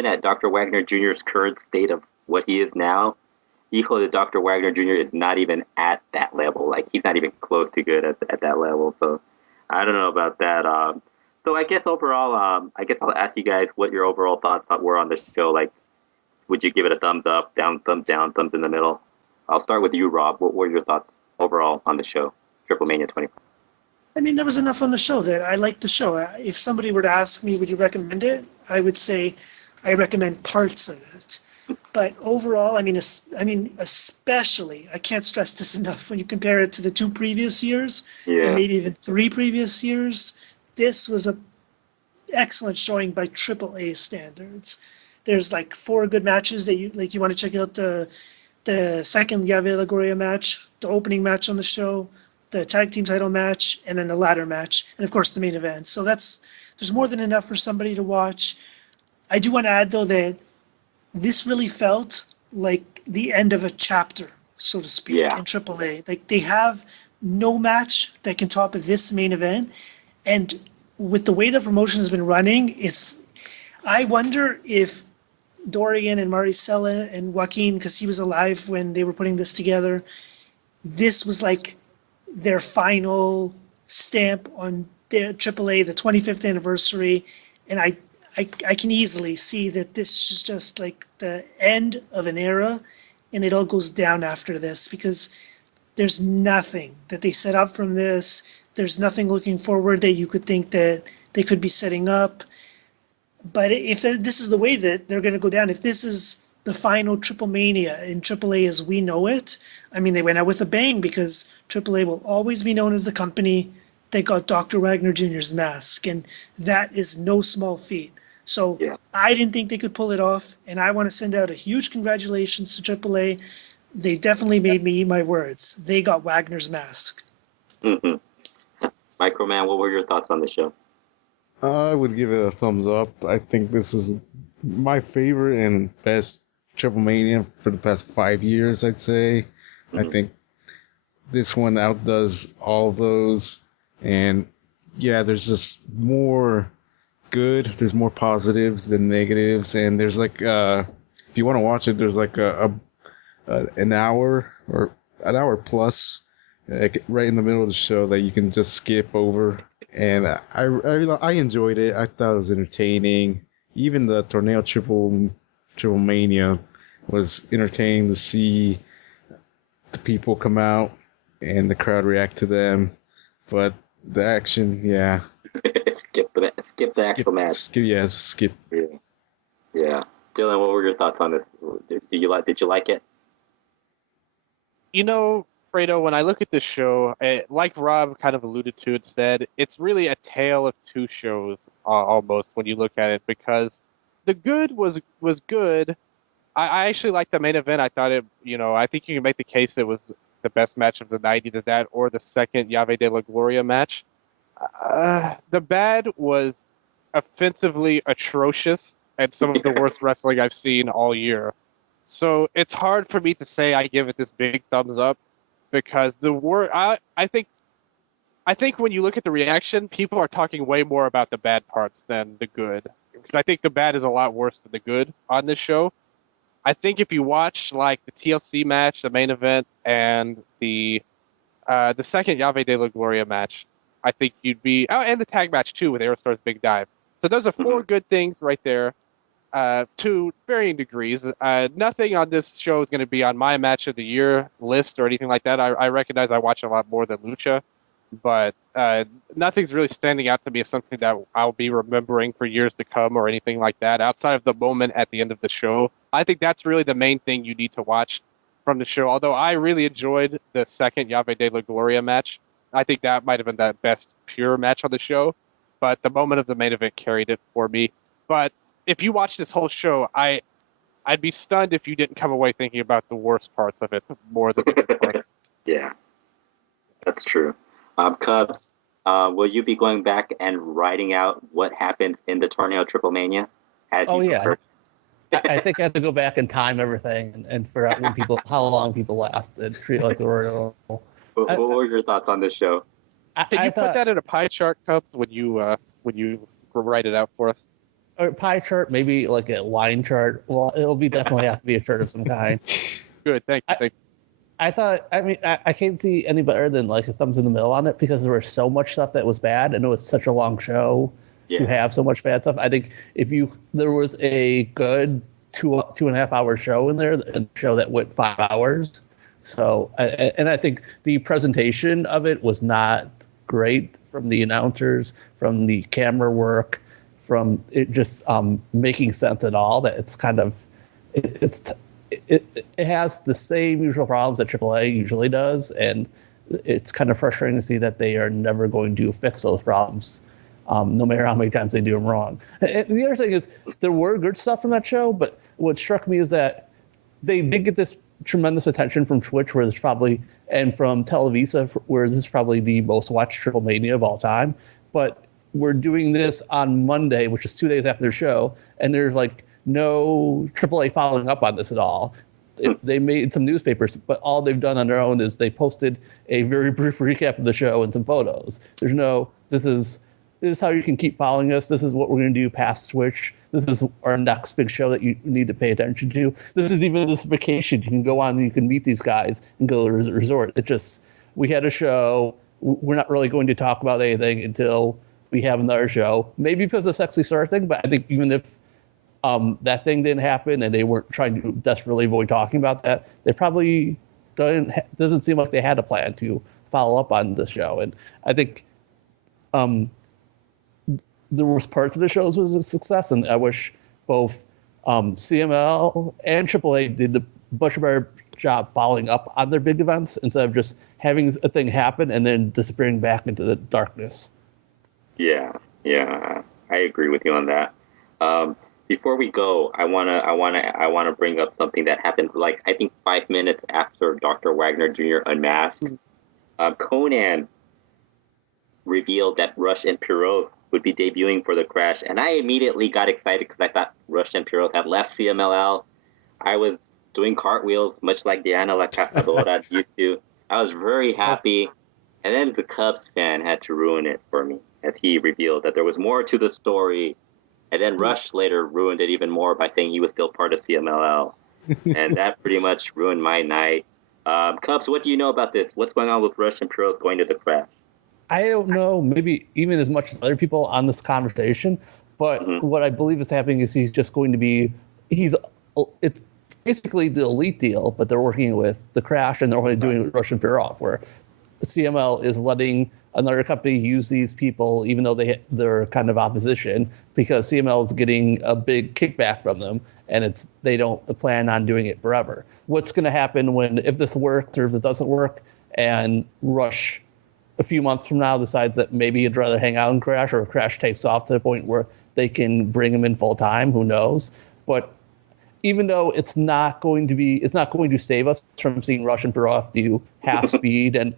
at Dr. Wagner Jr.'s current state of what he is now, Hijo de Dr. Wagner Jr. is not even at that level. Like, he's not even close to good at that level. So I don't know about that. So I guess overall, I'll ask you guys what your overall thoughts were on the show. Like, would you give it a thumbs up, thumbs down, thumbs in the middle? I'll start with you, Rob. What were your thoughts overall on the show, Triplemania 25? I mean, there was enough on the show that I liked the show. If somebody were to ask me, would you recommend it? I would say I recommend parts of it. But overall, I mean, especially, I can't stress this enough, when you compare it to the 2 previous years, and maybe even 3 previous years, this was an excellent showing by AAA standards. There's like 4 good matches that you want to check out. The second Llave Gloria match, the opening match on the show, the tag team title match, and then the ladder match, and of course the main event. So there's more than enough for somebody to watch. I do want to add, though, that this really felt like the end of a chapter, so to speak, in AAA. Like, they have no match that can top this main event, and with the way the promotion has been running, I wonder if Dorian and Maricela and Joaquin, because he was alive when they were putting this together, this was like their final stamp on their AAA, the 25th anniversary, and I can easily see that this is just like the end of an era, and it all goes down after this, because there's nothing that they set up from this. There's nothing looking forward that you could think that they could be setting up. But if this is the way that they're going to go down, if this is the final Triplemania in AAA as we know it, I mean, they went out with a bang, because AAA will always be known as the company that got Dr. Wagner Jr.'s mask, and that is no small feat. So I didn't think they could pull it off, and I want to send out a huge congratulations to AAA. They definitely made me eat my words. They got Wagner's mask. Mm-hmm. Microman, what were your thoughts on the show? I would give it a thumbs up. I think this is my favorite and best Triplemania for the past 5 years, I'd say. Mm-hmm. I think this one outdoes all those. And yeah, there's just more good. There's more positives than negatives. And there's like, if you want to watch it, there's like an hour or an hour plus like right in the middle of the show that you can just skip over. And I enjoyed it. I thought it was entertaining. Even the Torneo Triplemania was entertaining to see the people come out and the crowd react to them. But the action, skip the actual match. Skip. Yeah. Dylan, what were your thoughts on this? Did you like it? Fredo, when I look at this show, like Rob kind of alluded to and said, it's really a tale of two shows almost when you look at it, because the good was good. I actually liked the main event. I thought I think you can make the case it was the best match of the night, either that or the second Llave de la Gloria match. The bad was offensively atrocious and some of the worst wrestling I've seen all year. So it's hard for me to say I give it this big thumbs up, because I think when you look at the reaction, people are talking way more about the bad parts than the good, because I think the bad is a lot worse than the good on this show. I think if you watch like the TLC match, the main event, and the second Llave de la Gloria match, I think you'd be and the tag match too with Aerostar's big dive. So those are four good things right there, to varying degrees. Nothing on this show is going to be on my match of the year list or anything like that. I recognize I watch a lot more than Lucha, but nothing's really standing out to me as something that I'll be remembering for years to come or anything like that, outside of the moment at the end of the show. I think that's really the main thing you need to watch from the show, although I really enjoyed the second Llave de la Gloria match. I think that might have been the best pure match on the show, but the moment of the main event carried it for me. But if you watch this whole show, I'd be stunned if you didn't come away thinking about the worst parts of it more than the good parts. Yeah, that's true. Cubs, will you be going back and writing out what happens in the Torneo Triplemania? I think I have to go back and time everything and figure out how long people lasted. Treat it like the Royal. What were your thoughts on this show? Can you put that in a pie chart, Cubs, when you write it out for us? Or pie chart, maybe like a line chart. Well, it'll definitely have to be a chart of some kind. Good, thank you. I can't see any better than like a thumbs in the middle on it, because there was so much stuff that was bad, and it was such a long show to have so much bad stuff. I think there was a good 2.5 hour show in there, a show that went 5 hours. So, and I think the presentation of it was not great, from the announcers, from the camera work, from it just making sense at all. That it's kind of it has the same usual problems that AAA usually does, and it's kind of frustrating to see that they are never going to fix those problems, no matter how many times they do them wrong. And the other thing is, there were good stuff from that show, but what struck me is that they did get this tremendous attention from Twitch, and from Televisa, where this is probably the most watched Triplemania of all time. But we're doing this on Monday, which is 2 days after the show, and there's like no AAA following up on this at all. They made some newspapers, but all they've done on their own is they posted a very brief recap of the show and some photos. There's no, this is how you can keep following us. This is what we're going to do past Twitch. This is our next big show that you need to pay attention to. This is even this vacation. You can go on and you can meet these guys and go to the resort. We had a show. We're not really going to talk about anything until we have another show. Maybe because of the Sexy Star thing, but I think even if that thing didn't happen and they weren't trying to desperately avoid talking about that, they probably doesn't seem like they had a plan to follow up on the show. And I think the worst parts of the shows was a success, and I wish both CML and AAA did a much better job following up on their big events instead of just having a thing happen and then disappearing back into the darkness. Yeah, I agree with you on that. Before we go, I wanna bring up something that happened like I think 5 minutes after Dr. Wagner Jr. unmasked. Conan revealed that Rush and Pierroth would be debuting for the Crash, and I immediately got excited because I thought Rush and Pierroth had left CMLL. I was doing cartwheels, much like Diana La Cazadora used to. I was very happy, and then the Cubs fan had to ruin it for me as he revealed that there was more to the story, and then Rush later ruined it even more by saying he was still part of CMLL, and that pretty much ruined my night. Cubs, what do you know about this? What's going on with Rush and Pierroth going to the Crash? I don't know, maybe even as much as other people on this conversation, but what I believe is happening is he's just going to be, it's basically the Elite deal, but they're working with the Crash and they're only doing Rush and Pierroth, where CML is letting another company use these people, even though they're kind of opposition, because CML is getting a big kickback from them, and they don't plan on doing it forever. What's going to happen if this works or if it doesn't work, and Rush a few months from now decides that maybe he'd rather hang out and Crash, or Crash takes off to the point where they can bring him in full time, who knows? But even though it's not going to save us from seeing Rush and Pierroth do half speed and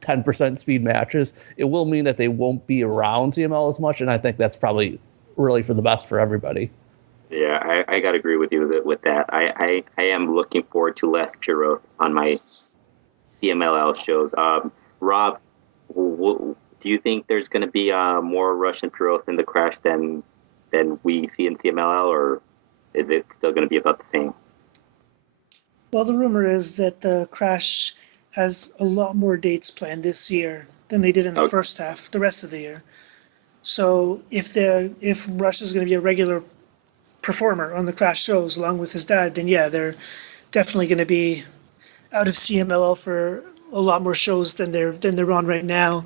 10% speed matches, it will mean that they won't be around CML as much, and I think that's probably really for the best for everybody. Yeah, I gotta agree with you with that. I am looking forward to less Pierroth on my CMLL shows. Rob, do you think there's going to be more Rush and Pierroth in the Crash than we see in CMLL, or is it still going to be about the same? Well, the rumor is that the Crash has a lot more dates planned this year than they did in the first half, the rest of the year. So if Rush is going to be a regular performer on the Crash shows along with his dad, then yeah, they're definitely going to be out of CMLL for a lot more shows than they're on right now.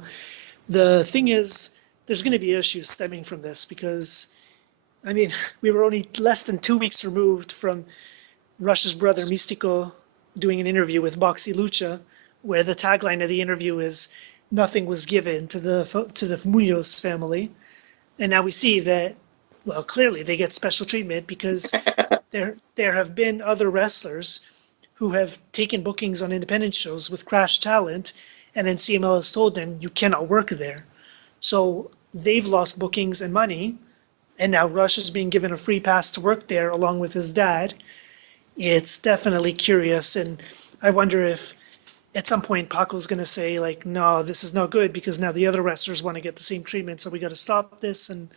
The thing is, there's going to be issues stemming from this because, I mean, we were only less than 2 weeks removed from Rush's brother Mystico doing an interview with Boxy Lucha, where the tagline of the interview is "Nothing was given to the Munoz family," and now we see that, well, clearly they get special treatment because there have been other wrestlers who have taken bookings on independent shows with Crash talent, and then CML has told them you cannot work there. So they've lost bookings and money, and now Rush is being given a free pass to work there along with his dad. It's definitely curious, and I wonder if at some point Paco's going to say, like, no, this is not good because now the other wrestlers want to get the same treatment, so we got to stop this, and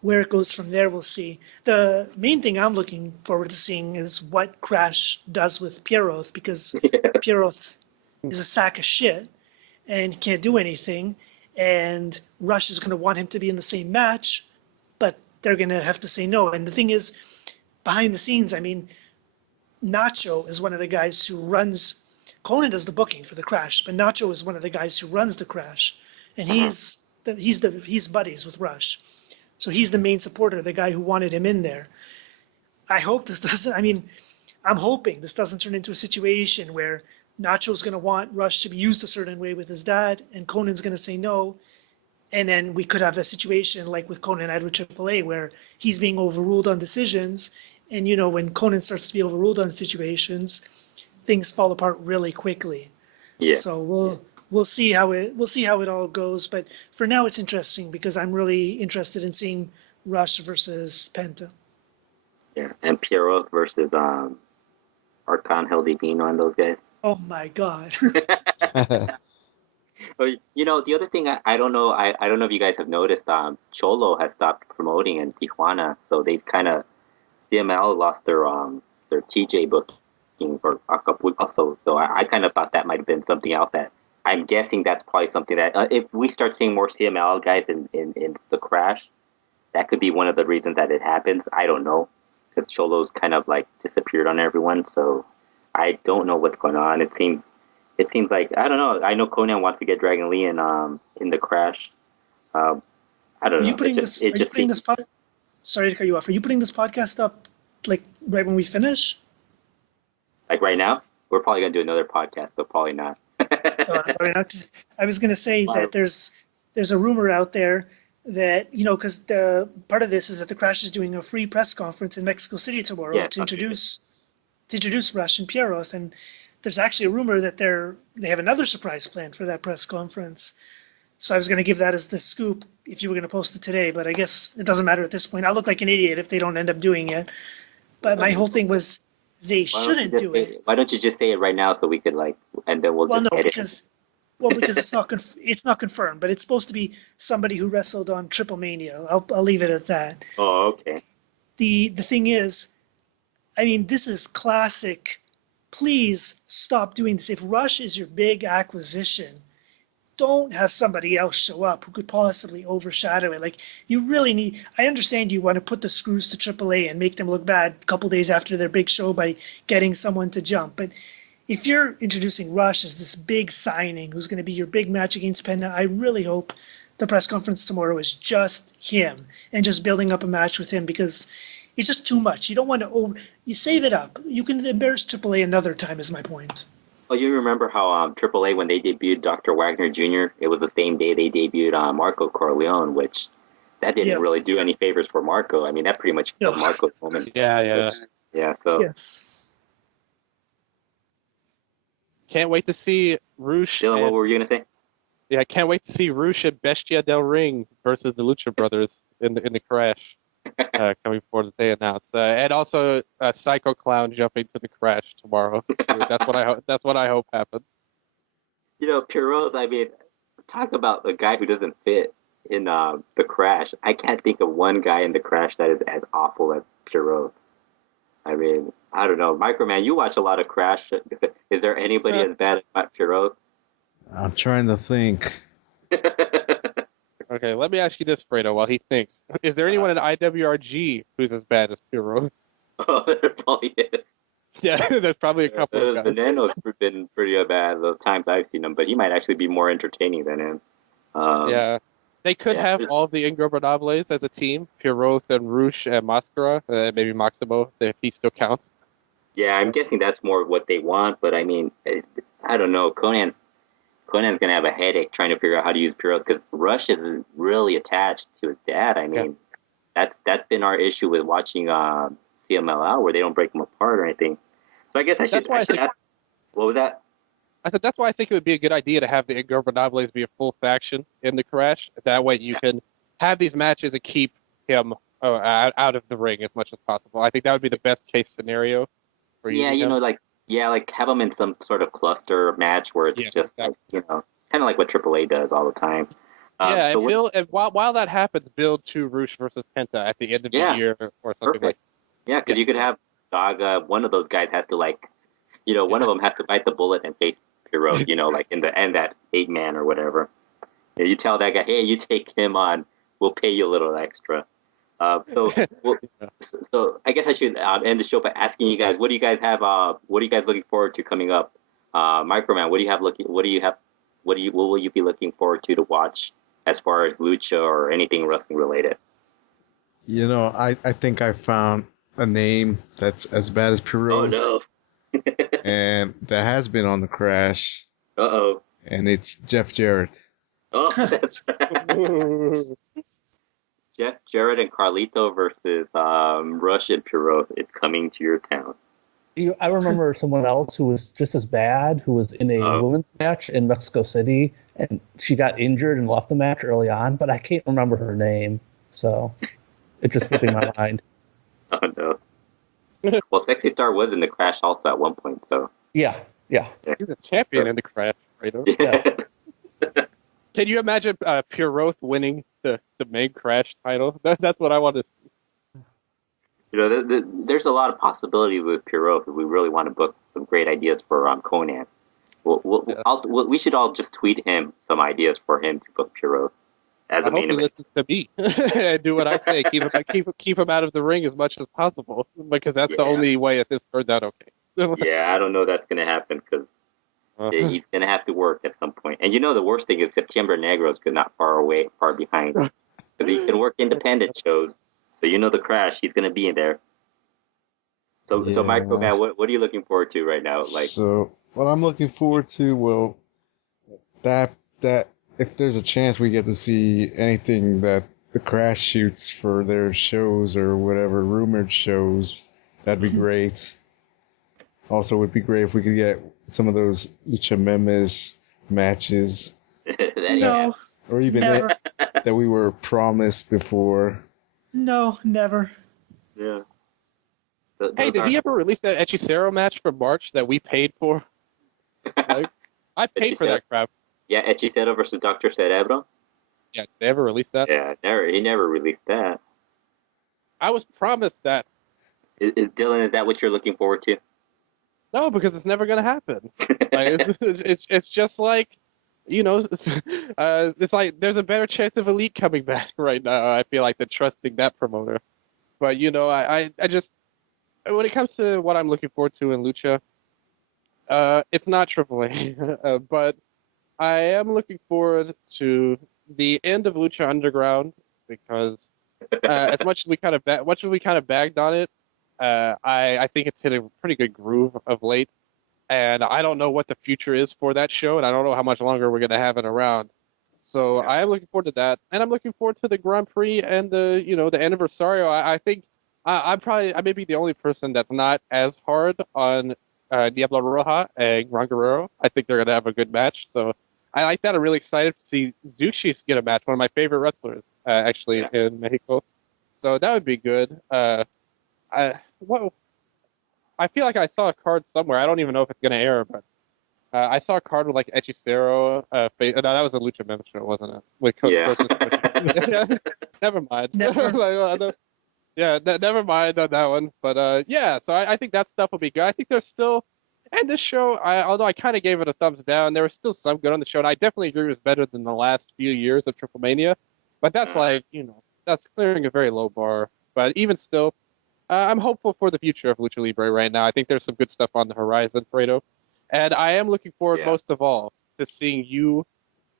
where it goes from there, we'll see. The main thing I'm looking forward to seeing is what Crash does with Pierroth, because Pierroth is a sack of shit and he can't do anything, and Rush is going to want him to be in the same match, but they're going to have to say no. And the thing is, behind the scenes, I mean, Nacho is one of the guys who runs. Conan does the booking for the Crash, but Nacho is one of the guys who runs the Crash, and he's buddies with Rush. So he's the main supporter, the guy who wanted him in there. I hope this doesn't, I mean, I'm hoping this doesn't turn into a situation where Nacho's going to want Rush to be used a certain way with his dad, and Conan's going to say no. And then we could have a situation like with Conan at AAA where he's being overruled on decisions. And, you know, when Conan starts to be overruled on situations, things fall apart really quickly. Yeah. So we'll see how it all goes, but for now it's interesting because I'm really interested in seeing Rush versus Penta. Yeah, and Pierroth versus Arcangel Divino and those guys. Oh my God. Well, you know, the other thing I don't know if you guys have noticed, Cholo has stopped promoting in Tijuana, so they've kind of CML lost their TJ booking for Acapulco. So I kind of thought that might have been something else that. I'm guessing that's probably something that if we start seeing more CML guys in the Crash, that could be one of the reasons that it happens. I don't know, because Cholo's kind of like disappeared on everyone, so I don't know what's going on. It seems like, I don't know. I know Conan wants to get Dragon Lee in the Crash. I don't know. Sorry to cut you off. Are you putting this podcast up like right when we finish? Like right now? We're probably gonna do another podcast, so probably not. I was going to say that there's a rumor out there that, you know, because the part of this is that the Crash is doing a free press conference in Mexico City tomorrow to introduce Rush and Pierroth, and there's actually a rumor that they have another surprise planned for that press conference. So I was going to give that as the scoop if you were going to post it today, but I guess it doesn't matter at this point. I'll look like an idiot if they don't end up doing it. But my whole thing was they shouldn't do it. Why don't you just say it right now so we could and then we'll just edit it? Because it's not confirmed, but it's supposed to be somebody who wrestled on Triplemania. I'll leave it at that. Oh, okay. The thing is, I mean, this is classic. Please stop doing this. If Rush is your big acquisition, don't have somebody else show up who could possibly overshadow it. Like, you really need. I understand you want to put the screws to AAA and make them look bad a couple days after their big show by getting someone to jump, but if you're introducing Rush as this big signing who's going to be your big match against Penta, I really hope the press conference tomorrow is just him and just building up a match with him, because it's just too much. You don't want to you save it up. You can embarrass AAA another time, is my point. Well, you remember how AAA, when they debuted Dr. Wagner Jr., it was the same day they debuted Marco Corleone, which that didn't really do any favors for Marco. I mean, that pretty much killed Marco's moment. Yeah. So. Yes. Can't wait to see Rush. Dylan, what were you going to say? Yeah, I can't wait to see Rush and Bestia del Ring versus the Lucha Brothers in the Crash coming forward that they announced, and also Psycho Clown jumping to the Crash tomorrow. That's what I hope happens. Pierroth. I mean, talk about a guy who doesn't fit in the Crash. I can't think of one guy in the Crash that is as awful as Pierroth. I mean, I don't know, Microman. You watch a lot of Crash. Is there anybody as bad as Pierroth? I'm trying to think. Okay, let me ask you this, Fredo, while he thinks. Is there anyone in IWRG who's as bad as Pierroth? Oh, there probably is. Yeah, there's probably a couple of guys. Veneno's been pretty bad the times I've seen him, but he might actually be more entertaining than him. Yeah. They could have all of the Ingobernables as a team, Pierroth and Rush and Mascara, maybe Maximo, if he still counts. Yeah, I'm guessing that's more what they want, but I mean, I don't know. Conan's going to have a headache trying to figure out how to use Pierroth, because Rush is really attached to his dad. I mean, that's been our issue with watching CMLL, where they don't break them apart or anything. So I guess I should ask. What was that? I said that's why I think it would be a good idea to have the Ingobernables be a full faction in the Crash. That way you can have these matches and keep him out of the ring as much as possible. I think that would be the best case scenario for you. Yeah, like have them in some sort of cluster match where it's just kind of like what AAA does all the time. While that happens, build to Rush versus Penta at the end of the year or something like that. Yeah, because you could have Saga. One of those guys has to one of them has to bite the bullet and face Pierroth, like in the end, that 8-man or whatever. You tell that guy, hey, you take him on, we'll pay you a little extra. So I guess I should end the show by asking you guys, what do you guys have? What are you guys looking forward to coming up? Microman, what will you be looking forward to watch as far as lucha or anything wrestling related? I think I found a name that's as bad as Pierroth. Oh no. And that has been on the Crash. Uh-oh. And it's Jeff Jarrett. Oh, that's right. Jeff Jarrett and Carlito versus Rush and Pierroth is coming to your town. I remember someone else who was just as bad, who was in a women's match in Mexico City, and she got injured and left the match early on, but I can't remember her name, so it just slipped in my mind. Oh, no. Well, Sexy Star was in the Crash also at one point, so. Yeah. He's a champion in the Crash, right? Yes. Can you imagine Pierroth winning the main Crash title? That's what I want to see. There's a lot of possibilities with Pierroth if we really want to book some great ideas for Conan. We should all just tweet him some ideas for him to book Pierroth as a main event. I hope he listens to me and do what I say. Keep him out of the ring as much as possible, because that's the only way that this turned out okay. Yeah, I don't know that's going to happen, because he's going to have to work at some point. And the worst thing is Septiembre Negro is not far behind. Because he can work independent shows. So the Crash, he's going to be in there. So Michael, man, what are you looking forward to right now? So what I'm looking forward to, that if there's a chance we get to see anything that the Crash shoots for their shows or whatever, rumored shows, that'd be great. Also, it would be great if we could get some of those Lucha Memes matches. No. Or even that we were promised before. No, never. Yeah. Hey, did he ever release that Hechicero match from March that we paid for? I paid for that crap. Yeah, Hechicero versus Dr. Cerebro? Yeah, did they ever release that? Yeah, he never released that. I was promised that. Dylan, is that what you're looking forward to? No, because it's never going to happen. It's just like, it's like there's a better chance of Elite coming back right now, I feel like, than trusting that promoter. But, I just, when it comes to what I'm looking forward to in Lucha, It's not AAA, but I am looking forward to the end of Lucha Underground because as much as we kind of bagged on it, I think it's hit a pretty good groove of late, and I don't know what the future is for that show, and I don't know how much longer we're gonna have it around. So I am looking forward to that, and I'm looking forward to the Grand Prix and the the Anniversario. I think I may be the only person that's not as hard on Diablo Roja and Gran Guerrero. I think they're gonna have a good match, so I like that. I'm really excited to see Zuxis get a match, one of my favorite wrestlers actually in Mexico. So that would be good. I feel like I saw a card somewhere. I don't even know if it's gonna air, but I saw a card with like Hechicero. No, that was a Lucha Mem show, wasn't it? With Never mind. Never. Never mind on that one. But so I think that stuff will be good. I think there's still, and this show, although I kind of gave it a thumbs down, there was still some good on the show, and I definitely agree it was better than the last few years of Triplemania. But that's that's clearing a very low bar. But even still, I'm hopeful for the future of Lucha Libre right now. I think there's some good stuff on the horizon, Fredo. And I am looking forward most of all to seeing you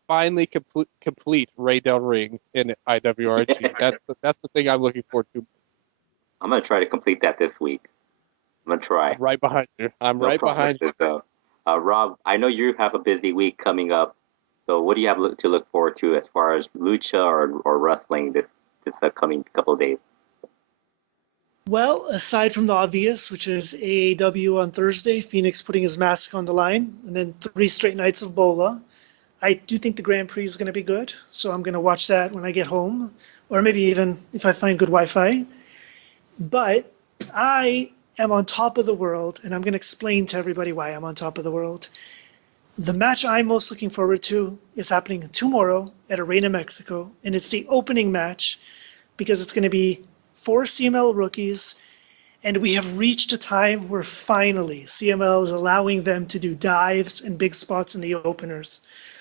finally complete Ray Del Ring in IWRG. That's the thing I'm looking forward to. I'm going to try to complete that this week. I'm going to try. I'm right behind you. I'm right behind you. Though. Rob, I know you have a busy week coming up. So what do you have to look forward to as far as Lucha or wrestling this upcoming couple of days? Well, aside from the obvious, which is AAW on Thursday, Phoenix putting his mask on the line, and then 3 straight nights of Bola, I do think the Grand Prix is going to be good, so I'm going to watch that when I get home, or maybe even if I find good Wi-Fi. But I am on top of the world, and I'm going to explain to everybody why I'm on top of the world. The match I'm most looking forward to is happening tomorrow at Arena, Mexico, and it's the opening match because it's going to be 4 CML rookies, and we have reached a time where finally CML is allowing them to do dives and big spots in the openers.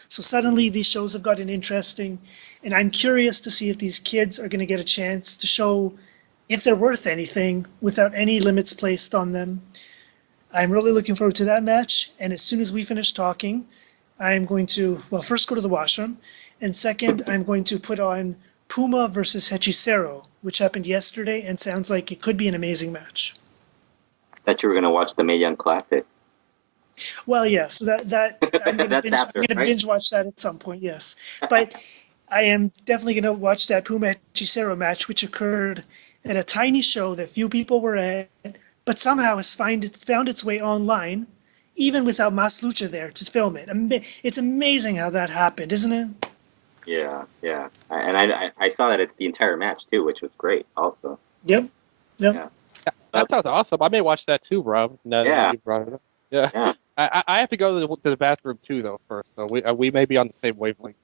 So suddenly these shows have gotten interesting, and I'm curious to see if these kids are going to get a chance to show if they're worth anything without any limits placed on them. I'm really looking forward to that match, and as soon as we finish talking, I'm going to, first go to the washroom, and second, I'm going to put on Puma versus Hechicero, which happened yesterday and sounds like it could be an amazing match. I thought you were going to watch the Mae Young Classic. Well, yes, that I'm going to binge watch that at some point, yes. But I am definitely going to watch that Puma Hechicero match, which occurred at a tiny show that few people were at, but somehow has found its way online, even without Mas Lucha there to film it. It's amazing how that happened, isn't it? Yeah. And I saw that it's the entire match, too, which was great also. Yep. Yeah. That sounds awesome. I may watch that, too, Rob. Now that you brought it up. Yeah. I have to go to the bathroom, too, though, first, so we may be on the same wavelength.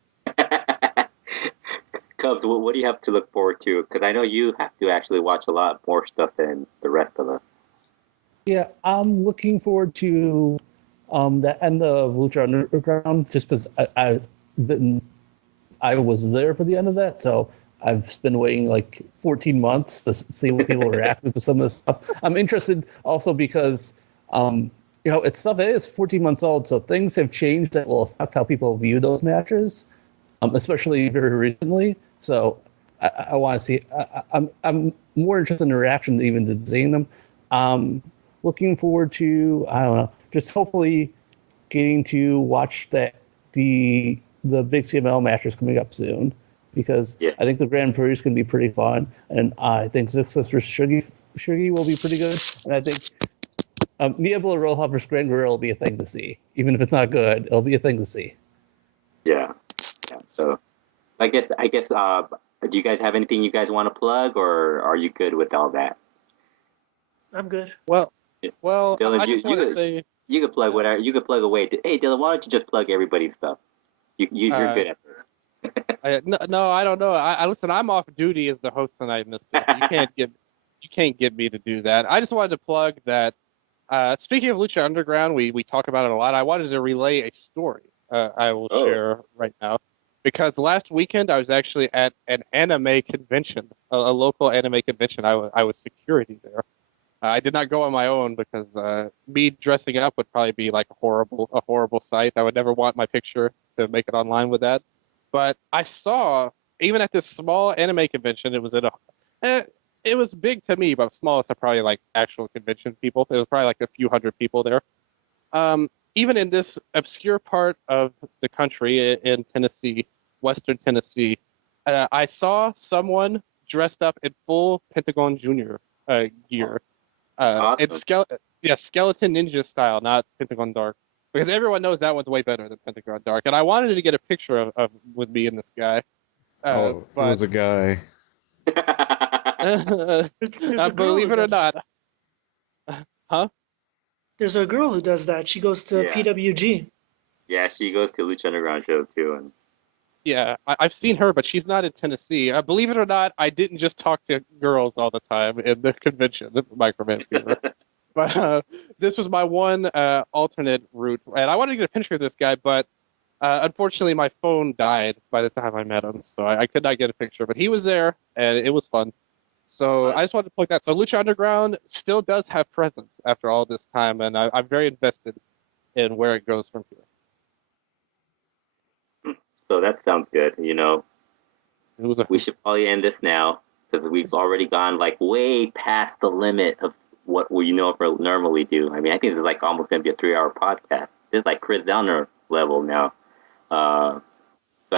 Cubs, what do you have to look forward to? Because I know you have to actually watch a lot more stuff than the rest of us. Yeah, I'm looking forward to the end of Lucha Underground, just because I was there for the end of that, so I've been waiting like 14 months to see what people react to some of this stuff. I'm interested also because, it's stuff that is 14 months old, so things have changed that will affect how people view those matches, especially very recently. So I want to see. I'm more interested in the reaction than even to seeing them. Looking forward to, I don't know, just hopefully getting to watch the big CML matches coming up soon, because I think the Grand Prix is going to be pretty fun, and I think Zuxis versus Shuggy will be pretty good, and I think Diablo Roja versus Gran Guerrero will be a thing to see. Even if it's not good, it'll be a thing to see. Yeah. So, I guess. Do you guys have anything you guys want to plug, or are you good with all that? I'm good. Well, Dylan, I just want to say you could plug whatever. You could plug away. Hey, Dylan, why don't you just plug everybody's stuff? You're good at this. No, I don't know. I listen. I'm off duty as the host tonight, Mister. You can't get me to do that. I just wanted to plug that. Speaking of Lucha Underground, we talk about it a lot. I wanted to relay a story. I will share right now, because last weekend I was actually at an anime convention, a local anime convention. I was security there. I did not go on my own because me dressing up would probably be like a horrible sight. I would never want my picture to make it online with that. But I saw, even at this small anime convention, it was big to me, but small to probably like actual convention people. It was probably like a few hundred people there. Even in this obscure part of the country in Tennessee, Western Tennessee, I saw someone dressed up in full Pentagon Jr. Gear. Awesome. It's Skeleton Ninja style, not Pentagon Dark, because everyone knows that one's way better than Pentagon Dark. And I wanted to get a picture of with me and this guy. It was a guy. Believe it or not. Huh? There's a girl who does that. She goes to PWG. Yeah, she goes to Lucha Underground show too. And yeah, I've seen her, but she's not in Tennessee. Believe it or not, I didn't just talk to girls all the time in the convention, MicromanFever. But this was my one alternate route, and I wanted to get a picture of this guy, but unfortunately my phone died by the time I met him, so I could not get a picture. But he was there, and it was fun. So I just wanted to plug that. So Lucha Underground still does have presence after all this time, and I'm very invested in where it goes from here. So that sounds good. You know, we should probably end this now because we've already gone like way past the limit of what we normally do. I mean, I think this is like almost going to be a 3-hour podcast. This is like Chris Zellner level now. So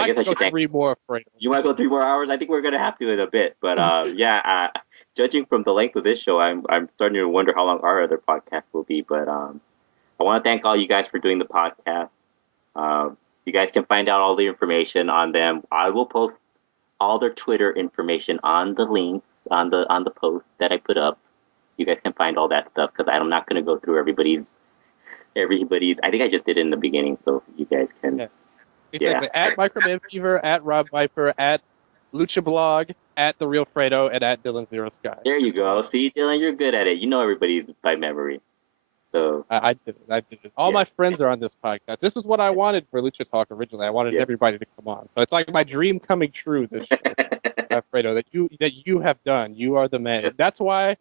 I guess I should thank 3 more. You want to go 3 more hours? I think we're going to have to in a bit. But judging from the length of this show, I'm starting to wonder how long our other podcast will be. But I want to thank all you guys for doing the podcast. You guys can find out all the information on them. I will post all their Twitter information on the links on the post that I put up. You guys can find all that stuff because I'm not going to go through everybody's. I think I just did it in the beginning, so you guys can. Yeah. Exactly. At MicromanFever, at Rob Viper, at LuchaBlog, at The Real Fredo, and at Dylan Zero Sky. There you go. See, Dylan, you're good at it. You know everybody's by memory. So I did it. All my friends are on this podcast. This is what I wanted for Lucha Talk originally. I wanted everybody to come on. So it's like my dream coming true this show, Fredo, that you have done. You are the man. That's why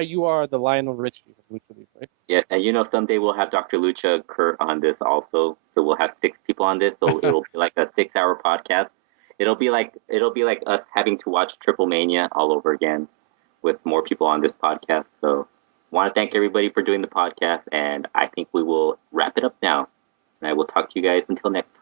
you are the Lionel Richie of Lucha Libre. Yes, and someday we'll have Dr. Lucha Kurt on this also. So we'll have 6 people on this. So it'll be like a 6-hour podcast. It'll be like us having to watch Triplemania all over again with more people on this podcast. So I want to thank everybody for doing the podcast, and I think we will wrap it up now. And I will talk to you guys until next time.